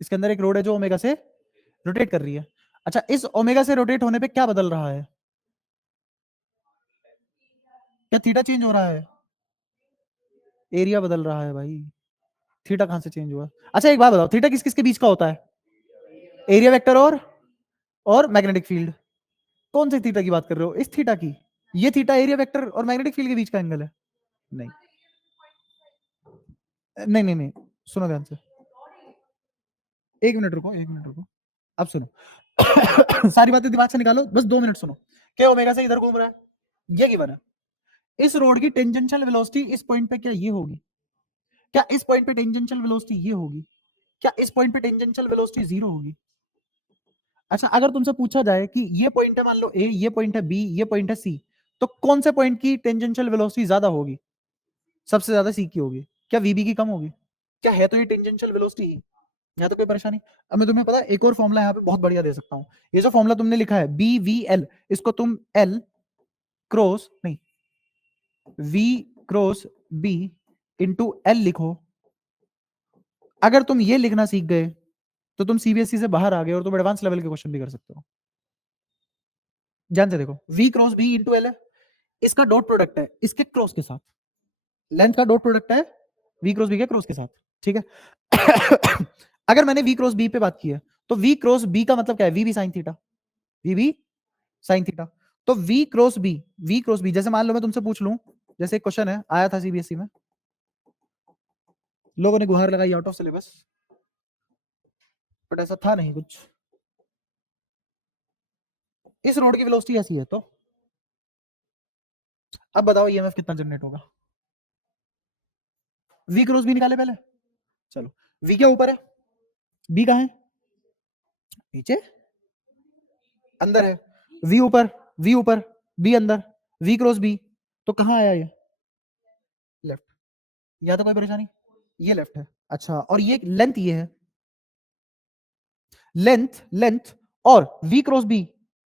इसके अंदर एक रोड है जो ओमेगा से रोटेट कर रही है। अच्छा इस ओमेगा से रोटेट होने पे क्या बदल रहा है? क्या थीटा चेंज हो रहा है? एरिया बदल रहा है भाई। थीटा कहां से चेंज हुआ? अच्छा एक बात बताओ, थीटा किस किस के बीच का होता है? एरिया वेक्टर और मैग्नेटिक फील्ड। कौन से थीटा की बात कर रहे हो? इस थीटा की। ये थीटा एरिया वेक्टर और मैग्नेटिक फील्ड के बीच का एंगल है। नहीं नहीं नहीं नहीं, सुनो ध्यान से, एक मिनट रुको, एक मिनट रुको। अब सुनो। सारी बातें दिमाग से निकालो, बस 2 मिनट सुनो। क्या ओमेगा से इधर घूम रहा है, ये गिवन है। इस रोड की टेंजेंशियल वेलोसिटी इस पॉइंट पे क्या ये होगी? क्या इस पॉइंट पे टेंजेंशियल वेलोसिटी ये होगी? क्या इस पॉइंट पे टेंजेंशियल वेलोसिटी जीरो होगी? अच्छा अगर तुमसे पूछा जाए कि ये पॉइंट है मान लो ए, ये पॉइंट है बी, ये पॉइंट है सी, तो कौन से पॉइंट की टेंजेंशियल वेलोसिटी ज्यादा होगी? सबसे ज्यादा सी की होगी। क्या वीबी की कम होगी? क्या है तो ये टेंजेंशियल वेलोसिटी ही, यहाँ तो कोई परेशानी। अब मैं तुम्हें पता है एक और फॉर्मूला यहाँ पे बहुत बढ़िया दे सकता हूँ। ये जो फॉर्मूला तुमने लिखा है बी वी एल, इसको तुम एल क्रॉस नहीं V cross B into L लिखो। अगर तुम ये लिखना सीख गए तो तुम सीबीएसई से बाहर आ गए और तुम एडवांस लेवल के क्वेश्चन भी कर सकते हो। ध्यान से देखो, V cross B into L है, इसका डॉट प्रोडक्ट है इसके क्रॉस के साथ, लेंथ का डॉट प्रोडक्ट है वी क्रॉस बी के क्रॉस के साथ, ठीक है। अगर मैंने वी क्रॉस बी पे बात की है तो वी क्रॉस बी का मतलब क्या है? V B sine theta, V B sine theta. तो वी क्रॉस बी जैसे मान लो मैं तुमसे पूछ लूं, जैसे एक क्वेश्चन है आया था सीबीएसई में, लोगों ने गुहार लगाई आउट ऑफ सिलेबस, बट ऐसा था नहीं कुछ। इस रोड की वेलोसिटी ऐसी है, तो अब बताओ ईएमएफ कितना जनरेट होगा? वी क्रॉस बी निकाले पहले, चलो वी क्या ऊपर है, बी कहां है? नीचे, अंदर है। वी ऊपर, वी ऊपर, बी अंदर, वी क्रॉस बी, तो कहां आया ये? लेफ्ट। या तो कोई परेशानी, ये लेफ्ट है। अच्छा और ये लेंथ ये है, लेंथ और वी क्रॉस बी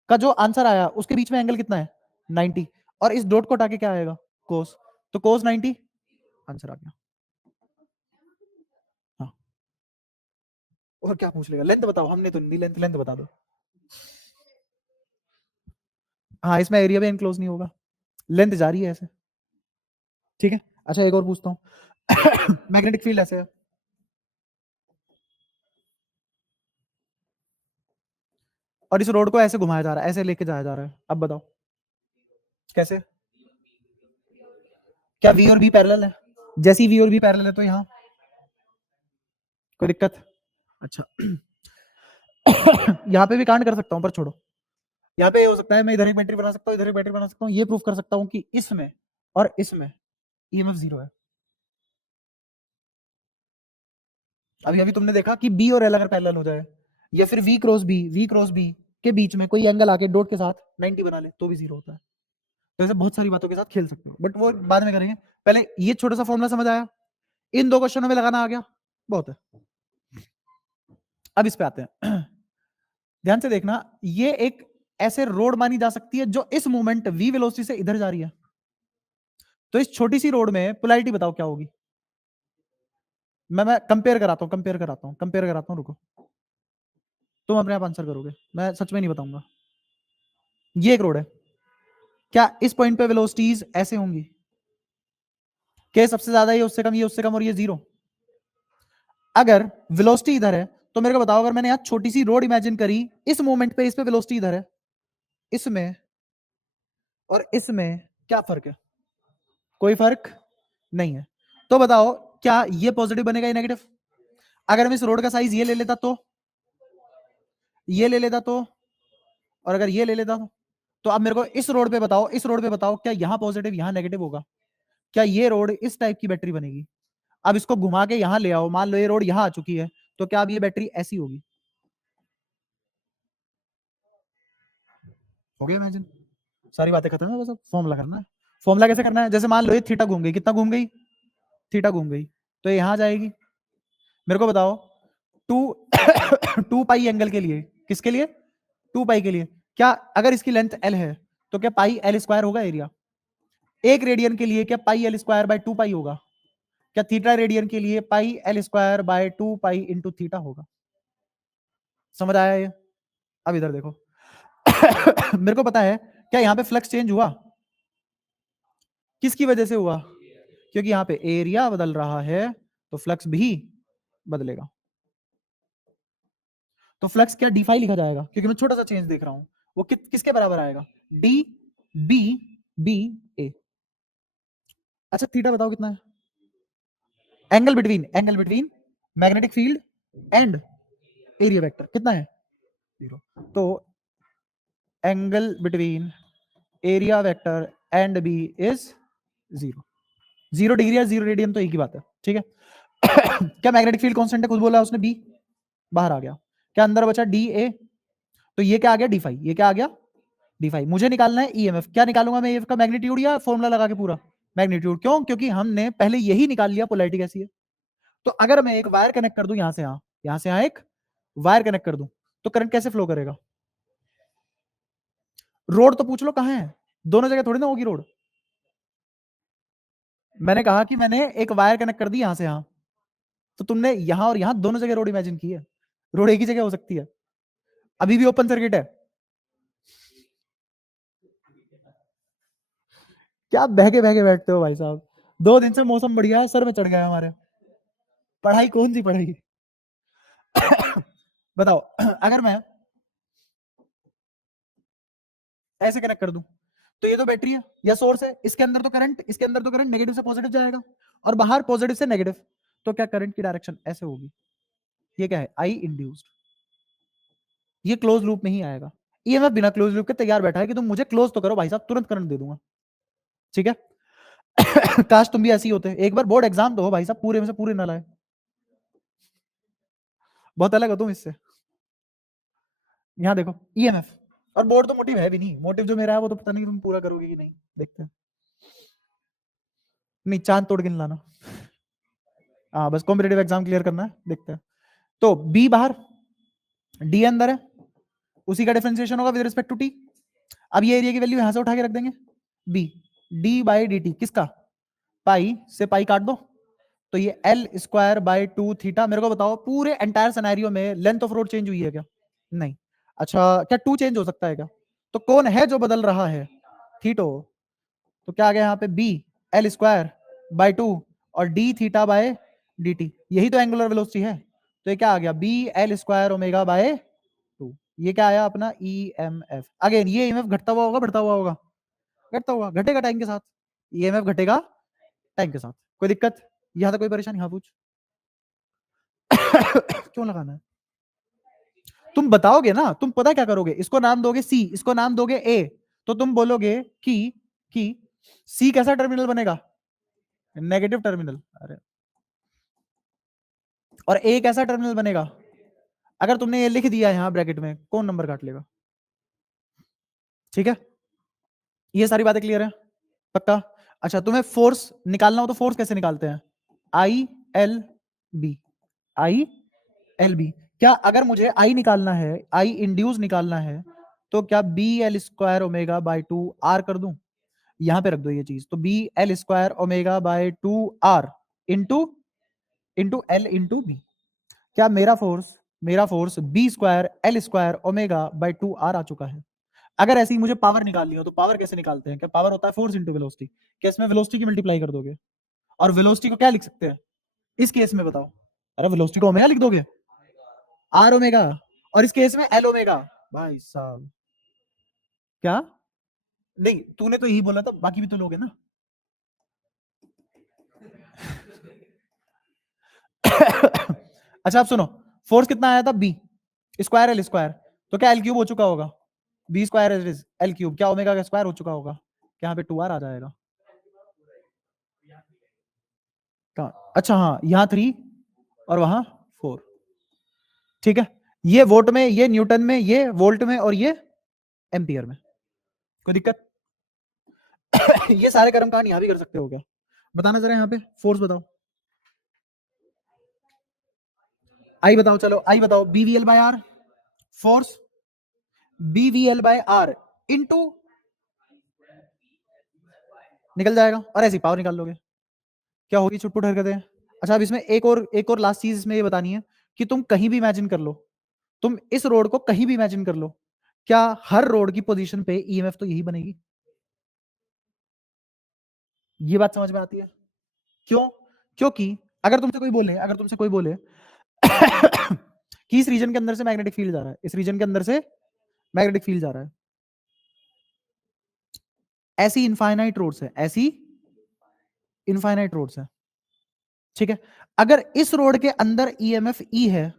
का जो आंसर आया उसके बीच में एंगल कितना है? 90, और इस डॉट को हटा के क्या आएगा? कोस, तो कोस 90 आंसर आ गया। हाँ और क्या पूछ लेगा? लेंथ बताओ, हमने तो नहीं, लेंथ लेंथ बता दो। हाँ इसमें एरिया भी एनक्लोज नहीं होगा, लेंथ जा रही है ऐसे, ठीक है। अच्छा एक और पूछता हूँ। मैग्नेटिक फील्ड ऐसे है, और इस रोड को ऐसे घुमाया जा रहा है, ऐसे लेके जाया जा रहा है, अब बताओ कैसे? क्या वी और बी पैरेलल है? जैसी वी और बी पैरेलल है तो यहाँ कोई दिक्कत? अच्छा। यहाँ पे भी कांड कर सकता हूँ, पर छोड़ो। यहाँ पे ये हो सकता है मैं इधर एक बैटरी बना सकता हूँ, इधर एक बैटरी बना सकता हूँ, ये प्रूफ कर सकता हूँ कि इसमें और इसमें ईएमएफ जीरो है। अभी अभी तुमने देखा कि बी और एल अगर पैरेलल हो जाए, या फिर वी क्रॉस बी के बीच में कोई एंगल आके डॉट के साथ 90 बना ले तो भी 0 होता है। तो ऐसे बहुत सारी बातों के साथ खेल सकते हो, बट वो बाद में करेंगे। पहले ये छोटा सा फॉर्मूला समझ आया, इन 2 क्वेश्चनों में लगाना आ गया, बहुत है। अब इस पे आते हैं। ध्यान से देखना, ये एक ऐसे रोड मानी जा सकती है जो इस मोमेंट v वेलोसिटी से इधर जा रही है। तो इस छोटी सी रोड में पोलैरिटी बताओ क्या होगी। मैं कंपेयर कराता हूं, रुको। तुम अपने आप आंसर करोगे, मैं सच में नहीं बताऊंगा। ये एक रोड है, क्या इस पॉइंट पे वेलोसिटीज ऐसे होंगी कि सबसे ज्यादा ये उससे कम, ये उससे कम, और ये 0। अगर वेलोसिटी इधर है तो मेरे को बताओ, अगर मैंने यहां छोटी सी रोड इमेजिन करी, इस मोमेंट पे इस पे वेलोसिटी इधर है, इसमें और इसमें क्या फर्क है? कोई फर्क नहीं है। तो बताओ, क्या ये पॉजिटिव बनेगा या नेगेटिव? अगर मैं इस रोड का साइज ये ले लेता तो, ये ले लेता तो, और अगर ये ले लेता तो अब मेरे को इस रोड पे बताओ, इस रोड पे बताओ, क्या यहां पॉजिटिव यहां नेगेटिव होगा? क्या ये रोड इस टाइप की बैटरी बनेगी? अब इसको घुमा के यहां ले आओ, मान लो ये रोड यहां आ चुकी है, तो क्या अब ये बैटरी ऐसी होगी? हो गया इमेजिन, सारी बातें खत्म है, बस अब फॉर्मूला करना है। फॉर्मूला कैसे करना है? जैसे मान लो ये थीटा घूम गई, कितना घूम गई? थीटा घूम गई, तो ये यहां जाएगी। मेरे को बताओ, टू 2 पाई एंगल के लिए, किसके लिए? 2 पाई के लिए, क्या अगर इसकी लेंथ एल है तो क्या पाई एल स्क्वायर होगा एरिया? एक रेडियन के लिए क्या पाई एल स्क्वायर बाय 2 पाई होगा? क्या थीटा रेडियन के लिए pi L square by 2 pi into theta होगा? समझ आया ये? अब इधर देखो। मेरे को पता है, क्या यहां पे फ्लक्स चेंज हुआ? किसकी वजह से हुआ? क्योंकि यहां पे एरिया बदल रहा है तो फ्लक्स भी बदलेगा। तो फ्लक्स क्या डी फाई लिखा जाएगा? क्योंकि मैं छोटा सा चेंज देख रहा हूं, वो किसके बराबर आएगा? D B B A. अच्छा थीटा बताओ कितना है? Angle between magnetic field and area vector कितना है? 0। तो angle between area vector and B is 0। 0 degree या 0 रेडियन तो एक ही बात है, ठीक है। क्या मैग्नेटिक फील्ड कांस्टेंट है? खुद बोला उसने, बी बाहर आ गया, क्या अंदर बचा? D A. तो ये क्या आ गया? D phi. ये क्या आ गया? D phi. मुझे निकालना है ईएमएफ। क्या निकालूंगा मैं? ईएमएफ का मैग्नीट्यूड या फॉर्मूला लगा के पूरा? मैग्नीट्यूड। क्यों? क्योंकि हमने पहले यही निकाल लिया पोलैरिटी कैसी है। तो अगर मैं एक वायर कनेक्ट कर दूं यहां से यहां, यहां से यहां एक वायर कनेक्ट कर दूं, तो करंट कैसे फ्लो करेगा? रोड तो पूछ लो कहां है, दोनों जगह थोड़ी ना होगी रोड। मैंने कहा कि मैंने एक वायर कनेक्ट कर दी यहां से यहां, तो तुमने यहां और यहां दोनों जगह रोड इमेजिन की है। रोड एक ही जगह हो सकती है, अभी भी ओपन सर्किट है। क्या बहके बैठते हो भाई साहब? 2 दिन से मौसम बढ़िया है, सर में चढ़ गया हमारे। पढ़ाई कौन सी पढ़ाई? बताओ, अगर मैं ऐसे कनेक्ट कर दूं, तो ये तो बैटरी है या सोर्स है, इसके अंदर तो करंट नेगेटिव से पॉजिटिव जाएगा और बाहर पॉजिटिव से नेगेटिव। तो क्या करंट की डायरेक्शन ऐसे होगी? ये क्या है? आई इंड्यूस्ड। ये क्लोज लूप में ही आएगा। ईएमएफ बिना क्लोज लूप के तैयार बैठा है कि तुम मुझे क्लोज तो करो भाई साहब, तुरंत करंट दे दूंगा, ठीक है। काश तुम भी ऐसे ही होते। एक बार बोर्ड एग्जाम तो हो भाई साहब, पूरे में से पूरे ना लाए। बहुत अलग हो तुम इससे। यहाँ देखो ईएमएफ, और बोर्ड तो मोटिव है भी नहीं, मोटिव जो मेरा है वो तो पता नहीं तुम पूरा करोगे कि नहीं, देखते हैं। नहीं, चांद तोड़ के नहीं लाना। हाँ बस कॉम्पिटेटिव एग्जाम क्लियर करना है, देखते हैं। तो बी बाहर, डी अंदर है, उसी का डिफरेंशिएशन होगा विद रिस्पेक्ट टू टी। अब ये एरिया की वैल्यू यहां से उठा के रख देंगे, B D by D T, किसका? पाई से पाई काट दो, तो ये एल स्क्वायर बाई 2 थीटा। मेरे को बताओ, पूरे एंटायर सिनेरियो में लेंथ ऑफ रोड चेंज हुई है क्या? नहीं। अच्छा क्या 2 चेंज हो सकता है क्या? तो कौन है जो बदल रहा है? थीटो। तो क्या आ गया यहाँ पे? बी एल स्क्वायर बाई 2 और D theta by D T, यही तो एंगुलर वेलोसिटी है। तो ये क्या आ गया? B L square omega by 2। ये क्या आया अपना? E M F. अगेन ये ईएमएफ घटता हुआ होगा बढ़ता हुआ होगा? घटता हुआ, घटेगा टाइम के साथ। ईएमएफ घटेगा टाइम के साथ। कोई दिक्कत? यहां तक कोई परेशानी? हाँ पूछ। क्यों लगाना है? तुम बताओगे ना, तुम पता क्या करोगे, इसको नाम दोगे सी, इसको नाम दोगे ए, तो तुम बोलोगे कि सी कैसा टर्मिनल बनेगा? Negative terminal. अरे, और ए कैसा टर्मिनल बनेगा? अगर तुमने ये लिख दिया यहां ब्रैकेट में, कौन नंबर काट लेगा? ठीक है, ये सारी बातें क्लियर है, पक्का? अच्छा, तुम्हें फोर्स निकालना हो तो फोर्स कैसे निकालते हैं? I L B, I L B. क्या अगर मुझे आई निकालना है, आई इंड्यूस निकालना है, तो क्या B L square omega by 2 R कर दूं? यहां पे रख दो ये चीज, तो B L square omega by 2 R into into L into B. क्या मेरा force B square L square omega by 2 R आ चुका है? अगर ऐसी मुझे पावर निकालनी हो तो पावर कैसे निकालते हैं? क्या पावर होता है फोर्स इंटू वेलोसिटी? क्या इसमें वेलोसिटी की मल्टीप्लाई कर दोगे? और वेलोसिटी को क्या लिख सकते हैं इस केस में, बताओ? अरे वेलोसिटी को ओमेगा लिख दोगे, आर ओमेगा, और इस केस में एल ओमेगा। भाई साहब, क्या? नहीं, तूने तो यही बोला था, बाकी भी तो लोग हैं ना। अच्छा, आप सुनो, फोर्स कितना आया था? बी स्क्वायर एल स्क्वायर, तो क्या एल क्यूब हो चुका होगा? बी स्क्वायर एल क्यूब, क्या ओमेगा का स्क्वायर हो चुका होगा? क्या यहाँ पे 2 आर आ जाएगा? कहाँ? अच्छा हाँ, यहाँ 3 और वहां 4। ठीक है, ये वोट में, ये न्यूटन में, ये वोल्ट में, और ये एम्पियर में। कोई दिक्कत? ये सारे कर्म कांड यहां भी कर सकते हो क्या? बताना जरा, यहाँ पे फोर्स बताओ, आई बताओ, चलो आई बताओ, BVL by R, force BVL by R into, निकल जाएगा, और ऐसी पावर निकाल लोगे। क्या होगी? छुटपुट हरकतें। अच्छा, अब इसमें एक और लास्ट चीज इसमें ये बतानी है कि तुम कहीं भी इमेजिन कर लो, तुम इस रोड को कहीं भी इमेजिन कर लो, क्या हर रोड की पोजीशन पे ईएमएफ तो यही बनेगी? ये बात समझ में आती है? क्यों? क्योंकि अगर तुमसे कोई बोले कि इस रीजन के अंदर से मैग्नेटिक फील्ड जा रहा है, इस रीजन के अंदर से मैग्नेटिक फील्ड जा रहा है, ऐसी इनफाइनाइट रोड्स है, ऐसी इनफाइनाइट रोड्स है, ठीक है? अगर इस रोड के अंदर ईएमएफ ई है,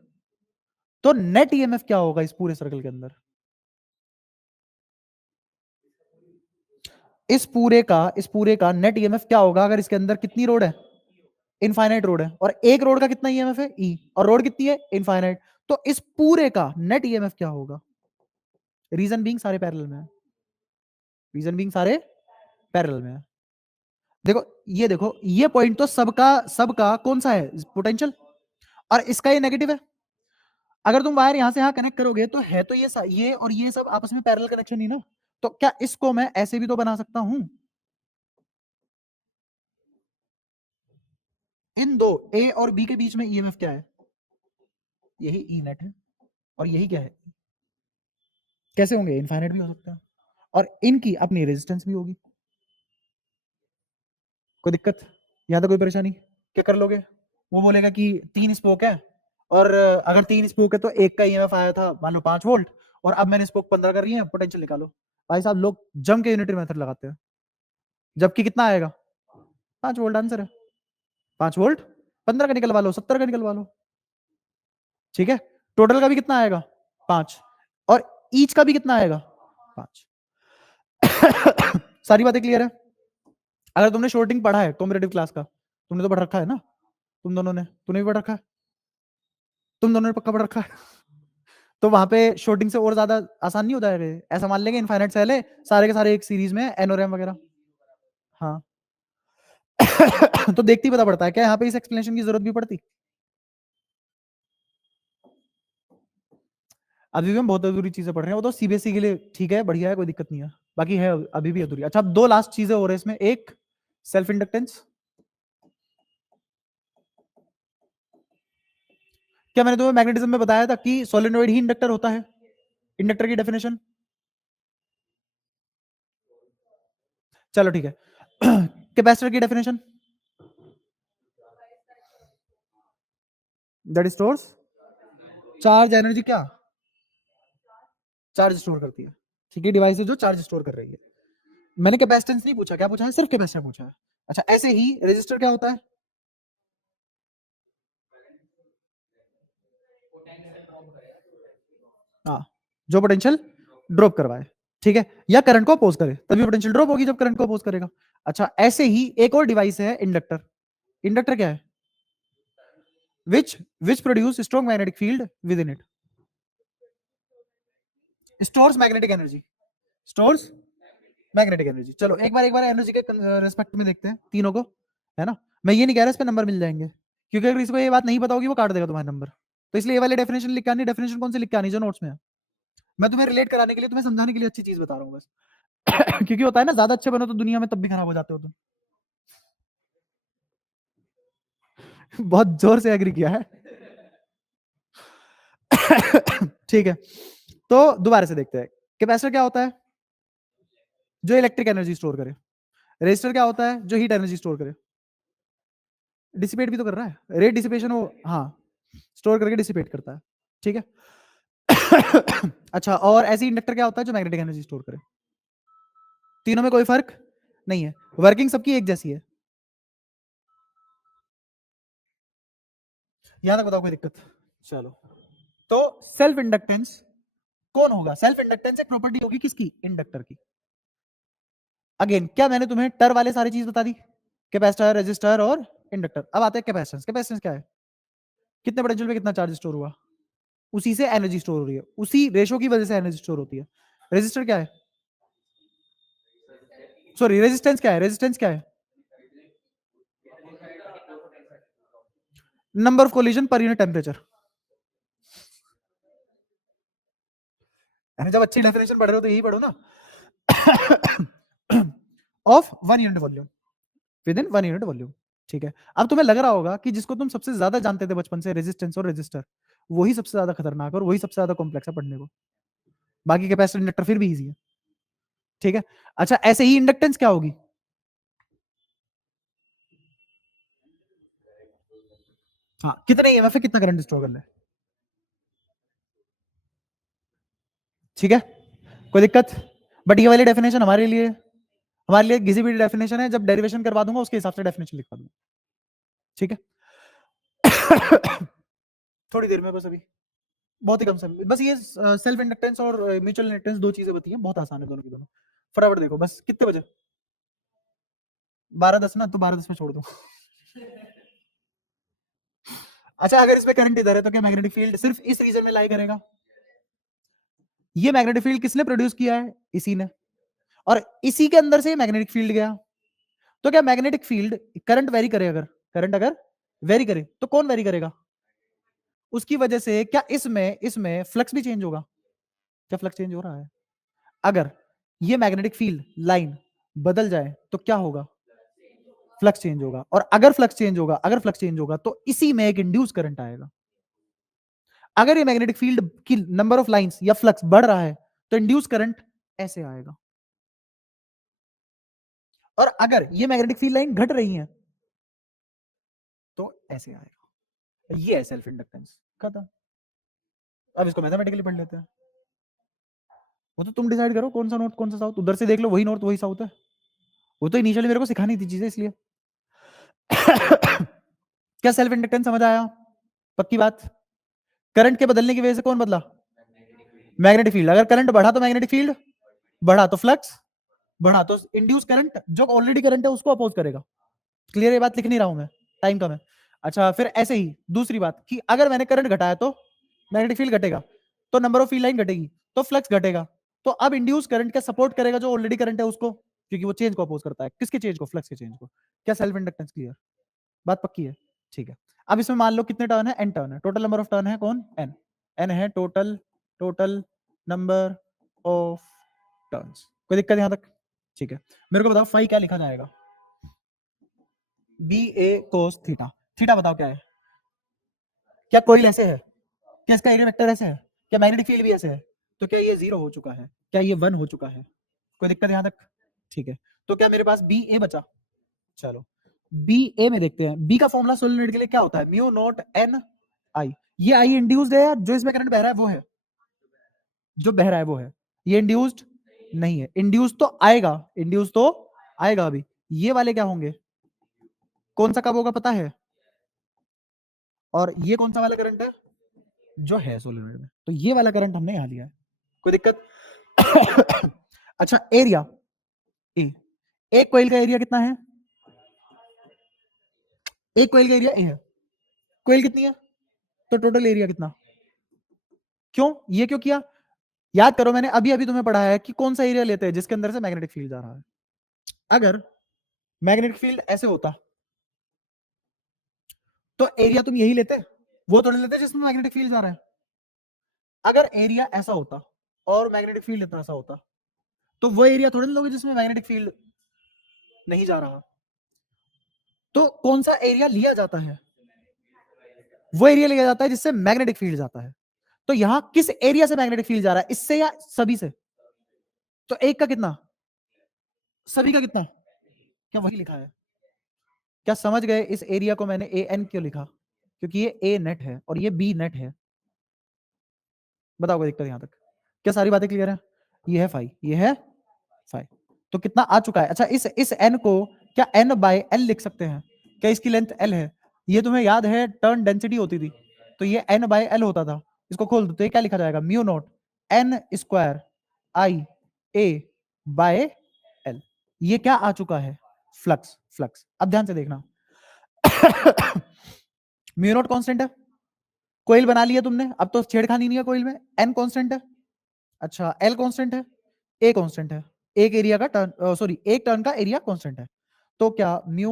तो नेट ईएमएफ क्या होगा इस पूरे सर्कल के अंदर? इस पूरे का नेट ईएमएफ क्या होगा अगर इसके अंदर कितनी रोड है? इनफाइनाइट रोड है, और एक रोड का कितना ईएमएफ है? ई, और रोड कितनी है? इनफाइनाइट। तो इस पूरे का नेट ईएमएफ क्या होगा? रीजन बीइंग सारे पैरेलल में है, रीजन बीइंग सारे पैरेलल में है। देखो, ये देखो, ये पॉइंट तो सबका सबका कौन सा है? पोटेंशियल, और इसका ये नेगेटिव है। अगर तुम वायर यहां से यहां कनेक्ट करोगे तो है तो ये और ये सब आपस में पैरेलल कनेक्शन ही ना। तो क्या इसको मैं ऐसे भी तो बना सकता हूं? इन दो ए और बी के बीच में ईएमएफ क्या है? यही ई नेट है, और यही क्या है? कैसे होंगे? इनफाइनाइट भी हो सकता है, और इनकी अपनी रेजिस्टेंस भी होगी। कोई दिक्कत? यहां तो कोई परेशानी? क्या कर लोगे? वो बोलेगा कि 3 स्पोक है, और अगर 3 स्पोक है तो एक का ईएमएफ आया था मान लो 5 वोल्ट, और अब मैंने स्पोक 15 कर रही है, पोटेंशियल निकालो। भाई साहब, लोग जम के यूनिटरी मेथड लगाते हैं, जबकि कितना आएगा? 5 वोल्ट आंसर है। 5 वोल्ट, 15 का निकलवा लो, 70 का निकलवा लो, ठीक है? टोटल का भी कितना आएगा? 5, और ईच का भी कितना आएगा? 5। सारी बातें क्लियर है? अगर तुमने शॉर्टिंग पढ़ा है कॉम्पिटेटिव क्लास का, तुमने तो पढ़ रखा है ना, तुम दोनों ने, तूने भी पढ़ रखा है, तुम दोनों ने पक्का पढ़ रखा है। तो वहां पे शॉर्टिंग से और ज्यादा आसान नहीं होता है? ऐसा मान लेंगे इनफाइनाइट सेल है, सारे के सारे एक सीरीज में एनोरेम वगैरह। हाँ। तो देखती पता पड़ता है क्या यहाँ पे इस एक्सप्लेनेशन की जरूरत भी पड़ती? अभी भी हम बहुत अधूरी चीजें पढ़ रहे हैं, वो तो सीबीएसई के लिए ठीक है, बढ़िया है, कोई दिक्कत नहीं है, बाकी है अभी भी अधूरी। अच्छा, अब 2 लास्ट चीजें हो रही है इसमें। एक, सेल्फ इंडक्टेंस। क्या मैंने तुम्हें मैग्नेटिज्म में बताया था कि सोलेनोइड ही इंडक्टर होता है? इंडक्टर की डेफिनेशन, चलो ठीक है। कैपेसिटर की definition, that stores charge energy. क्या? चार्ज स्टोर करती है, ठीक है, डिवाइस है जो चार्ज स्टोर कर रही है। मैंने कैपेसिटेंस नहीं पूछा, क्या पूछा है? सिर्फ कैपेसिटर पूछा है। अच्छा, ऐसे ही रेजिस्टर क्या होता है? हाँ, जो पोटेंशियल ड्रॉप करवाए, ठीक है, या करंट को अपोज करे, तभी पोटेंशियल ड्रॉप होगी जब करंट को अपोज करेगा। अच्छा, ऐसे ही एक और डिवाइस है इंडक्टर। इंडक्टर क्या है? Which produce strong magnetic field with in it, stores magnetic energy. Stores magnetic energy. चलो एक बार एनर्जी के रेस्पेक्ट में देखते हैं तीनों को, है ना। मैं ये नहीं कह रहा इस पे नंबर मिल जाएंगे, क्योंकि अगर इसको ये बात नहीं पता होगी वो काट देगा तुम्हारे नंबर। तो इसलिए ये वाली डेफिनेशन लिख के आनी। डेफिनेशन कौन सी लिख के आनी जो नोट्स में है? मैं तुम्हें रिलेट कराने के लिए, तुम्हें समझाने के लिए अच्छी चीज बता रहा हूँ बस। क्योंकि होता है ना, ज्यादा अच्छे बनो तो दुनिया में तब भी खराब हो जाते हो तुम। बहुत जोर से एग्री किया है। ठीक है, तो दोबारा से देखते हैं। कैपेसिटर क्या होता है? जो इलेक्ट्रिक एनर्जी स्टोर करे। रेजिस्टर क्या होता है? जो हीट एनर्जी स्टोर करे। डिसिपेट भी तो कर रहा है, रेट डिसिपेशन वो, हाँ, स्टोर करके डिसिपेट करता है। ठीक है। अच्छा, और ऐसी इंडक्टर क्या होता है? जो मैग्नेटिक एनर्जी स्टोर करे। तीनों में कोई फर्क नहीं है, वर्किंग सबकी एक जैसी है। यहां तक बताओ कोई दिक्कत? चलो, तो सेल्फ इंडक्टेंस कौन होगा? सेल्फ इंडक्टेंस एक प्रॉपर्टी होगी किसकी? इंडक्टर की। अगेन, क्या मैंने तुम्हें टर वाले सारी चीज बता दी? कैपेसिटर, रेजिस्टर और इंडक्टर। अब आते हैं कैपेसिटेंस। कैपेसिटेंस क्या है? कितने पोटेंशियल पे कितना चार्ज स्टोर हुआ, उसी से एनर्जी स्टोर हो रही है, उसी रेशो की वजह से एनर्जी स्टोर होती है। रेजिस्टर क्या है? सॉरी, रेजिस्टेंस क्या है? रेजिस्टेंस क्या है? Number of collision per unit temperature. जब अच्छी डेफिनेशन पढ़ रहे हो तो यही पढ़ो ना। Of 1 unit volume, with in 1 unit volume. ठीक है। अब तुम्हें लग रहा होगा कि जिसको तुम सबसे ज्यादा जानते थे बचपन से, रेजिस्टेंस और रेजिस्टर, वही सबसे ज्यादा खतरनाक और वही सबसे ज्यादा कॉम्प्लेक्स है पढ़ने को। बाकी कैपेसिटर, इंडक्टर फिर भी इजी है। ठीक है। अच्छा, ऐसे ही इंडक्टेंस क्या होगी? हाँ, कितने ईएमएफ है, कितना करंट स्टोर करना है। ठीक है, कोई दिक्कत? बट ये वाली डेफिनेशन हमारे लिए घिसी पीटी डेफिनेशन है। जब डेरिवेशन करवा दूंगा उसके हिसाब से डेफिनेशन लिखवा दूंगा। ठीक है। थोड़ी देर में, बस अभी बहुत ही कम समय, बस ये सेल्फ इंडक्टेंस और म्यूचुअल इंडक्टेंस दो चीजें बती हैं, बहुत आसान है दोनों की दोनों। फटाफट देखो, बस कितने बजे? 12:10 ना, तो 12:10 में छोड़ दो। अच्छा, अगर इसमें करंट इधर है तो क्या मैग्नेटिक फील्ड सिर्फ इस रीजन में लाई करेगा? ये मैग्नेटिक फील्ड किसने प्रोड्यूस किया है? इसी ने। और इसी के अंदर से मैग्नेटिक फील्ड गया। तो क्या मैग्नेटिक फील्ड करंट वेरी करे? अगर करंट अगर वेरी करे तो कौन वेरी करेगा? उसकी वजह से क्या इसमें फ्लक्स भी चेंज होगा? क्या फ्लक्स चेंज हो रहा है? अगर ये मैग्नेटिक फील्ड लाइन बदल जाए तो क्या होगा? फ्लक्स चेंज होगा। और अगर फ्लक्स चेंज होगा तो इसी में एक इंड्यूस करंट आएगा। अगर ये मैग्नेटिक फील्ड की नंबर ऑफ लाइंस या फ्लक्स बढ़ रहा है तो इंड्यूस करंट ऐसे आएगा। और अगर ये मैग्नेटिक फील्ड लाइन घट रही है तो ऐसे आएगा। ये है सेल्फ इंडक्टेंस। खत्म। अब इसको मैथमेटिकली पढ़ लेते हैं। वो तो तुम डिसाइड करो कौन सा नॉर्थ कौन सा साउथ। उधर से देख लो, वही नॉर्थ वही साउथ है। वो तो इनिशियली मेरे को सिखानी थी चीजें, इसलिए। क्या सेल्फ इंडक्टेंस समझ आया? पक्की बात। करंट के बदलने की वजह से कौन बदला? Magnetic field. अगर करंट बढ़ा तो मैग्नेटिक फील्ड बढ़ा, तो फ्लक्स बढ़ा, तो इंड्यूस करंट जो ऑलरेडी करंट है उसको अपोज करेगा। क्लियर? ये बात लिख नहीं रहा हूं मैं, टाइम कम है। अच्छा, फिर ऐसे ही दूसरी बात कि अगर मैंने करंट घटाया तो मैग्नेटिक फील्ड घटेगा, तो नंबर ऑफ फील्ड लाइन घटेगी, तो फ्लक्स घटेगा। तो अब इंड्यूस करंट का सपोर्ट करेगा जो ऑलरेडी करंट है उसको, क्योंकि वो चेंज को अपोज करता है। किसके चेंज को? फ्लक्स के चेंज को। क्या सेल्फ इंडक्टेंस क्लियर? बात पक्की है? ठीक है। अब इसमें मान लो कितने टर्न है? एन टर्न है। टोटल नंबर ऑफ टर्न है कौन? एन। एन है टोटल नंबर ऑफ टर्न्स। कोई दिक्कत यहां तक? ठीक है। मेरे को बताओ फाई क्या लिखा जाएगा? बी ए कोस थीटा। थीटा बताओ क्या है? क्या कोई ऐसे है? क्या इसका एरिया वेक्टर ऐसे है? क्या मैग्नेटिक फील्ड भी ऐसे है? तो क्या ये 0 हो चुका है? क्या ये 1 हो चुका है? कोई दिक्कत यहां तक? ठीक है। तो क्या मेरे पास बी ए बचा? चलो, बी ए में देखते हैं। बी का फॉर्मूला सोलेनोइड के लिए क्या होता है? म्यू नॉट एन आई। ये आई इंड्यूस्ड है, या जो इसमें करंट बह रहा है वो है? जो बह रहा है वो है। ये इंड्यूस्ड नहीं है। इंड्यूस तो आएगा अभी। ये वाले क्या होंगे? कौन सा कब होगा पता है? और ये कौन सा वाला करंट है? जो है सोलेनोइड में। तो ये वाला करंट हमने यहां लिया है। कोई दिक्कत? अच्छा, एरिया ए। एक कोइल का एरिया कितना है? एक कोइल का एरिया ए है। कोइल कितनी है? तो टोटल एरिया कितना? क्यों? ये क्यों किया? याद करो, मैंने अभी अभी तुम्हें पढ़ाया है कि कौन सा एरिया लेते हैं जिसके अंदर से मैग्नेटिक फील्ड जा रहा है। अगर मैग्नेटिक फील्ड ऐसे होता तो एरिया तुम यही लेते, वो तो नहीं लेते जिसमें मैग्नेटिक फील्ड जा रहा है। अगर एरिया ऐसा होता और मैग्नेटिक फील्ड इतना सा होता, तो वो एरिया थोड़ी ना लोगे जिसमें मैग्नेटिक फील्ड नहीं जा रहा। तो कौन सा एरिया लिया जाता है? वो एरिया लिया जाता है जिससे मैग्नेटिक फील्ड जाता है। तो यहां किस एरिया से मैग्नेटिक फील्ड जा रहा है, इससे या सभी से? तो एक का कितना, सभी का कितना? क्या वही लिखा है? क्या समझ गए इस एरिया को मैंने ए एन क्यों लिखा? क्योंकि ये ए नेट है और ये बी नेट है। बताओ कोई दिक्कत यहां तक? क्या सारी बातें क्लियर है? ये है फाई, ये है फाई। तो कितना आ चुका है? अच्छा, इस एन को क्या एन बाय एल लिख सकते हैं? क्या इसकी लेंथ एल है? ये तुम्हें याद है टर्न डेंसिटी होती थी, तो ये एन बाय एल होता था। इसको खोल दो तो ये क्या लिखा जाएगा? Mu naught N square I A by L. ये क्या आ चुका है? फ्लक्स। फ्लक्स अब ध्यान से देखना। म्यू नोट कॉन्स्टेंट है, कोइल बना लिया तुमने, अब तो छेड़खानी नहीं है कोइल में। एन कांस्टेंट है, अच्छा एल कांस्टेंट है, ए कांस्टेंट है। एक एरिया का टर्न, सॉरी एक टर्न का एरिया कांस्टेंट है। तो क्या mu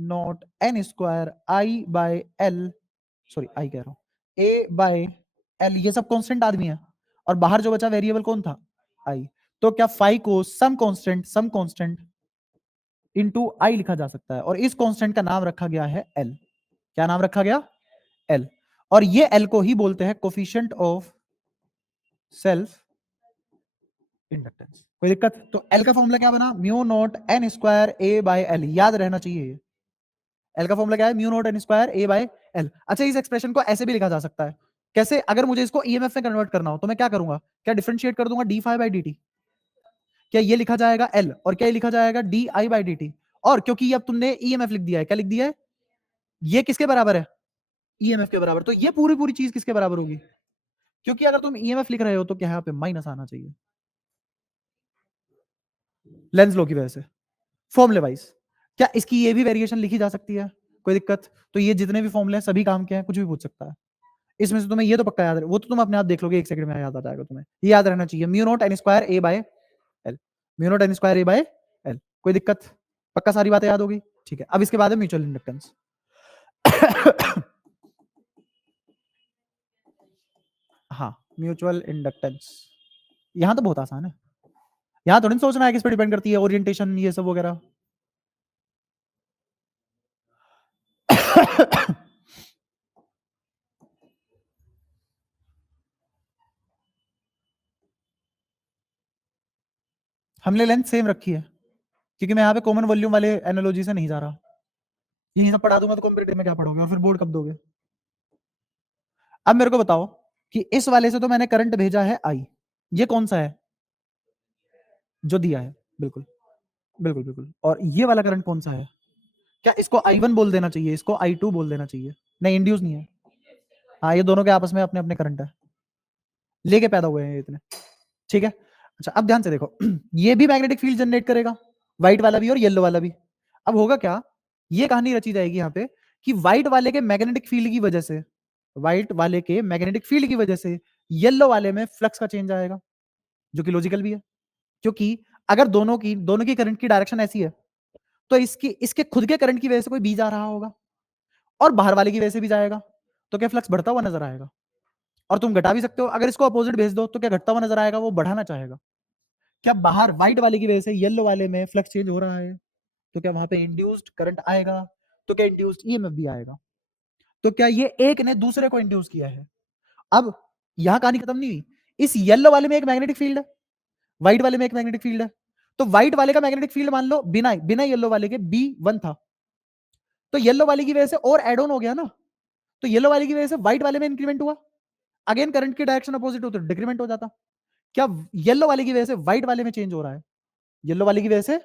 not an square I by L, sorry I कह रहा हूं, ए बाय एल, ये सब कांस्टेंट आदमी है और बाहर जो बचा वेरिएबल कौन था? आई। तो क्या फाई को सम कांस्टेंट इनटू आई लिखा जा सकता है और इस कांस्टेंट का नाम रखा गया है एल। क्या नाम रखा गया? एल। और ये एल को ही बोलते हैं कोफिशिएंट ऑफ सेल्फ इंडक्टेंस। कोई दिक्कत? तो एल का फॉर्मूला क्या बना? Mu not an square A by L. याद रहना चाहिए, एल का फॉर्मूला क्या है? Mu not an square A by L. अच्छा, इस एक्सप्रेशन को ऐसे भी लिखा जा सकता है। कैसे? अगर मुझे इसको ईएमएफ में कन्वर्ट करना हो तो मैं क्या करूंगा? क्या डिफरेंशिएट कर दूंगा D phi by D T. क्या ये लिखा जाएगा एल और क्या ये लिखा जाएगा D I by D T. और क्योंकि ये अब तुमने ईएमएफ लिख दिया है, क्या लिख दिया है? ये किसके बराबर है? ईएमएफ के बराबर। तो ये पूरी पूरी चीज किसके बराबर होगी? क्योंकि अगर तुम ईएमएफ लिख रहे हो तो क्या यहाँ पे माइनस आना चाहिए, लेंस लो की वजह से। फॉर्मूले वाइज क्या इसकी ये भी वेरिएशन लिखी जा सकती है? कोई दिक्कत? तो ये जितने भी फॉर्मूले हैं सभी काम के हैं, कुछ भी पूछ सकता है इसमें से। तुम्हें ये तो पक्का याद है, वो तो तुम अपने आप देख लोगे, एक सेकंड में याद आ जाएगा तुम्हें। ये याद रहना चाहिए, mu not an square A by L, mu not an square A by L. कोई दिक्कत? पक्का सारी बातें याद होगी? ठीक है, अब इसके बाद है म्यूचुअल इंडक्टेंस। हाँ, म्यूचुअल इंडक्टेंस यहां तो बहुत आसान है। यहां थोड़ी सोचना है किस पे डिपेंड करती है, ओरिएंटेशन ये सब वगैरह। हमने लेंथ सेम रखी है क्योंकि मैं यहाँ पे कॉमन वॉल्यूम वाले एनालॉजी से नहीं जा रहा। यही सब पढ़ा दूंगा तो कॉम्पिटिटिव में क्या पढ़ोगे और फिर बोर्ड कब दोगे? अब मेरे को बताओ कि इस वाले से तो मैंने करंट भेजा है आई, ये कौन सा है जो दिया है? बिल्कुल बिल्कुल बिल्कुल। और ये वाला करंट कौन सा है? क्या इसको I1 बोल देना चाहिए, इसको I2 बोल देना चाहिए? नहीं, इंड्यूस नहीं है। हाँ, ये दोनों के आपस में अपने अपने करंट है, लेके पैदा हुए हैं ये इतने। ठीक है, अच्छा अब ध्यान से देखो। ये भी मैग्नेटिक फील्ड जनरेट करेगा, व्हाइट वाला भी और येलो वाला भी। अब होगा क्या, ये कहानी रची जाएगी यहाँ पे कि व्हाइट वाले के मैग्नेटिक फील्ड की वजह से, व्हाइट वाले के मैग्नेटिक फील्ड की वजह से येलो वाले में फ्लक्स का चेंज आएगा, जो कि लॉजिकल भी है। क्योंकि अगर दोनों की करंट की डायरेक्शन ऐसी है तो इसके खुद के करंट की वजह से कोई बी जा रहा होगा और बाहर वाले की वजह से भी जाएगा, तो क्या फ्लक्स बढ़ता हुआ नजर आएगा? और तुम घटा भी सकते हो, अगर इसको अपोजिट भेज दो तो क्या घटता हुआ नजर आएगा? वो बढ़ाना चाहेगा। क्या बाहर व्हाइट वाले की वजह से येलो वाले में फ्लक्स चेंज हो रहा है, तो क्या वहां पे इंड्यूस्ड करंट आएगा? तो क्या इंड्यूस्ड ईएमएफ भी आएगा? तो क्या ये एक ने दूसरे को इंड्यूस किया है? अब यहां कहानी खत्म नहीं हुई। इस येलो वाले में एक मैग्नेटिक फील्ड है, व्हाइट वाले में एक मैग्नेटिक फील्ड है। तो व्हाइट वाले का मैग्नेटिक फील्ड मान लो बिना बिना येलो वाले के B1 था, तो येलो वाले की वजह से और एड ऑन हो गया ना, तो येलो वाले की वजह से व्हाइट वाले में इंक्रीमेंट हुआ। अगेन करंट की डायरेक्शन अपोजिट हो तो डिक्रीमेंट हो जाता। क्या येलो वाले की वजह से व्हाइट वाले में चेंज हो रहा है? येलो वाले की वजह से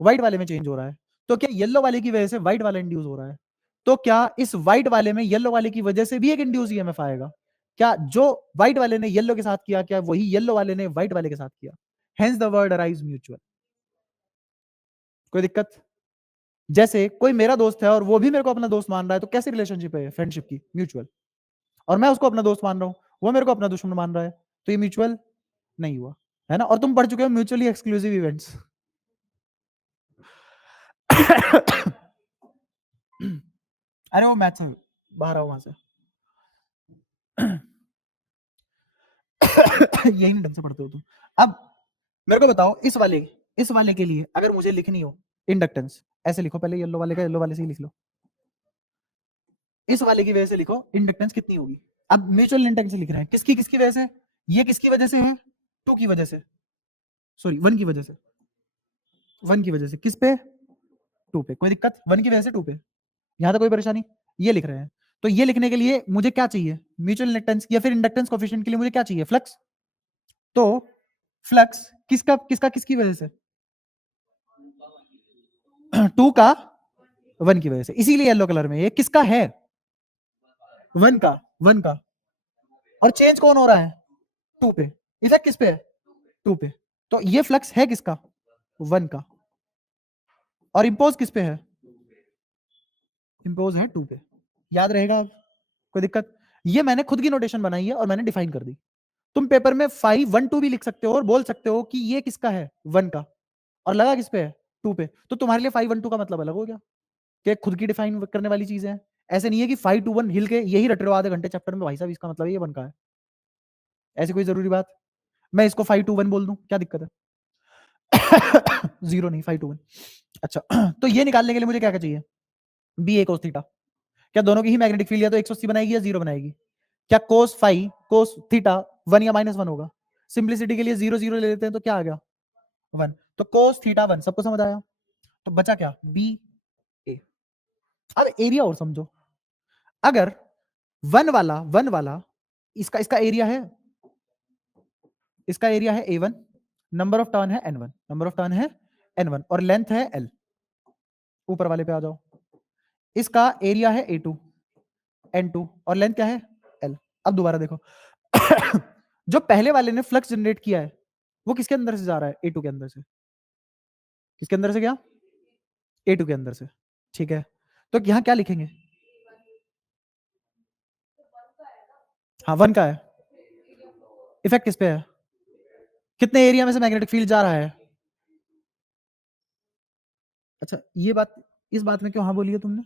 व्हाइट वाले में चेंज हो रहा है। तो क्या येलो वाले की वजह से व्हाइट वाला इंड्यूस हो रहा है? तो क्या इस व्हाइट वाले में येलो वाले की वजह से भी एक इंड्यूस ईएमएफ आएगा? क्या जो व्हाइट वाले ने येलो के साथ किया, क्या वही येलो वाले ने व्हाइट वाले के साथ किया? Hence the word arise mutual. कोई दिक्कत? जैसे कोई मेरा दोस्त है और वो भी मेरे को अपना दोस्त मान रहा है, तो कैसी रिलेशनशिप है फ्रेंडशिप की? म्यूचुअल। और मैं उसको अपना दोस्त मान रहा हूं, वो मेरे को अपना दुश्मन मान रहा है, तो ये म्यूचुअल नहीं हुआ, है ना। और तुम पढ़ चुके हो म्यूचुअली एक्सक्लूसिव इवेंट्स। अरे वो मैथ्स में बाहर आओ वहां से। यही नहीं ढंग से पढ़ते हो तुम। अब मेरे को बताओ, इस वाले के लिए अगर मुझे लिखनी हो इंडक्टेंस, ऐसे लिखो पहले, येलो वाले का येलो वाले से ही लिख लो। इस वाले की वजह से लिखो इंडक्टेंस कितनी होगी। अब म्यूचुअल इंडक्टेंस लिख रहे हैं, किसकी किसकी वजह से, ये किसकी वजह से है, 2 की वजह से, सॉरी 1 की वजह से, 1 की वजह से, किस पे, 2 पे। कोई दिक्कत, 1 की वजह से 2 पे, यहां तक कोई परेशानी। ये लिख रहे हैं, तो ये लिखने के लिए मुझे क्या चाहिए, म्यूचुअल इंडक्टेंस या फिर इंडक्टेंस कोएफिशिएंट के लिए मुझे क्या चाहिए, फ्लक्स। तो फ्लक्स किसका किसका किसकी वजह से, 2 का 1 की वजह से, इसीलिए येलो कलर में। ये किसका है, 1 का, 1 का। और चेंज कौन हो रहा है, 2 पे। इफेक्ट किस पे है, 2 पे। तो ये फ्लक्स है किसका, 1 का। और इंपोज किस पे है, इंपोज है 2 पे। याद रहेगा अब, कोई दिक्कत। ये मैंने खुद की नोटेशन बनाई है और मैंने डिफाइन कर दी। तुम पेपर में 5 1 2 भी लिख सकते हो और बोल सकते हो कि ये किसका है, 1 का, और लगा किस पे है, 2 पे। तो तुम्हारे लिए 5 1 2 का मतलब अलग हो गया, कि खुद की डिफाइन करने वाली चीजें हैं। ऐसे नहीं है कि 5 2 1 हिल के यही रट रहे हो आधे घंटे चैप्टर में, भाई साहब इसका मतलब ये 1 का है, ऐसी कोई जरूरी बात। मैं इसको 5 2 1 बोल दूं, क्या दिक्कत है। 0 नहीं, 5 2 1। अच्छा, तो ये निकालने के लिए मुझे क्या क्या चाहिए, बी ए कोस थीटा। क्या दोनों की ही मैग्नेटिक फील्ड या तो 180 बनाएगी या 0 बनाएगी। क्या कोस फाई कोस थीटा 1 या -1 होगा। सिंप्लिसिटी के लिए 0 0 ले लेते हैं, तो क्या आ गया, 1। तो कोस थीटा 1, सबको समझ आया। तो बचा क्या, बी ए। अब एरिया और समझो, अगर 1 वाला इसका इसका एरिया है, इसका एरिया है A1, नंबर ऑफ टर्न है N1, नंबर ऑफ टर्न है N1, और लेंथ है L। ऊपर वाले पे आ जाओ, इसका एरिया है A2 N2, और लेंथ क्या है L। अब दोबारा देखो, जो पहले वाले ने फ्लक्स जनरेट किया है वो किसके अंदर से जा रहा है, A2 के अंदर से। किसके अंदर से गया, A2 के अंदर से, ठीक है। तो यहां क्या लिखेंगे, हाँ 1 का है। इफेक्ट किस पे है, कितने एरिया में से मैग्नेटिक फील्ड जा रहा है। अच्छा, ये बात, इस बात में क्यों हाँ बोली है तुमने।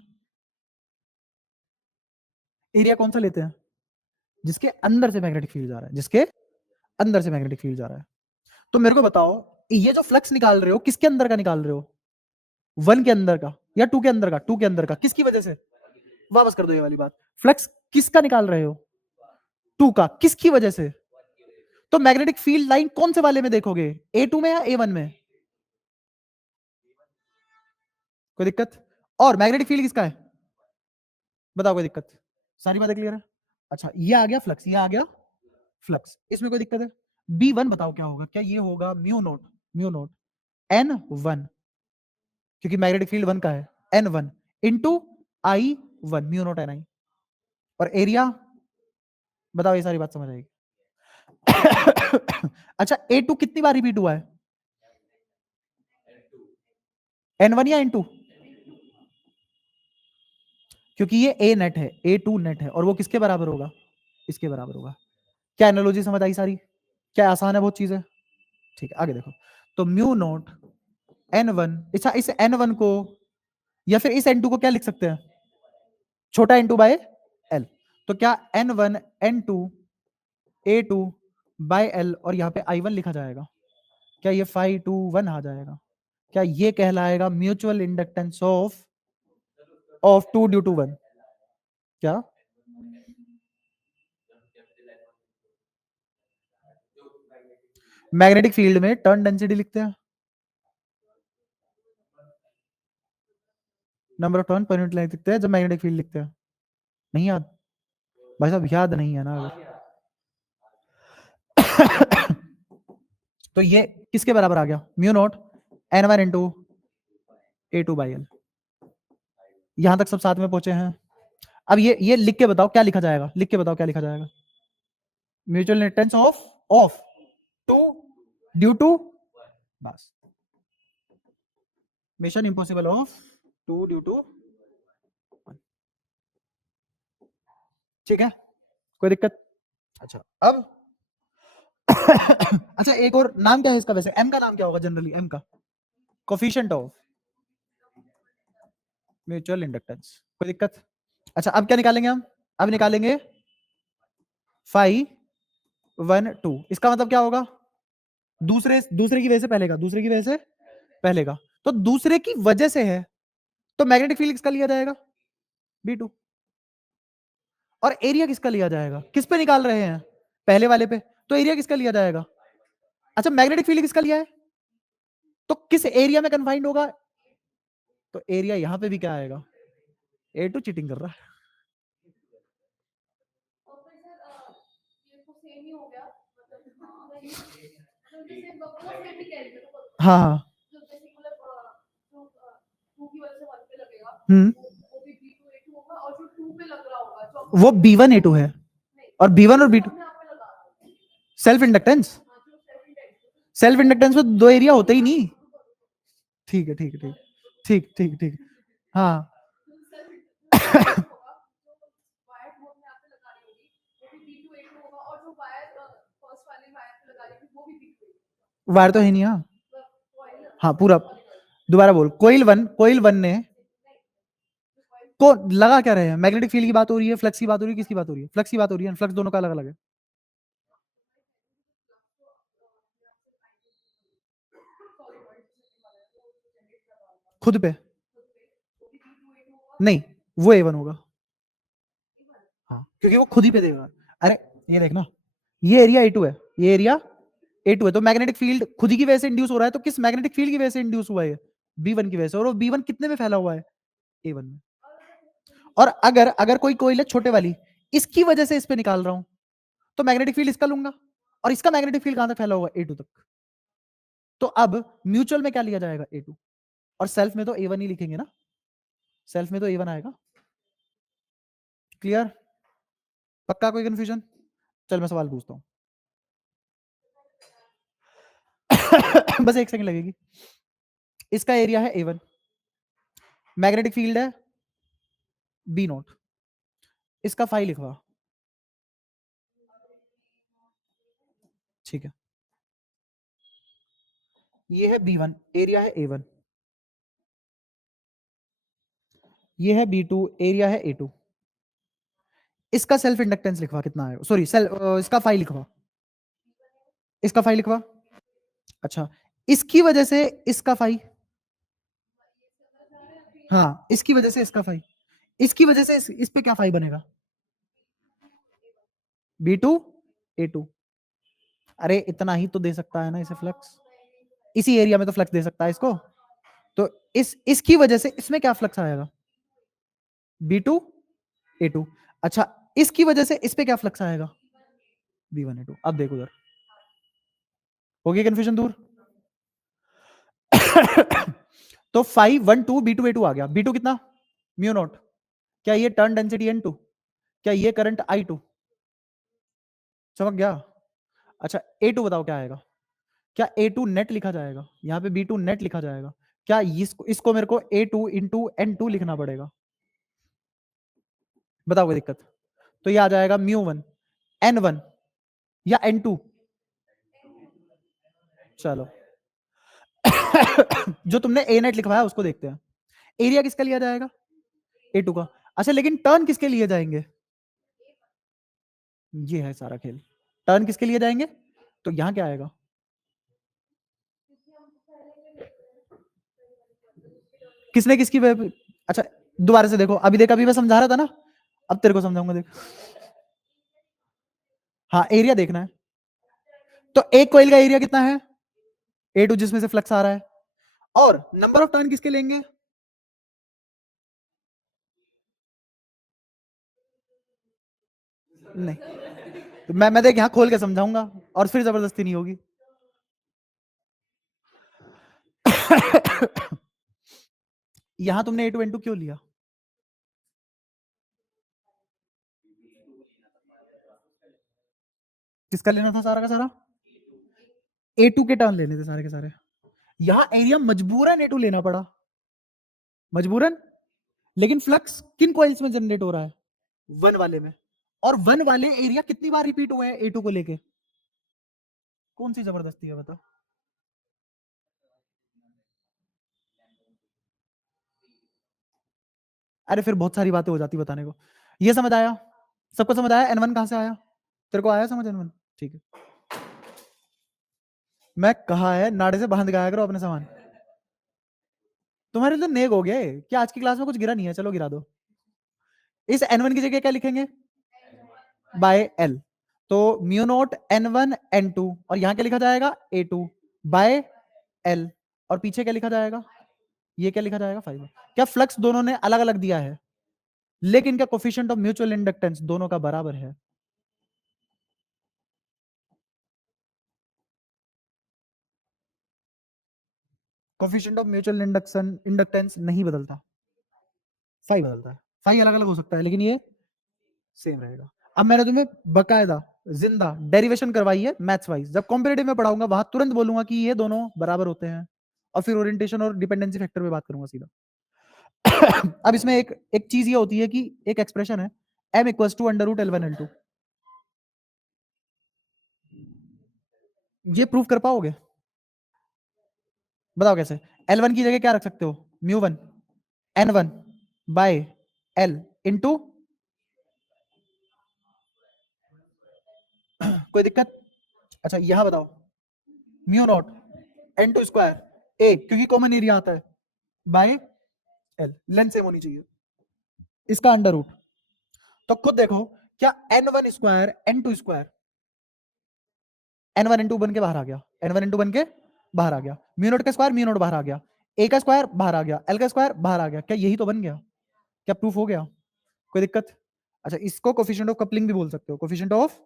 एरिया कौन सा लेते हैं, जिसके अंदर से मैग्नेटिक फील्ड जा रहा है, जिसके अंदर से मैग्नेटिक फील्ड जा रहा है। तो मेरे को बताओ, ये जो फ्लक्स निकाल रहे हो किसके अंदर का निकाल रहे हो, 1 के अंदर का या 2 के अंदर का, 2 के अंदर का, किसकी वजह से। वापस कर दो ये वाली बात, फ्लक्स किसका निकाल रहे हो, 2 का, किसकी वजह से। तो मैग्नेटिक फील्ड लाइन कौन से वाले में देखोगे, A2 में या A1 में। कोई दिक्कत। और मैग्नेटिक फील्ड किसका है, बताओ, कोई दिक्कत, सारी बातें क्लियर है। अच्छा, ये आ गया फ्लक्स, ये आ गया फ्लक्स, इसमें कोई दिक्कत है। B1 बताओ क्या होगा, क्या ये होगा म्यू नोट N1, क्योंकि मैग्नेटिक फील्ड 1 का है, N1 into I1, mu naught NI। और एरिया बताओ, ये सारी बात समझ आएगी। अच्छा, A2 कितनी बार रिपीट हुआ है, N1 या N2, क्योंकि ये A नेट है, A2 नेट है, और वो किसके बराबर होगा, इसके बराबर होगा। क्या एनालॉजी समझ आई सारी, क्या आसान है बहुत चीजें। ठीक है, आगे देखो। तो म्यू नोट N1, अच्छा इस N1 को या फिर इस N2 को क्या लिख सकते हैं, छोटा N2 बाय L। तो क्या N1 N2 A2 bye L, और यहां पे I1 लिखा जाएगा। क्या ये 5 2 1 आ जाएगा। क्या ये कहलाएगा mutual inductance of 2 due to 1। क्या मैग्नेटिक फील्ड में टर्न डेंसिटी लिखते हैं, नंबर ऑफ टर्न पर यूनिट लेंथ लिखते हैं जब मैग्नेटिक फील्ड लिखते हैं। नहीं याद, भाई साहब याद नहीं है ना अगर। तो ये किसके बराबर आ गया, mu naught N1 into A2 by L। यहां तक सब साथ में पहुंचे हैं। अब ये लिख के बताओ क्या लिखा जाएगा, लिख के बताओ क्या लिखा जाएगा, mutual inductance of 2 due to, बस, mission impossible of 2 due to 1। ठीक है, कोई दिक्कत। अच्छा, अब अच्छा एक और नाम क्या है इसका वैसे, एम का नाम क्या होगा जनरली, एम का कोफिशिएंट ऑफ म्यूचुअल इंडक्टेंस, कोई दिक्कत? अच्छा अब क्या निकालेंगे हम, अब निकालेंगे 5 1 2, इसका मतलब क्या होगा, दूसरे दूसरे की वजह से पहले का, दूसरे की वजह से पहले का, तो दूसरे की वजह से है, तो मैग्नेटिक फील्ड किसका लिया जाएगा, B2। और एरिया किसका लिया जाएगा, किस पे निकाल रहे हैं, पहले वाले पे, तो एरिया किसका लिया जाएगा। अच्छा मैग्नेटिक फील्ड किसका लिया है, तो किस एरिया में कन्फाइंड होगा, तो एरिया यहां पे भी क्या आएगा, A2 चीटिंग कर रहा है। हाँ हाँ वो B1 A2 है, और B1 और B2 self inductance, self inductance में दो एरिया होते ही नहीं। ठीक है ठीक है ठीक ठीक ठीक ठीक हाँ वायर तो है नहीं। हाँ हाँ पूरा दोबारा बोल, कोइल वन ने को लगा क्या रहे हैं, मैग्नेटिक फील्ड की बात हो रही है, फ्लक्स की बात हो रही है, किसकी बात हो रही है, फ्लक्स की बात हो रही है, फ्लक्स दोनों का अलग अलग है। खुद पे नहीं, वो A1 होगा। हाँ क्योंकि वो खुद ही पे देगा। अरे ये देखना, ये एरिया A2 है, ये एरिया A2 है, तो मैग्नेटिक फील्ड खुद ही की वजह से इंड्यूस हो रहा है, तो किस मैग्नेटिक फील्ड की वजह से इंड्यूस हुआ है, B1 की वजह से, और वो B1 कितने में फैला हुआ है, A1 में। और अगर अगर कोई कोइल है छोटे वाली, इसकी वजह से इस पे निकाल रहा हूं, तो मैग्नेटिक फील्ड इसका लूंगा, और इसका मैग्नेटिक फील्ड कहां तक फैला होगा, A2 तक। तो अब म्यूचुअल में क्या लिया जाएगा, A2, और सेल्फ में तो A1 ही लिखेंगे ना, सेल्फ में तो A1 आएगा। क्लियर, पक्का, कोई कंफ्यूजन? चल मैं सवाल पूछता हूं। बस एक सेकंड लगेगी। इसका एरिया है A1, मैग्नेटिक फील्ड है B0, इसका फाई लिखवा। ठीक है, ये है B1, एरिया है A1, ये है B2, एरिया है A2, इसका सेल्फ इंडक्टेंस लिखवा कितना है, सॉरी इसका फाई लिखवा, इसका फाई लिखवा। अच्छा इसकी वजह से इसका फाई, हाँ इसकी वजह से इसका फाई, इसकी वजह से इस पे क्या फाई बनेगा, B2 A2। अरे इतना ही तो दे सकता है ना इसे फ्लक्स, इसी एरिया में तो फ्लक्स दे सकता है इसको, तो इसकी वजह से इसमें क्या फ्लक्स आएगा, B2 A2। अच्छा इसकी वजह से इस पे क्या फ्लक्स आएगा, B1 A2। अब देखो उधर, हो गई कंफ्यूजन दूर। तो 5 1 2 B2 A2 आ गया, B2 कितना, म्यू नॉट, क्या ये टर्न डेंसिटी N2, क्या ये करंट I2, समझ गया। अच्छा A2 बताओ क्या आएगा, क्या A2 नेट लिखा जाएगा, यहाँ पे B2 नेट लिखा जाएगा, क्या इसको मेरे को A2 इंटू N2 लिखना पड़ेगा, बताओ कोई दिक्कत। तो ये आ जाएगा μ1 N1 या N2, चलो। जो तुमने A नेट लिखवाया उसको देखते हैं, एरिया किसका लिया जाएगा, A2 का। अच्छा लेकिन टर्न किसके लिए जाएंगे, ये है सारा खेल, टर्न किसके लिए जाएंगे, तो यहां क्या आएगा, किसने किसकी अच्छा दोबारा से देखो, अभी देख, अभी मैं समझा रहा था ना, अब तेरे को समझाऊंगा, देख। हाँ एरिया देखना है, तो एक कोइल का एरिया कितना है, A2 जिसमें से फ्लक्स आ रहा है, और नंबर ऑफ टर्न किसके लेंगे, नहीं, तो मैं देख यहां खोल के समझाऊंगा, और फिर जबरदस्ती नहीं होगी। यहां तुमने A2 N2 क्यों लिया, किसका लेना था सारा का सारा, A2 के टर्न लेने थे सारे के सारे, यहां एरिया मजबूरन A2 लेना पड़ा, मजबूरन। लेकिन फ्लक्स किन कॉइल्स में जनरेट हो रहा है, वन वाले में, और वन वाले एरिया कितनी बार रिपीट हुए हैं A2 को लेके, कौन सी जबरदस्ती है बता? अरे फिर बहुत सारी बातें हो जाती बताने को। ये समझ आया? सबको समझ आया? N1 कहाँ से आया? तेरे को आया समझ N1? ठीक है। मैं कहा है नाड़े से बांध गाया करो अपने सामान। तुम्हारे लिए तो नेक हो गए कि आज की क्लास में कुछ गिरा नहीं है। चलो गिरा दो। इस N1 की जगह क्या लिखेंगे? By L। तो म्यू नोट N1 N2 और यहां क्या लिखा जाएगा? A2 bye L। और पीछे क्या लिखा जाएगा? ये क्या लिखा जाएगा? 5। क्या फ्लक्स दोनों ने अलग अलग दिया है, लेकिन क्या कोफिशिएंट ऑफ म्यूचुअल इंडक्टेंस दोनों का बराबर है? कोफिशिएंट ऑफ म्यूचुअल इंडक्टेंस नहीं बदलता, 5 बदलता है। 5 अलग अलग हो सकता है लेकिन ये सेम रहेगा। अब मैंने तुम्हें बकायदा जिंदा डेरिवेशन करवाई है मैथ्स वाइज। जब कॉम्पिटेटिव में पढ़ाऊंगा वहां तुरंत बोलूंगा कि ये दोनों बराबर होते हैं, और फिर ओरिएंटेशन और डिपेंडेंसी फैक्टर पे बात करूंगा सीधा। अब इसमें एक एक चीज ये होती है कि एक एक्सप्रेशन है m equals to under root L1 L2। ये प्रूव कर पाओगे? बताओ कैसे? L1 की जगह क्या रख सकते हो? म्यू1 N1 बाय L इंटू, कोई दिक्कत? अच्छा यहां बताओ, म्यू नॉट N2 स्क्वायर ए, क्योंकि कॉमन एरिया आता है, बाय L, लेंथ सेम होनी चाहिए, इसका अंडर रूट। तो खुद देखो, क्या N1 square N2 square N1 N2 बन के बाहर आ गया, N1 N2 बन के बाहर आ गया, म्यू नोट का स्क्वायर म्यू नोट बाहर आ गया, ए का स्क्वायर बाहर आ गया, एल का स्क्वायर बाहर आ गया। क्या यही तो बन गया? क्या प्रूफ हो गया? कोई दिक्कत? अच्छा इसको कोफिशिएंट ऑफ कपलिंग भी बोल सकते हो, कोफिशिएंट ऑफ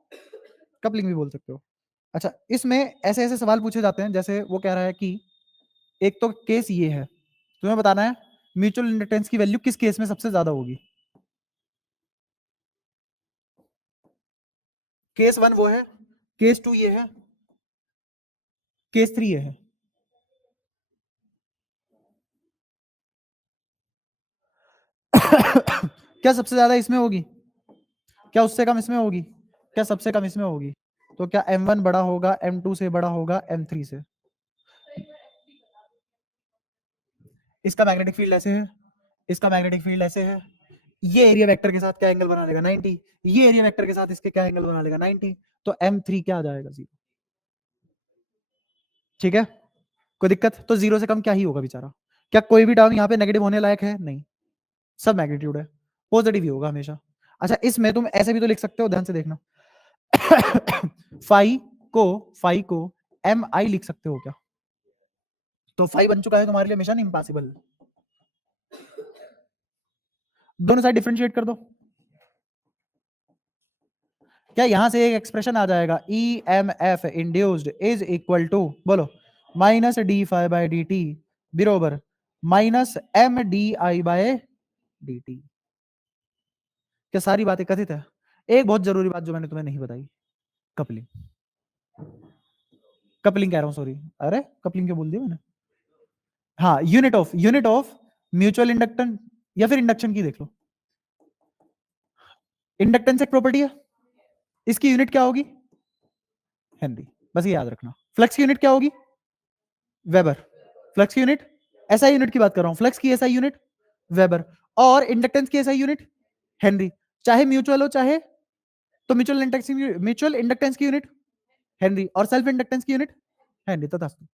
कपलिंग भी बोल सकते हो। अच्छा इसमें ऐसे ऐसे सवाल पूछे जाते हैं, जैसे वो कह रहा है कि एक तो केस ये है, तुम्हें बताना है म्यूचुअल इंडक्टेंस की वैल्यू किस केस में सबसे ज्यादा होगी। केस 1 वो है, केस 2 ये है, केस 3 ये है। क्या सबसे ज्यादा इसमें होगी? क्या उससे कम इसमें होगी? क्या सबसे कम इसमें होगी? तो क्या M1 बड़ा होगा M2 से, बड़ा होगा M3 से? इसका मैग्नेटिक फील्ड ऐसे है, इसका मैग्नेटिक फील्ड ऐसे है, ये एरिया वेक्टर के साथ क्या एंगल बना लेगा? 90। ये एरिया वेक्टर के साथ इसके क्या एंगल बना लेगा? 90। तो M3 क्या आ जाएगा? 0। ठीक है, कोई दिक्कत? तो 0 से कम क्या ही होगा बेचारा। क्या कोई भी टर्म यहाँ पे नेगेटिव होने लायक है? नहीं, सब मैग्नीट्यूड है, पॉजिटिव ही होगा हमेशा। अच्छा इसमें तुम ऐसे भी तो लिख सकते हो, ध्यान से देखना। फाई को फाई को एम आई लिख सकते हो क्या? तो फाई बन चुका है तुम्हारे लिए मिशन इम्पॉसिबल। दोनों साइड डिफरेंशिएट कर दो। क्या यहां से एक एक्सप्रेशन आ जाएगा, E M F induced is equal to, बोलो, minus D phi by D T बरोबर minus M D I by D T. क्या सारी बातें कथित है? एक बहुत जरूरी बात जो मैंने तुम्हें नहीं बताई, कपलिंग। कपलिंग कह रहा हूं, सॉरी, अरे कपलिंग क्यों बोल दिया मैंने? हाँ, यूनिट ऑफ म्यूचुअल इंडक्टेंस या फिर इंडक्शन की देख लो। इंडक्टेंस एक प्रॉपर्टी है, इसकी यूनिट क्या होगी? हेनरी। बस ये याद रखना। फ्लक्स की यूनिट क्या होगी? वेबर। फ्लक्स की यूनिट, एसआई यूनिट की बात कर रहा हूं, फ्लक्स की एसआई यूनिट वेबर, और इंडक्टेंस की एसआई यूनिट हेनरी। चाहे म्यूचुअल हो चाहे, तो म्यूचुअल इंडक्टेंस की यूनिट हेनरी, और सेल्फ इंडक्टेंस की यूनिट हेनरी। तथास्तु।